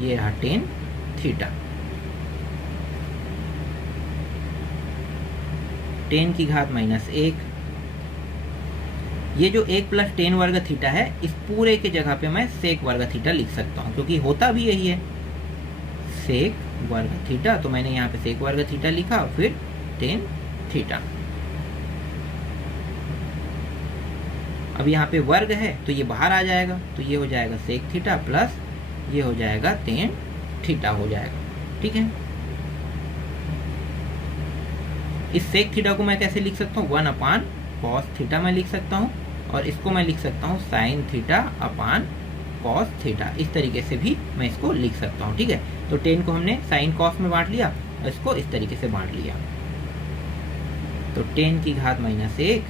ये रहा tan थीटा। tan⁻⁻1, ये जो 1 प्लस tan वर्ग थीटा है, इस पूरे के जगह पे मैं sec वर्ग थीटा लिख सकता हूँ, क्योंकि होता भी यही है, sec वर्ग थीटा। तो मैंने यहाँ पे sec वर्ग थीटा लिखा, फिर tan थीटा। अब यहाँ पे वर्ग है तो ये बाहर आ जाएगा, तो ये हो जाएगा sec थीटा प्लस ये हो जाएगा tan थीटा हो जाएगा, ठीक है। इस sec थीटा को मैं कैसे लिख सकता हूँ? 1/cos थीटा मैं लिख सकता हूँ, और इसको मैं लिख सकता हूँ sin θ/cos थीटा। इस तरीके से भी मैं इसको लिख सकता हूँ, ठीक है। तो 10 को हमने sin cos में बांट लिया, और इसको इस तरीके से बांट लिया। तो 10⁻⁻1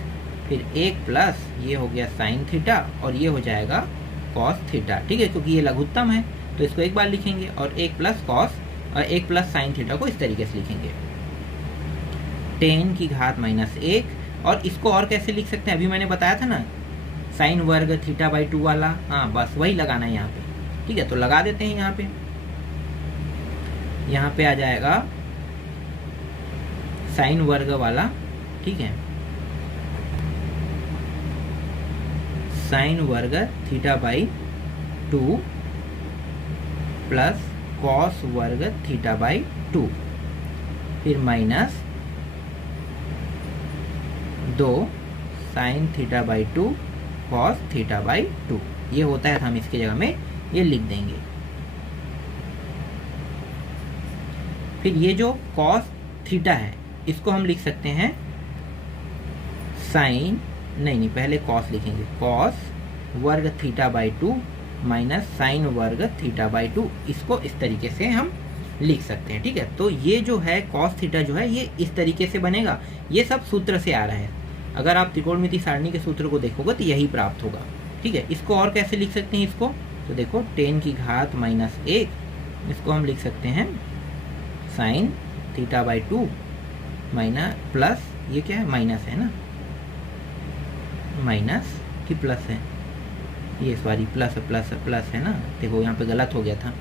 फिर 1 प्लस ये हो गया sin थीटा, और ये हो जाएगा cos थीटा, ठीक है, क्योंकि ये लघुत्तम है तो इसको एक बार लिखेंगे, और 1 प्लस cos और 1 प्लस sin थीटा को इस तरीके से लिखेंगे 10⁻⁻1। और इसको और कैसे लिख सकते हैं? अभी मैंने बताया था ना sin वर्ग θ/2 वाला, हाँ, बस वही लगाना है यहाँ पे, ठीक है। तो लगा देते हैं यहाँ पे आ जाएगा sin वर्ग वाला, ठीक है, sin वर्ग θ/2 प्लस cos वर्ग θ/2, फिर माइनस 2 sin θ/2 cos θ/2, ये होता है, तो हम इसकी जगह में ये लिख देंगे। फिर ये जो cos थीटा है, इसको हम लिख सकते हैं sin, नहीं पहले cos लिखेंगे, cos वर्ग θ/2 माइनस sin वर्ग θ/2, इसको इस तरीके से हम लिख सकते हैं, ठीक है। तो ये जो है cos थीटा जो है, ये इस तरीके से बनेगा। ये सब सूत्र से आ रहा है, अगर आप त्रिकोणमिति सारणी के सूत्र को देखोगे तो यही प्राप्त होगा, ठीक है। इसको और कैसे लिख सकते हैं इसको? तो देखो 10⁻⁻1, इसको हम लिख सकते हैं sin θ/2 माइनस प्लस, ये क्या है? माइनस है ना, माइनस कि प्लस है? ये सॉरी प्लस है ना, देखो यहाँ पे गलत हो गया था,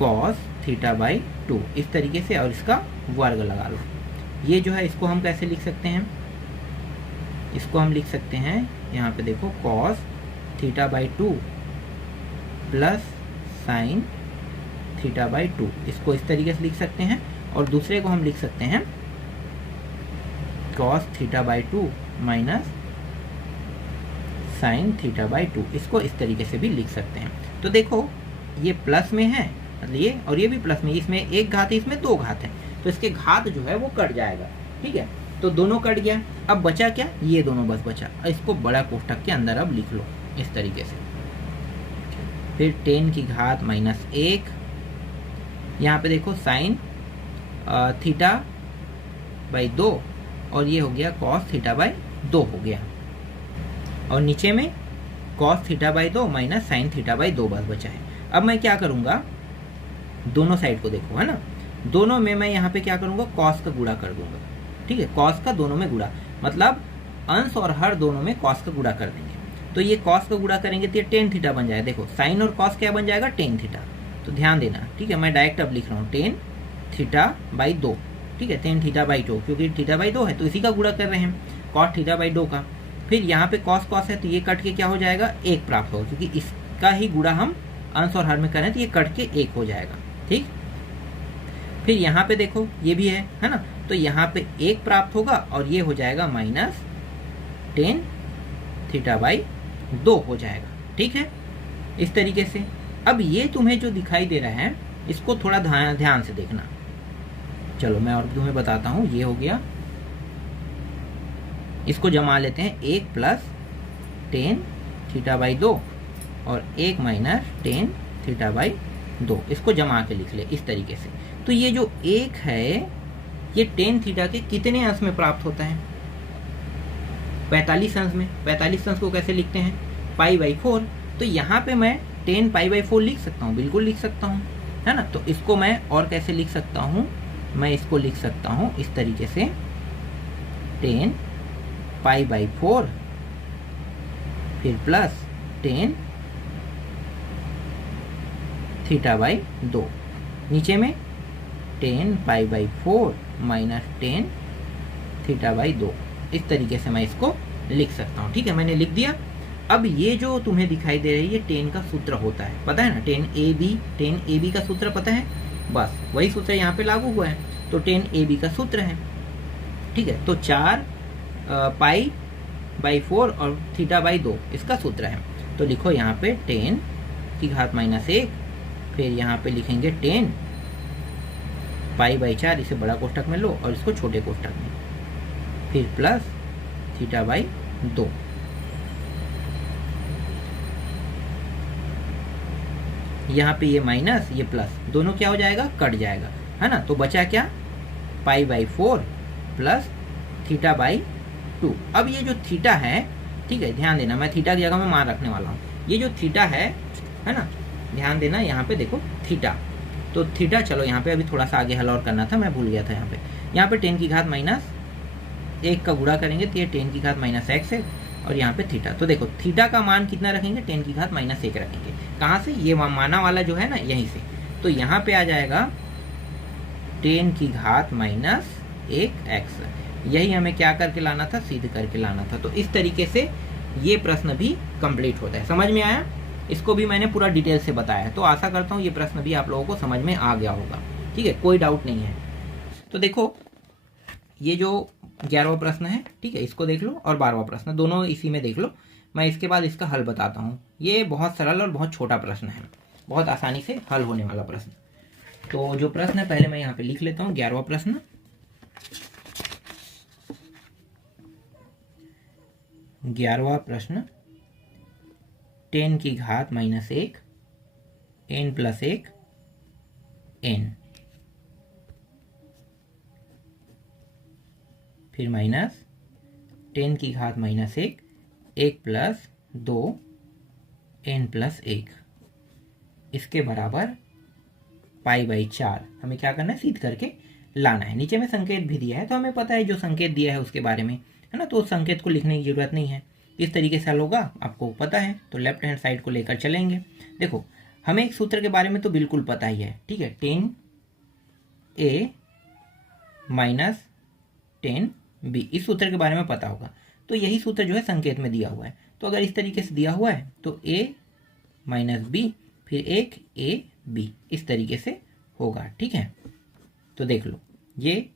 cos θ/2 इस तरीके से, और इसका वर्ग लगा लो। ये जो है इसको हम कैसे लिख सकते हैं? इसको हम लिख सकते हैं यहाँ पे देखो cos θ/2 plus sine theta by 2, इसको इस तरीके से लिख सकते हैं। और दूसरे को हम लिख सकते हैं cos theta by 2 minus sign theta by 2, इसको इस तरीके से भी लिख सकते हैं। तो देखो ये प्लस में है ये, और ये भी प्लस में, इसमें एक घात है, इसमें दो घात है, तो इसके घात जो है वो कट जाएगा। ठीक है, तो दोनों कट गया। अब बचा क्या, ये दोनों बस बचा। इसको बड़ा कोष्ठक के अंदर अब लिख लो इस तरीके से। फिर 10 की घात माइनस 1, यहाँ पे देखो साइन थीटा बाई 2, और ये हो गया कॉस थीटा बाई 2 हो गया। और नीचे में cos theta by 2 minus sign theta by 2 बस बचा है। अब मैं क्या करूँगा, दोनों साइड को देखो, है ना, दोनों में मैं यहाँ पे क्या करूँगा, कॉस का गुणा कर दूंगा। ठीक है, कॉस का दोनों में गुणा, मतलब अंश और हर दोनों में कॉस का गुणा कर देंगे। तो ये कॉस का गुणा करेंगे तो ये टेन थीटा बन जाएगा। देखो साइन और कॉस क्या बन जाएगा, टेन थीटा। तो ध्यान देना, ठीक है, मैं डायरेक्ट अब लिख रहा हूँ टेन थीटा बाई 2। ठीक है, टेन थीटा बाई 2, क्योंकि थीटा बाई 2 है तो इसी का गुणा कर रहे हैं, कॉस थीटा बाई 2 का। फिर यहाँ पे कॉस कॉस है तो ये कट के क्या हो जाएगा, 1 प्राप्त होगा, क्योंकि इसका ही गुणा हम अंश और हर में करें तो ये कट के 1 हो जाएगा। ठीक, फिर यहाँ पे देखो ये भी है ना, तो यहाँ पे 1 प्राप्त होगा और ये हो जाएगा माइनस टेन थीटा बाई 2 हो जाएगा। ठीक है, इस तरीके से। अब ये तुम्हें जो दिखाई दे रहा है इसको थोड़ा ध्यान से देखना। चलो मैं और तुम्हें बताता हूँ। ये हो गया, इसको जमा लेते हैं, 1 प्लस टेन थीटा बाई 2 और 1 माइनस टेन थीटा बाई 2, इसको जमा के लिख ले इस तरीके से। तो ये जो 1 है ये टेन थीटा के कितने अंश में प्राप्त होता है, 45 अंश में। 45 अंश को कैसे लिखते हैं, पाई बाई 4। तो यहाँ पे मैं 10 पाई बाई 4 लिख सकता हूँ, बिल्कुल लिख सकता हूँ, है ना। तो इसको मैं और कैसे लिख सकता हूँ, मैं इसको लिख सकता हूँ इस तरीके से, 10 पाई बाई 4 फिर प्लस 10 थीटा बाई 2, नीचे में 10 pi by 4 minus 10 theta by 2। इस तरीके से मैं इसको लिख सकता हूँ। ठीक है, मैंने लिख दिया। अब ये जो तुम्हें दिखाई दे रही है, ये 10 का सूत्र होता है, पता है ना, 10 AB का सूत्र पता है, बस वही सूत्र यहाँ पे लागू हुआ है। तो 10AB का सूत्र है। ठीक है, तो 4 पाई बाई 4 और थीटा बाई 2 इसका सूत्र है। तो लिखो यहाँ पे 10 की घात माइनस 1, फिर यहाँ पे लिखेंगे 10 पाई बाई 4, इसे बड़ा कोष्ठक में लो और इसको छोटे कोष्ठक में, फिर प्लस थीटा बाई 2। यहाँ पे ये माइनस ये प्लस दोनों क्या हो जाएगा, कट जाएगा, है ना। तो बचा क्या, pi by 4 plus theta by 2। अब ये जो थीटा है, ठीक है, ध्यान देना, मैं थीटा की जगह में मान रखने वाला हूँ। ये जो थीटा है ना, ध्यान देना, यहाँ पे देखो थीटा, तो थीटा, चलो यहाँ पे अभी थोड़ा सा आगे हल और करना था, मैं भूल गया था। यहाँ पे 10 की घात माइनस 1 का गुणा करेंगे तो ये 10 की घात माइनस x है, और यहाँ पे थीटा। तो देखो थीटा का मान कितना रखेंगे, 10 की घात माइनस 1 रखेंगे। कहाँ से, ये माना वाला जो है ना, यहीं से। तो यहाँ पे आ जाएगा 10 की घात माइनस 1x। यही हमें क्या करके लाना था, सिद्ध करके लाना था। तो इस तरीके से ये प्रश्न भी कंप्लीट होता है। समझ में आया, इसको भी मैंने पूरा डिटेल से बताया। तो आशा करता हूँ ये प्रश्न भी आप लोगों को समझ में आ गया होगा। ठीक है, कोई डाउट नहीं है। तो देखो ये जो 11वां प्रश्न है, ठीक है, इसको देख लो, और 12वां प्रश्न, दोनों इसी में देख लो। मैं इसके बाद इसका हल बताता हूँ। ये बहुत सरल और बहुत छोटा प्रश्न है, बहुत आसानी से हल होने वाला प्रश्न। तो जो प्रश्न है पहले मैं यहाँ पे लिख लेता हूँ, 11वां प्रश्न। 11वां प्रश्न, 10 की घात माइनस 1 n प्लस 1 n, फिर माइनस 10 की घात माइनस 1 1 प्लस 2 n प्लस 1, इसके बराबर पाई बाई 4। हमें क्या करना है, सिद्ध करके लाना है। नीचे में संकेत भी दिया है, तो हमें पता है जो संकेत दिया है उसके बारे में, है ना, तो उस संकेत को लिखने की जरूरत नहीं है। इस तरीके से हल होगा, आपको पता है। तो लेफ्ट हैंड साइड को लेकर चलेंगे। देखो हमें एक सूत्र के बारे में तो बिल्कुल पता ही है, ठीक है, 10a माइनस 10b, इस सूत्र के बारे में पता होगा। तो यही सूत्र जो है संकेत में दिया हुआ है। तो अगर इस तरीके से दिया हुआ है तो a माइनस b फिर एक ए बी, इस तरीके से होगा। ठीक है, तो देख लो ये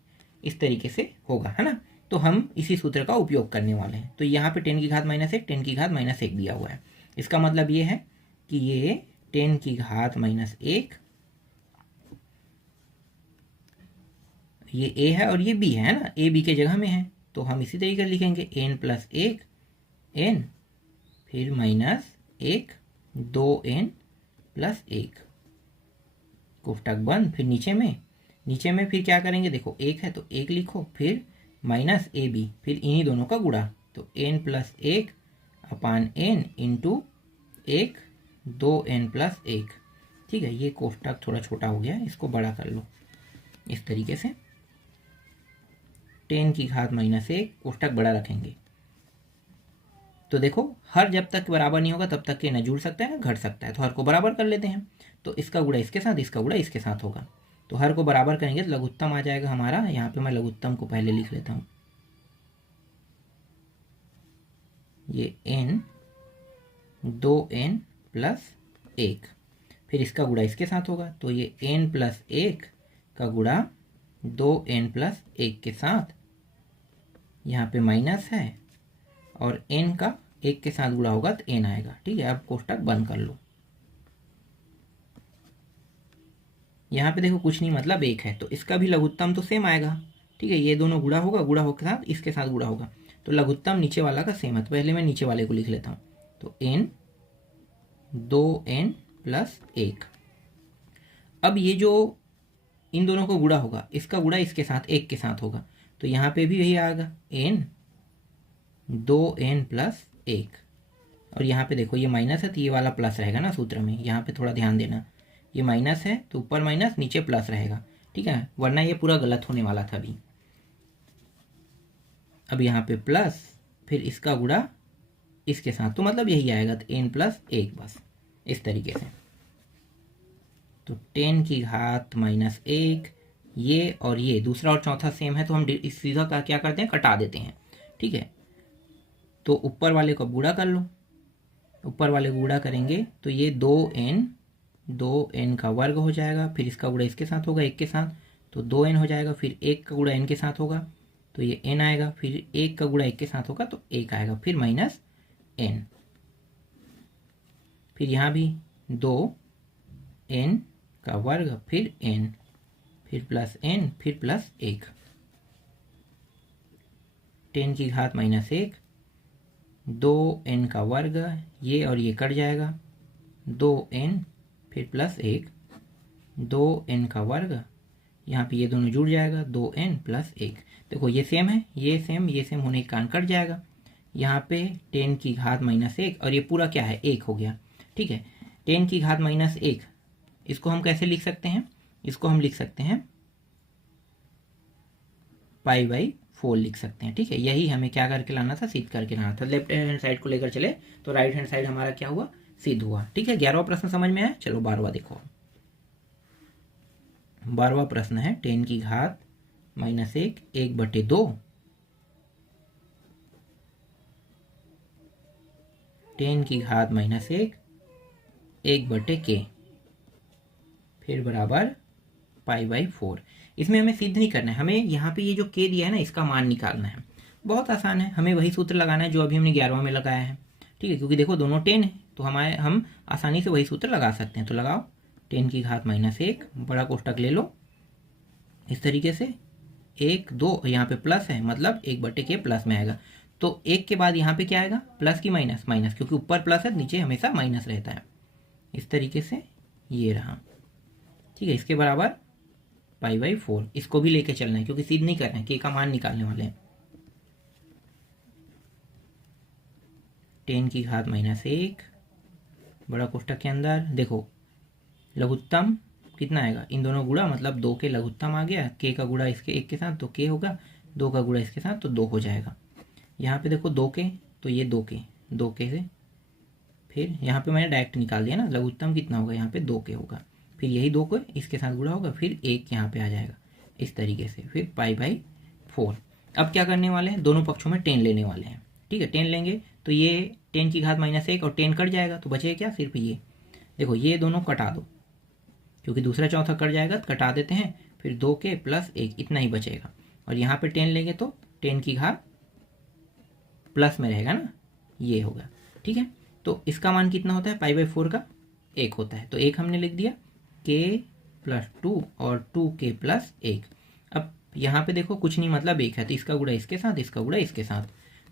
इस तरीके से होगा, है ना। तो हम इसी सूत्र का उपयोग करने वाले हैं। तो यहाँ पे 10 की घात -1 10 की घात -1 दिया हुआ है। इसका मतलब ये है कि ये 10 की घात -1 ये a है और ये b है ना, a b के जगह में है। तो हम इसी तरीके से लिखेंगे n+1 n फिर -1 2n+1 कोष्टक बंद। फिर नीचे में फिर क्या करेंगे, देखो 1 है तो 1 लिखो, फिर -ab, फिर इन्हीं दोनों का गुणा। तो n+1 अपान n इंटू 1 2n+1। ठीक है, ये कोष्टक थोड़ा छोटा हो गया, इसको बड़ा कर लो इस तरीके से। 10 की घात -1 कोष्टक बड़ा रखेंगे। तो देखो हर जब तक बराबर नहीं होगा तब तक ये न जुड़ सकता है न घट सकता है। तो हर को बराबर कर लेते हैं। तो इसका गुणा इसके साथ, इसका गुणा इसके साथ होगा। तो हर को बराबर करेंगे तो लघुत्तम आ जाएगा हमारा। यहाँ पे मैं लघुत्तम को पहले लिख लेता हूँ, ये n 2n+1, फिर इसका गुणा इसके साथ होगा। तो ये n+1 का गुणा 2n+1 के साथ, यहाँ पे माइनस है और n का 1 के साथ गुणा होगा तो n आएगा। ठीक है, अब कोष्टक बंद कर लो। यहाँ पे देखो कुछ नहीं मतलब 1 है, तो इसका भी लघुत्तम तो सेम आएगा। ठीक है, ये दोनों गुणा होगा, गुणा हो के साथ इसके साथ गुणा होगा, तो लघुत्तम नीचे वाला का सेम है। तो पहले मैं नीचे वाले को लिख लेता हूँ। तो n 2n+1। अब ये जो इन दोनों को गुणा होगा, इसका गुणा इसके साथ 1 के साथ होगा। तो यहाँ पे भी यही आएगा n 2n+1। और यहाँ पे देखो ये माइनस है तो ये वाला प्लस रहेगा ना सूत्र में। यहाँ पे थोड़ा ध्यान देना, ये माइनस है तो ऊपर माइनस नीचे प्लस रहेगा। ठीक है, वरना ये पूरा गलत होने वाला था अभी। अब यहाँ पे प्लस, फिर इसका गुणा इसके साथ, तो मतलब यही आएगा, तो n+1 बस इस तरीके से। तो 10 की घात -1 ये और ये दूसरा और चौथा सेम है, तो हम इस सीधा का क्या करते हैं, कटा देते हैं। ठीक है, तो ऊपर वाले को गुणा कर लो। ऊपर वाले को गुणा करेंगे तो ये 2n का वर्ग हो जाएगा, फिर इसका गुणा इसके साथ होगा 1 के साथ, तो 2n हो जाएगा। फिर 1 का गुणा n के साथ होगा तो ये n आएगा, फिर 1 का गुणा 1 के साथ होगा तो 1 आएगा, फिर -n, फिर यहाँ भी 2n का वर्ग, फिर n, फिर +n, फिर +1। 10 की घात -1 2n का वर्ग, ये और ये कट जाएगा, 2n फिर +1 2n का वर्ग, यहाँ पे ये दोनों जुड़ जाएगा 2n+1। देखो ये सेम है, ये सेम होने के कारण कट जाएगा। यहाँ पे 10 की घात -1 और ये पूरा क्या है 1 हो गया। ठीक है, 10 की घात -1 इसको हम कैसे लिख सकते हैं, इसको हम लिख सकते हैं π/4 लिख सकते हैं। ठीक है, यही हमें क्या करके लाना था, सिद्ध करके लाना था। लेफ्ट हैंड साइड को लेकर चले तो राइट हैंड साइड हमारा क्या हुआ, सिद्ध हुआ। ठीक है, 11वां प्रश्न समझ में आया। चलो 12वां देखो। 12वां प्रश्न है 10 की घात -1 1/2 10 की घात -1 1/k फिर बराबर π/4। इसमें हमें सिद्ध नहीं करना है, हमें यहाँ पे ये जो k दिया है ना इसका मान निकालना है। बहुत आसान है, हमें वही सूत्र लगाना है जो अभी हमने 11वां में लगाया है। ठीक है, क्योंकि देखो दोनों 10 है तो हम आसानी से वही सूत्र लगा सकते हैं। तो लगाओ 10 की घात -1 बड़ा कोष्टक ले लो इस तरीके से, 1 2 यहाँ पे प्लस है मतलब 1/k प्लस में आएगा। तो 1 के बाद यहाँ पे क्या आएगा, प्लस की माइनस, क्योंकि ऊपर प्लस है नीचे हमेशा माइनस रहता है। इस तरीके से ये रहा। ठीक है, इसके बराबर π/4। इसको भी लेके चलना है क्योंकि सिद्ध नहीं करना है, k का मान निकालने वाले हैं। 10 की घात -1 बड़ा कोष्टक के अंदर देखो लघुत्तम कितना आएगा, इन दोनों गुणा मतलब 2 के लघुत्तम आ गया, k का गुणा इसके 1 के साथ तो k होगा, 2 का गुणा इसके साथ तो 2 हो जाएगा। यहाँ पे देखो 2k तो ये 2k से, फिर यहाँ पे मैंने डायरेक्ट निकाल दिया ना, लघुत्तम कितना होगा यहाँ पे 2k होगा, फिर यही 2 को इसके साथ गुणा होगा, फिर 1 यहाँ पे आ जाएगा इस तरीके से, फिर π/4। अब क्या करने वाले हैं, दोनों पक्षों में 10 लेने वाले हैं। ठीक है, 10 लेंगे तो ये 10 की घात -1 और 10 कट जाएगा तो बचेगा क्या, सिर्फ ये देखो ये दोनों कटा दो, क्योंकि दूसरा चौथा कट जाएगा तो कटा देते हैं, फिर 2k + 1 इतना ही बचेगा। और यहाँ पे 10 लेंगे तो 10 की घात प्लस में रहेगा ना, ये होगा। ठीक है, तो इसका मान कितना होता है, π/4 का 1 होता है। तो 1 हमने लिख दिया, k + 2 और 2k + 1। अब यहाँ पे देखो कुछ नहीं, मतलब 1 है तो इसका गुणा इसके साथ, इसका गुणा इसके साथ,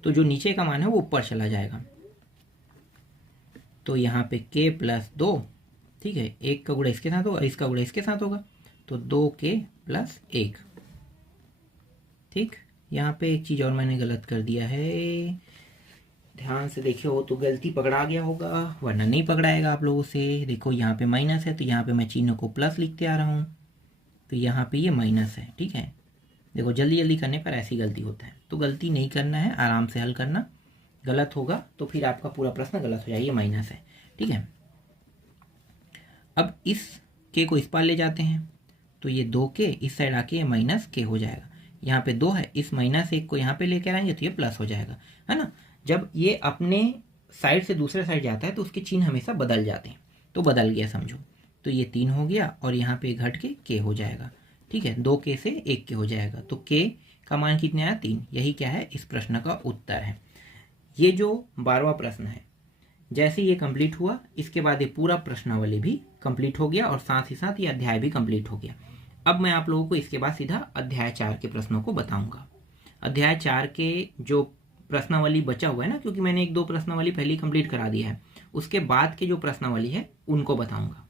तो जो नीचे का मान है वो ऊपर चला जाएगा। तो यहाँ पे k + 2, ठीक है, 1 का गुणा इसके साथ होगा, इसका गुणा इसके साथ होगा, तो 2k + 1। ठीक, यहाँ पे एक चीज़ और मैंने गलत कर दिया है, ध्यान से देखिए, हो तो गलती पकड़ा गया होगा, वरना नहीं पकड़ाएगा आप लोगों से। देखो यहाँ पे माइनस है तो यहाँ पे मैं चिन्ह को प्लस लिखते आ रहा हूँ, तो यहाँ पे ये माइनस है। ठीक है, देखो जल्दी जल्दी करने पर ऐसी गलती होता है, तो गलती नहीं करना है, आराम से हल करना। गलत होगा तो फिर आपका पूरा प्रश्न गलत हो जाएगा, ये माइनस है। ठीक है, अब इस k को इस पार ले जाते हैं, तो ये 2k इस साइड आके ये -k हो जाएगा। यहाँ पे 2 है, इस -1 को यहाँ पे लेकर आएंगे तो ये प्लस हो जाएगा, है ना। जब ये अपने साइड से दूसरे साइड जाता है तो उसके चिन्ह हमेशा बदल जाते हैं, तो बदल गया समझो, तो ये 3 हो गया और यहाँ पे घट के k हो जाएगा। ठीक है, 2k से 1k हो जाएगा, तो k का मान कितने आया, 3। यही क्या है, इस प्रश्न का उत्तर है। ये जो 12वां प्रश्न है, जैसे ये कंप्लीट हुआ, इसके बाद ये पूरा प्रश्नावली भी कंप्लीट हो गया और साथ ही साथ ये अध्याय भी कंप्लीट हो गया। अब मैं आप लोगों को इसके बाद सीधा अध्याय 4 के प्रश्नों को बताऊंगा। अध्याय 4 के जो प्रश्नावली बचा हुआ है ना, क्योंकि मैंने 1-2 प्रश्नावली पहले ही कंप्लीट करा दिया है, उसके बाद के जो प्रश्नावली है उनको बताऊंगा।